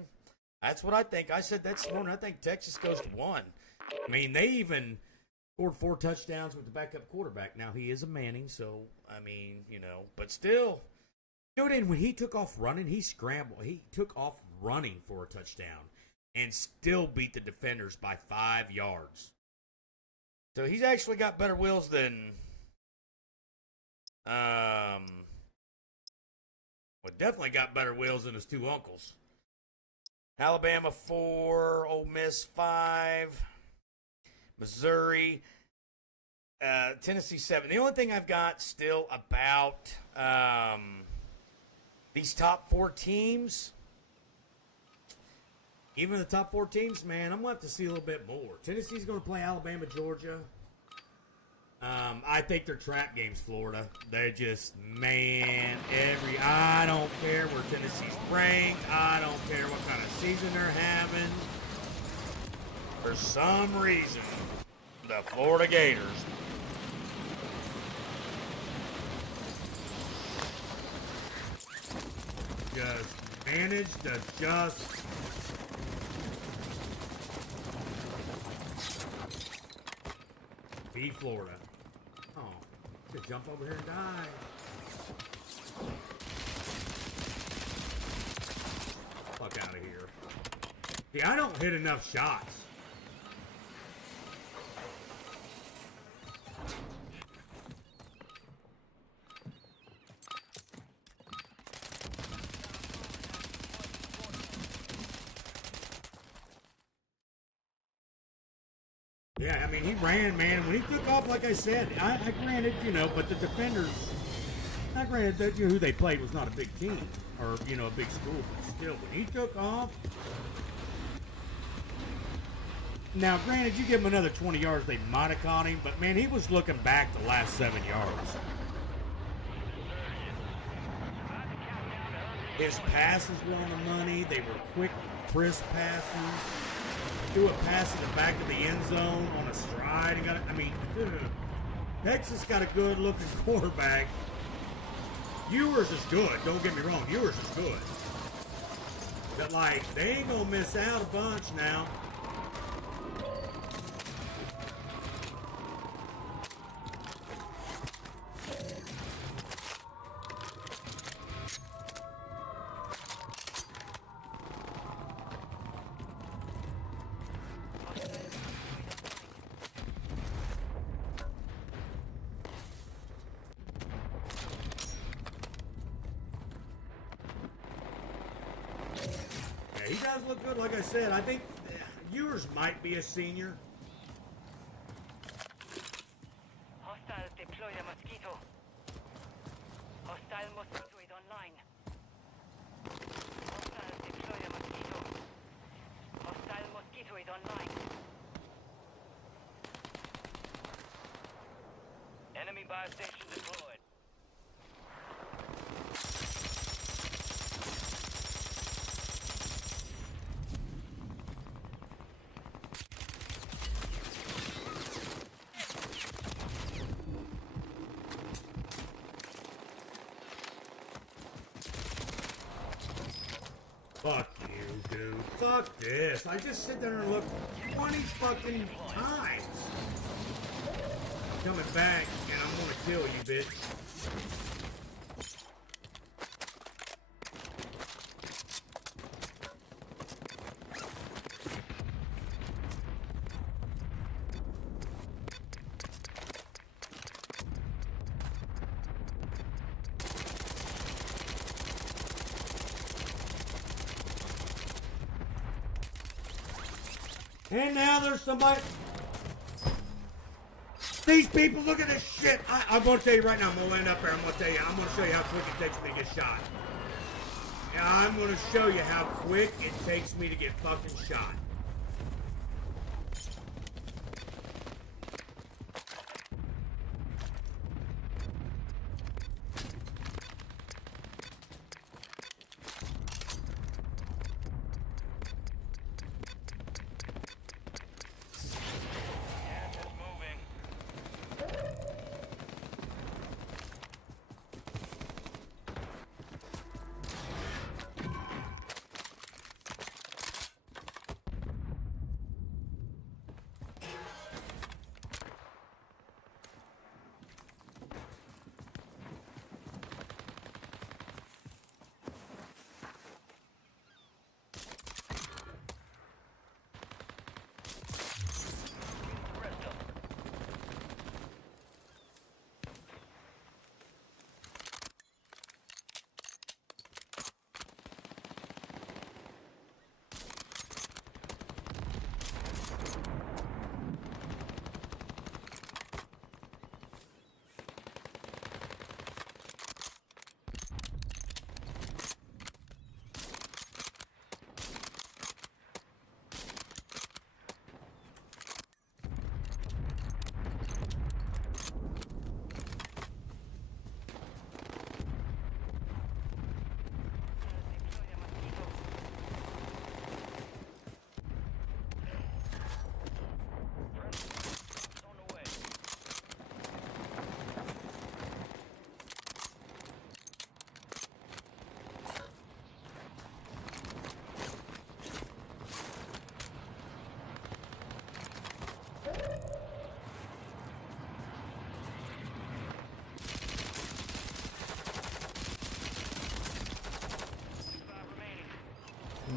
That's what I think. I said that's 1. I think Texas goes to 1. I mean, they even scored 4 touchdowns with the backup quarterback. Now, he is a Manning, so, I mean, but still. And when he took off running, he scrambled. He took off running for a touchdown and still beat the defenders by 5 yards. So he's actually got better wheels than, definitely got better wheels than his 2 uncles. Alabama 4, Ole Miss 5, Missouri, Tennessee 7. The only thing I've got still about these top 4 teams, even the top 4 teams, man, I'm going to have to see a little bit more. Tennessee's going to play Alabama, Georgia. I think their trap game's Florida. They're just, man, I don't care where Tennessee's ranked. I don't care what kind of season they're having. For some reason, the Florida Gators just managed to just beat Florida. Oh, could jump over here and die. Fuck out of here. See, I don't hit enough shots. Yeah, I mean, he ran, man. When he took off, like I said, I granted, but the defenders, I granted that who they played was not a big team or, a big school, but still, when he took off, now, granted, you give him another 20 yards, they might have caught him, but, man, he was looking back the last 7 yards. His passes were on the money. They were quick, crisp passes. Do a pass in the back of the end zone on a stride and got it. I mean, Texas got a good looking quarterback. Ewers is good. Don't get me wrong. Ewers is good. But they ain't gonna miss out a bunch now. He does look good, like I said. I think Ewers might be a senior. Hostile deploy the mosquito. Hostile mosquito is online. Hostile deploy the mosquito. Hostile mosquito is online. Enemy buy station deployed. Fuck you, dude. Fuck this. I just sit there and look 20 fucking times. Coming back, and I'm gonna kill you, bitch. And now there's somebody. These people, look at this shit. I'm going to tell you right now, I'm going to land up there. I'm going to tell you, I'm going to show you how quick it takes me to get shot. Yeah, I'm going to show you how quick it takes me to get fucking shot.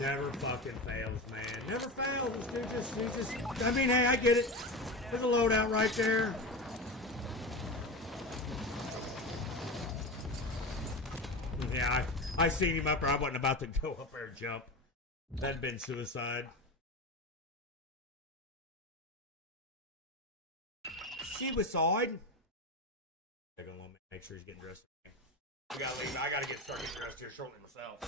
Never fucking fails, man. Never fails. This dude just, I mean, hey, I get it. There's a loadout right there. Yeah, I seen him up there. I wasn't about to go up there and jump. That'd been suicide. Suicide? They're gonna make sure he's getting dressed. We gotta leave. I gotta start getting dressed here shortly myself.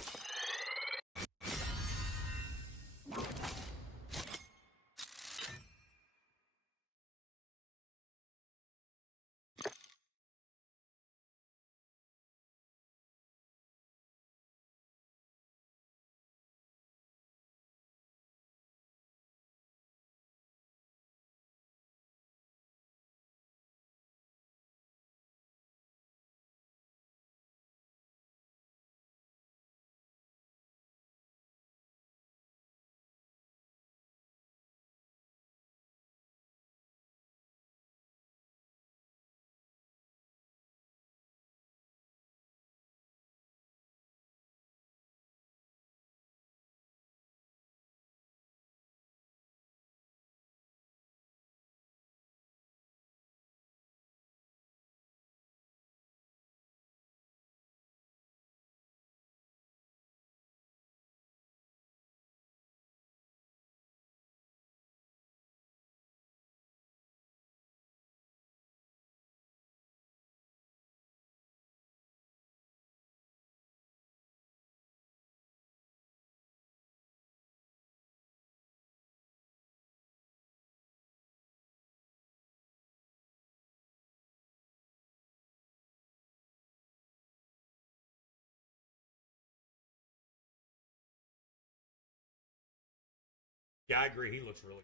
Yeah, I agree. He looks really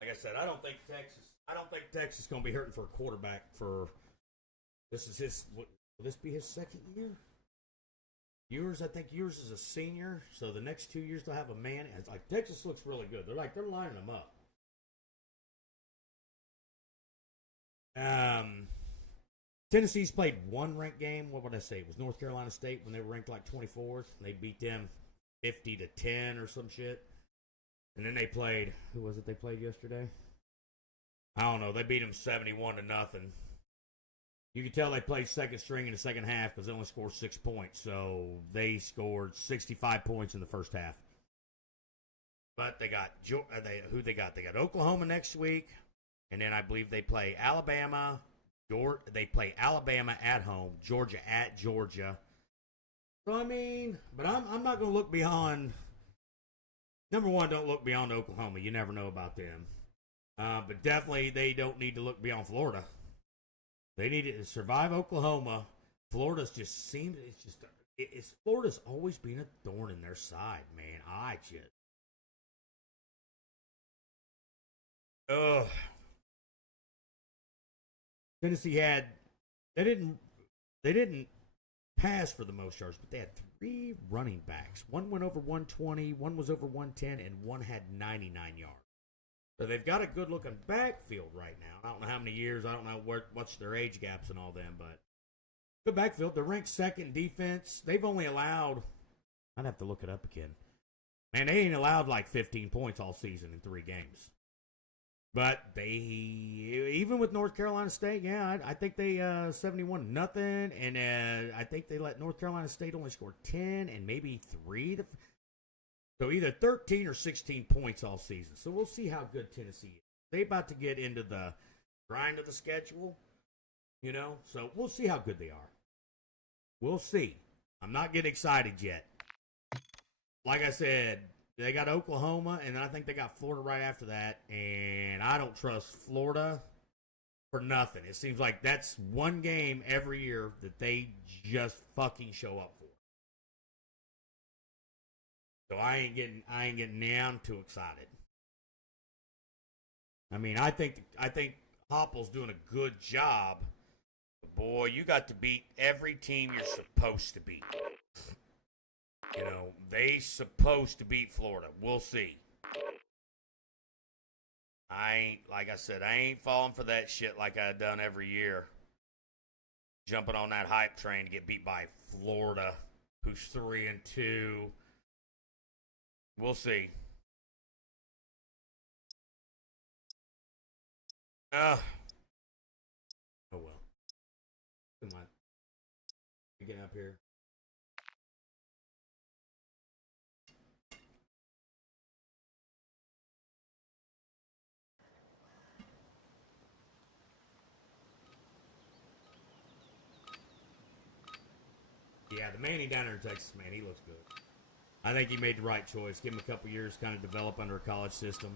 good. Like I said, I don't think Texas is going to be hurting for a quarterback for. This is his. Will this be his second year? I think yours is a senior, so the next 2 years they'll have a man. It's like Texas looks really good. They're lining them up. Tennessee's played one ranked game. What would I say? It was North Carolina State when they were ranked like 24th. They beat them 50-10 or some shit. And then they played. Who was it they played yesterday? I don't know. They beat them 71-0. You can tell they played second string in the second half because they only scored 6 points. So they scored 65 points in the first half. But they got who they got? They got Oklahoma next week, and then I believe they play Alabama. They play Alabama at home, Georgia at Georgia. So I mean, but I'm not going to look beyond. Number one, don't look beyond Oklahoma. You never know about them. But definitely, they don't need to look beyond Florida. They need to survive Oklahoma. Florida's just seems it's Florida's always been a thorn in their side, man. Ugh. Tennessee they didn't pass for the most yards, but they had 3 running backs. One went over 120, one was over 110, and one had 99 yards. So they've got a good-looking backfield right now. I don't know how many years. I don't know what's their age gaps and all them, but good backfield. They're ranked second defense. They've only allowed. I'd have to look it up again. Man, they ain't allowed like 15 points all season in 3 games. But they, even with North Carolina State, yeah, I think they 71-0, and I think they let North Carolina State only score 10 and maybe 3. So either 13 or 16 points all season. So we'll see how good Tennessee is. They're about to get into the grind of the schedule, you know. So we'll see how good they are. We'll see. I'm not getting excited yet. Like I said, they got Oklahoma, and then I think they got Florida right after that. And I don't trust Florida for nothing. It seems like that's one game every year that they just fucking show up for. So I ain't getting down too excited. I mean, I think Hopple's doing a good job. But boy, you got to beat every team you're supposed to beat. You know, they supposed to beat Florida. We'll see. Like I said, I ain't falling for that shit like I done every year. Jumping on that hype train to get beat by Florida, who's 3-2. We'll see. Oh well. Come on. Get up here. Yeah, the Manny down there in Texas, man, he looks good. I think he made the right choice. Give him a couple years, kind of develop under a college system.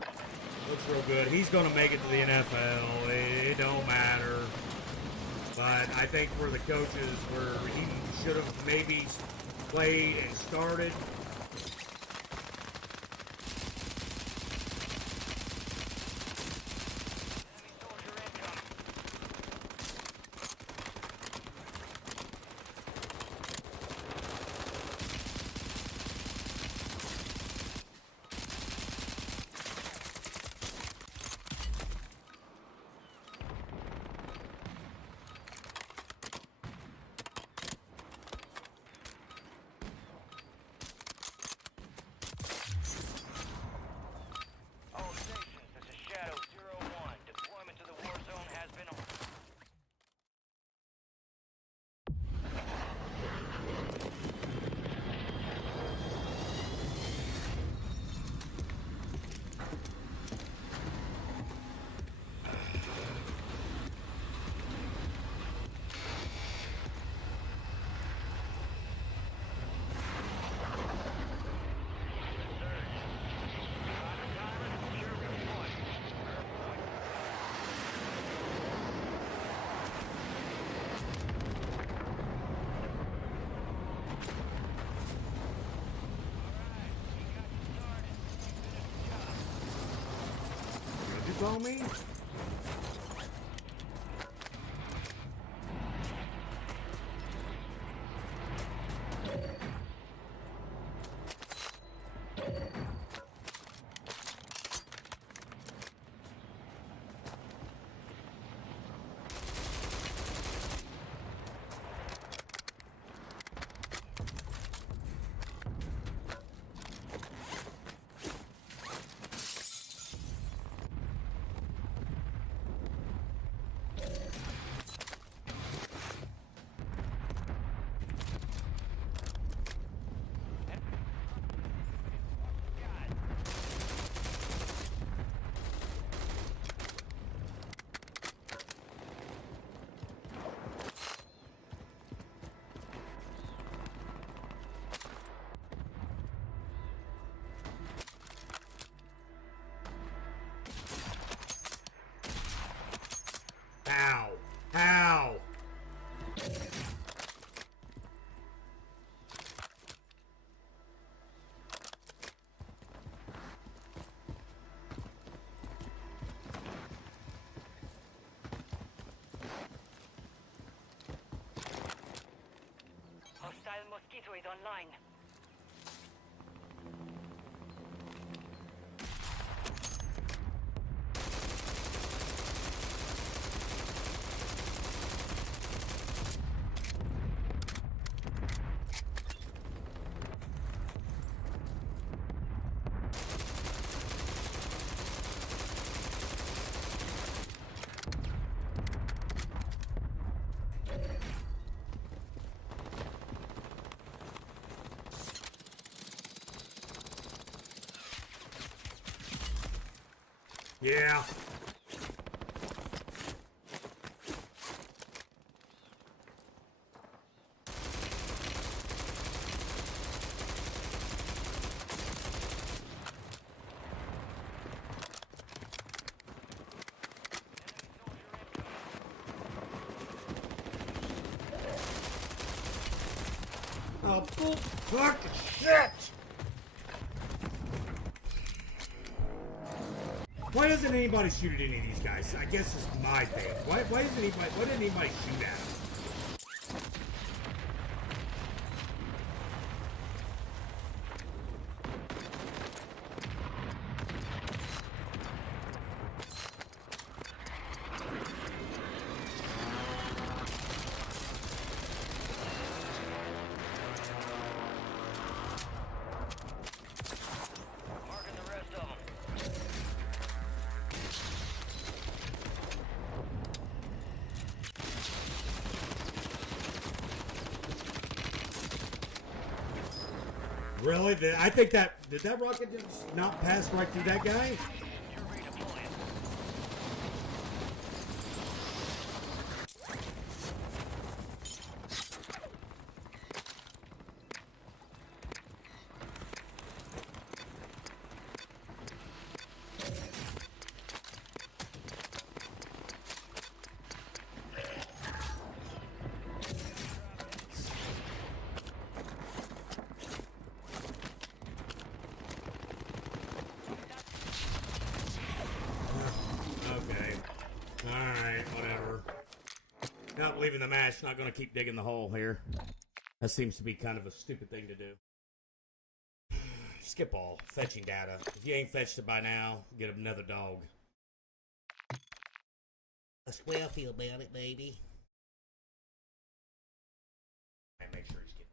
Looks real good. He's going to make it to the NFL. It don't matter. But I think for the coaches, where he should have maybe played and started. On me? How? How? Hostile mosquito is online. Yeah. Oh, fuck shit! Why doesn't anybody shoot at any of these guys? I guess it's my thing. Why didn't anybody shoot at them? Marking the rest of them. Really? I think did that rocket just not pass right through that guy? You're redeploying. Okay. Alright, whatever. Not leaving the match, not gonna keep digging the hole here. That seems to be kind of a stupid thing to do. Skip all fetching data. If you ain't fetched it by now, get another dog. That's the way I feel about it, baby. And make sure he's getting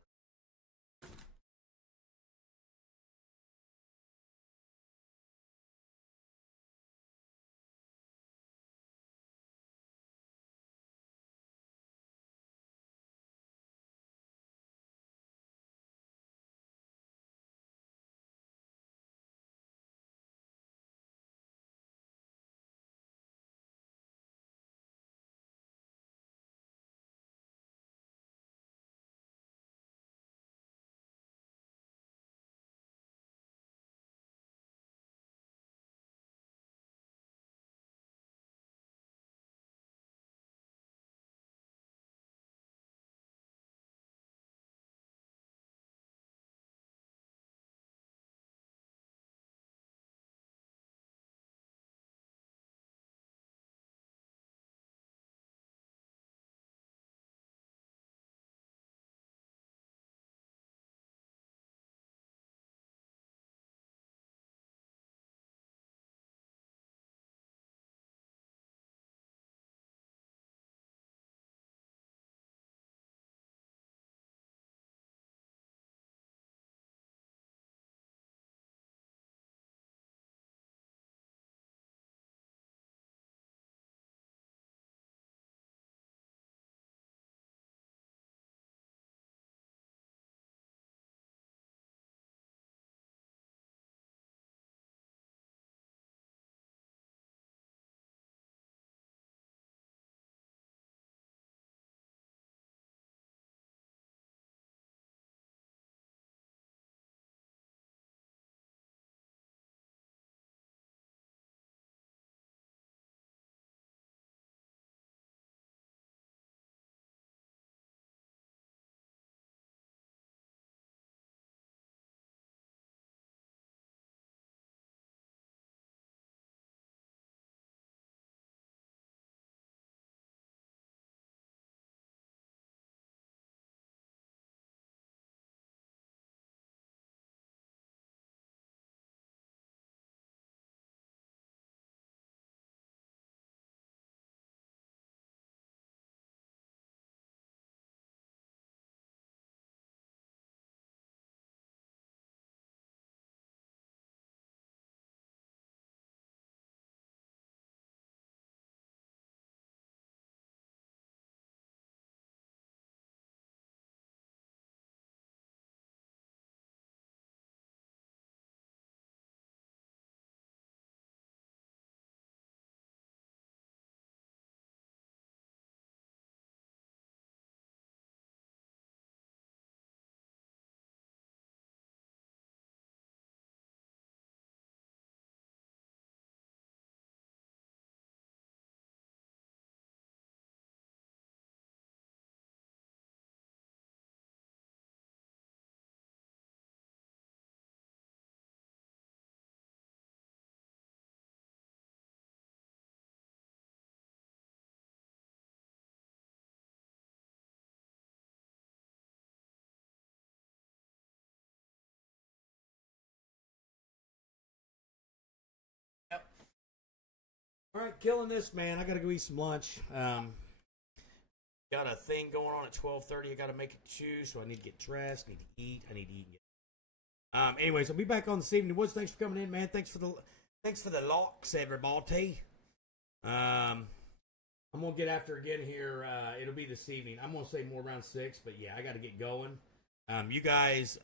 All right, killing this, man. I got to go eat some lunch. Got a thing going on at 12:30. I got to make it too, so I need to get dressed. Need to eat. I need to eat. Anyways, I'll be back on this evening. Woods, thanks for coming in, man. Thanks for the locks, everybody. I'm gonna get after again here. It'll be this evening. I'm gonna say more around 6, but yeah, I got to get going. You guys.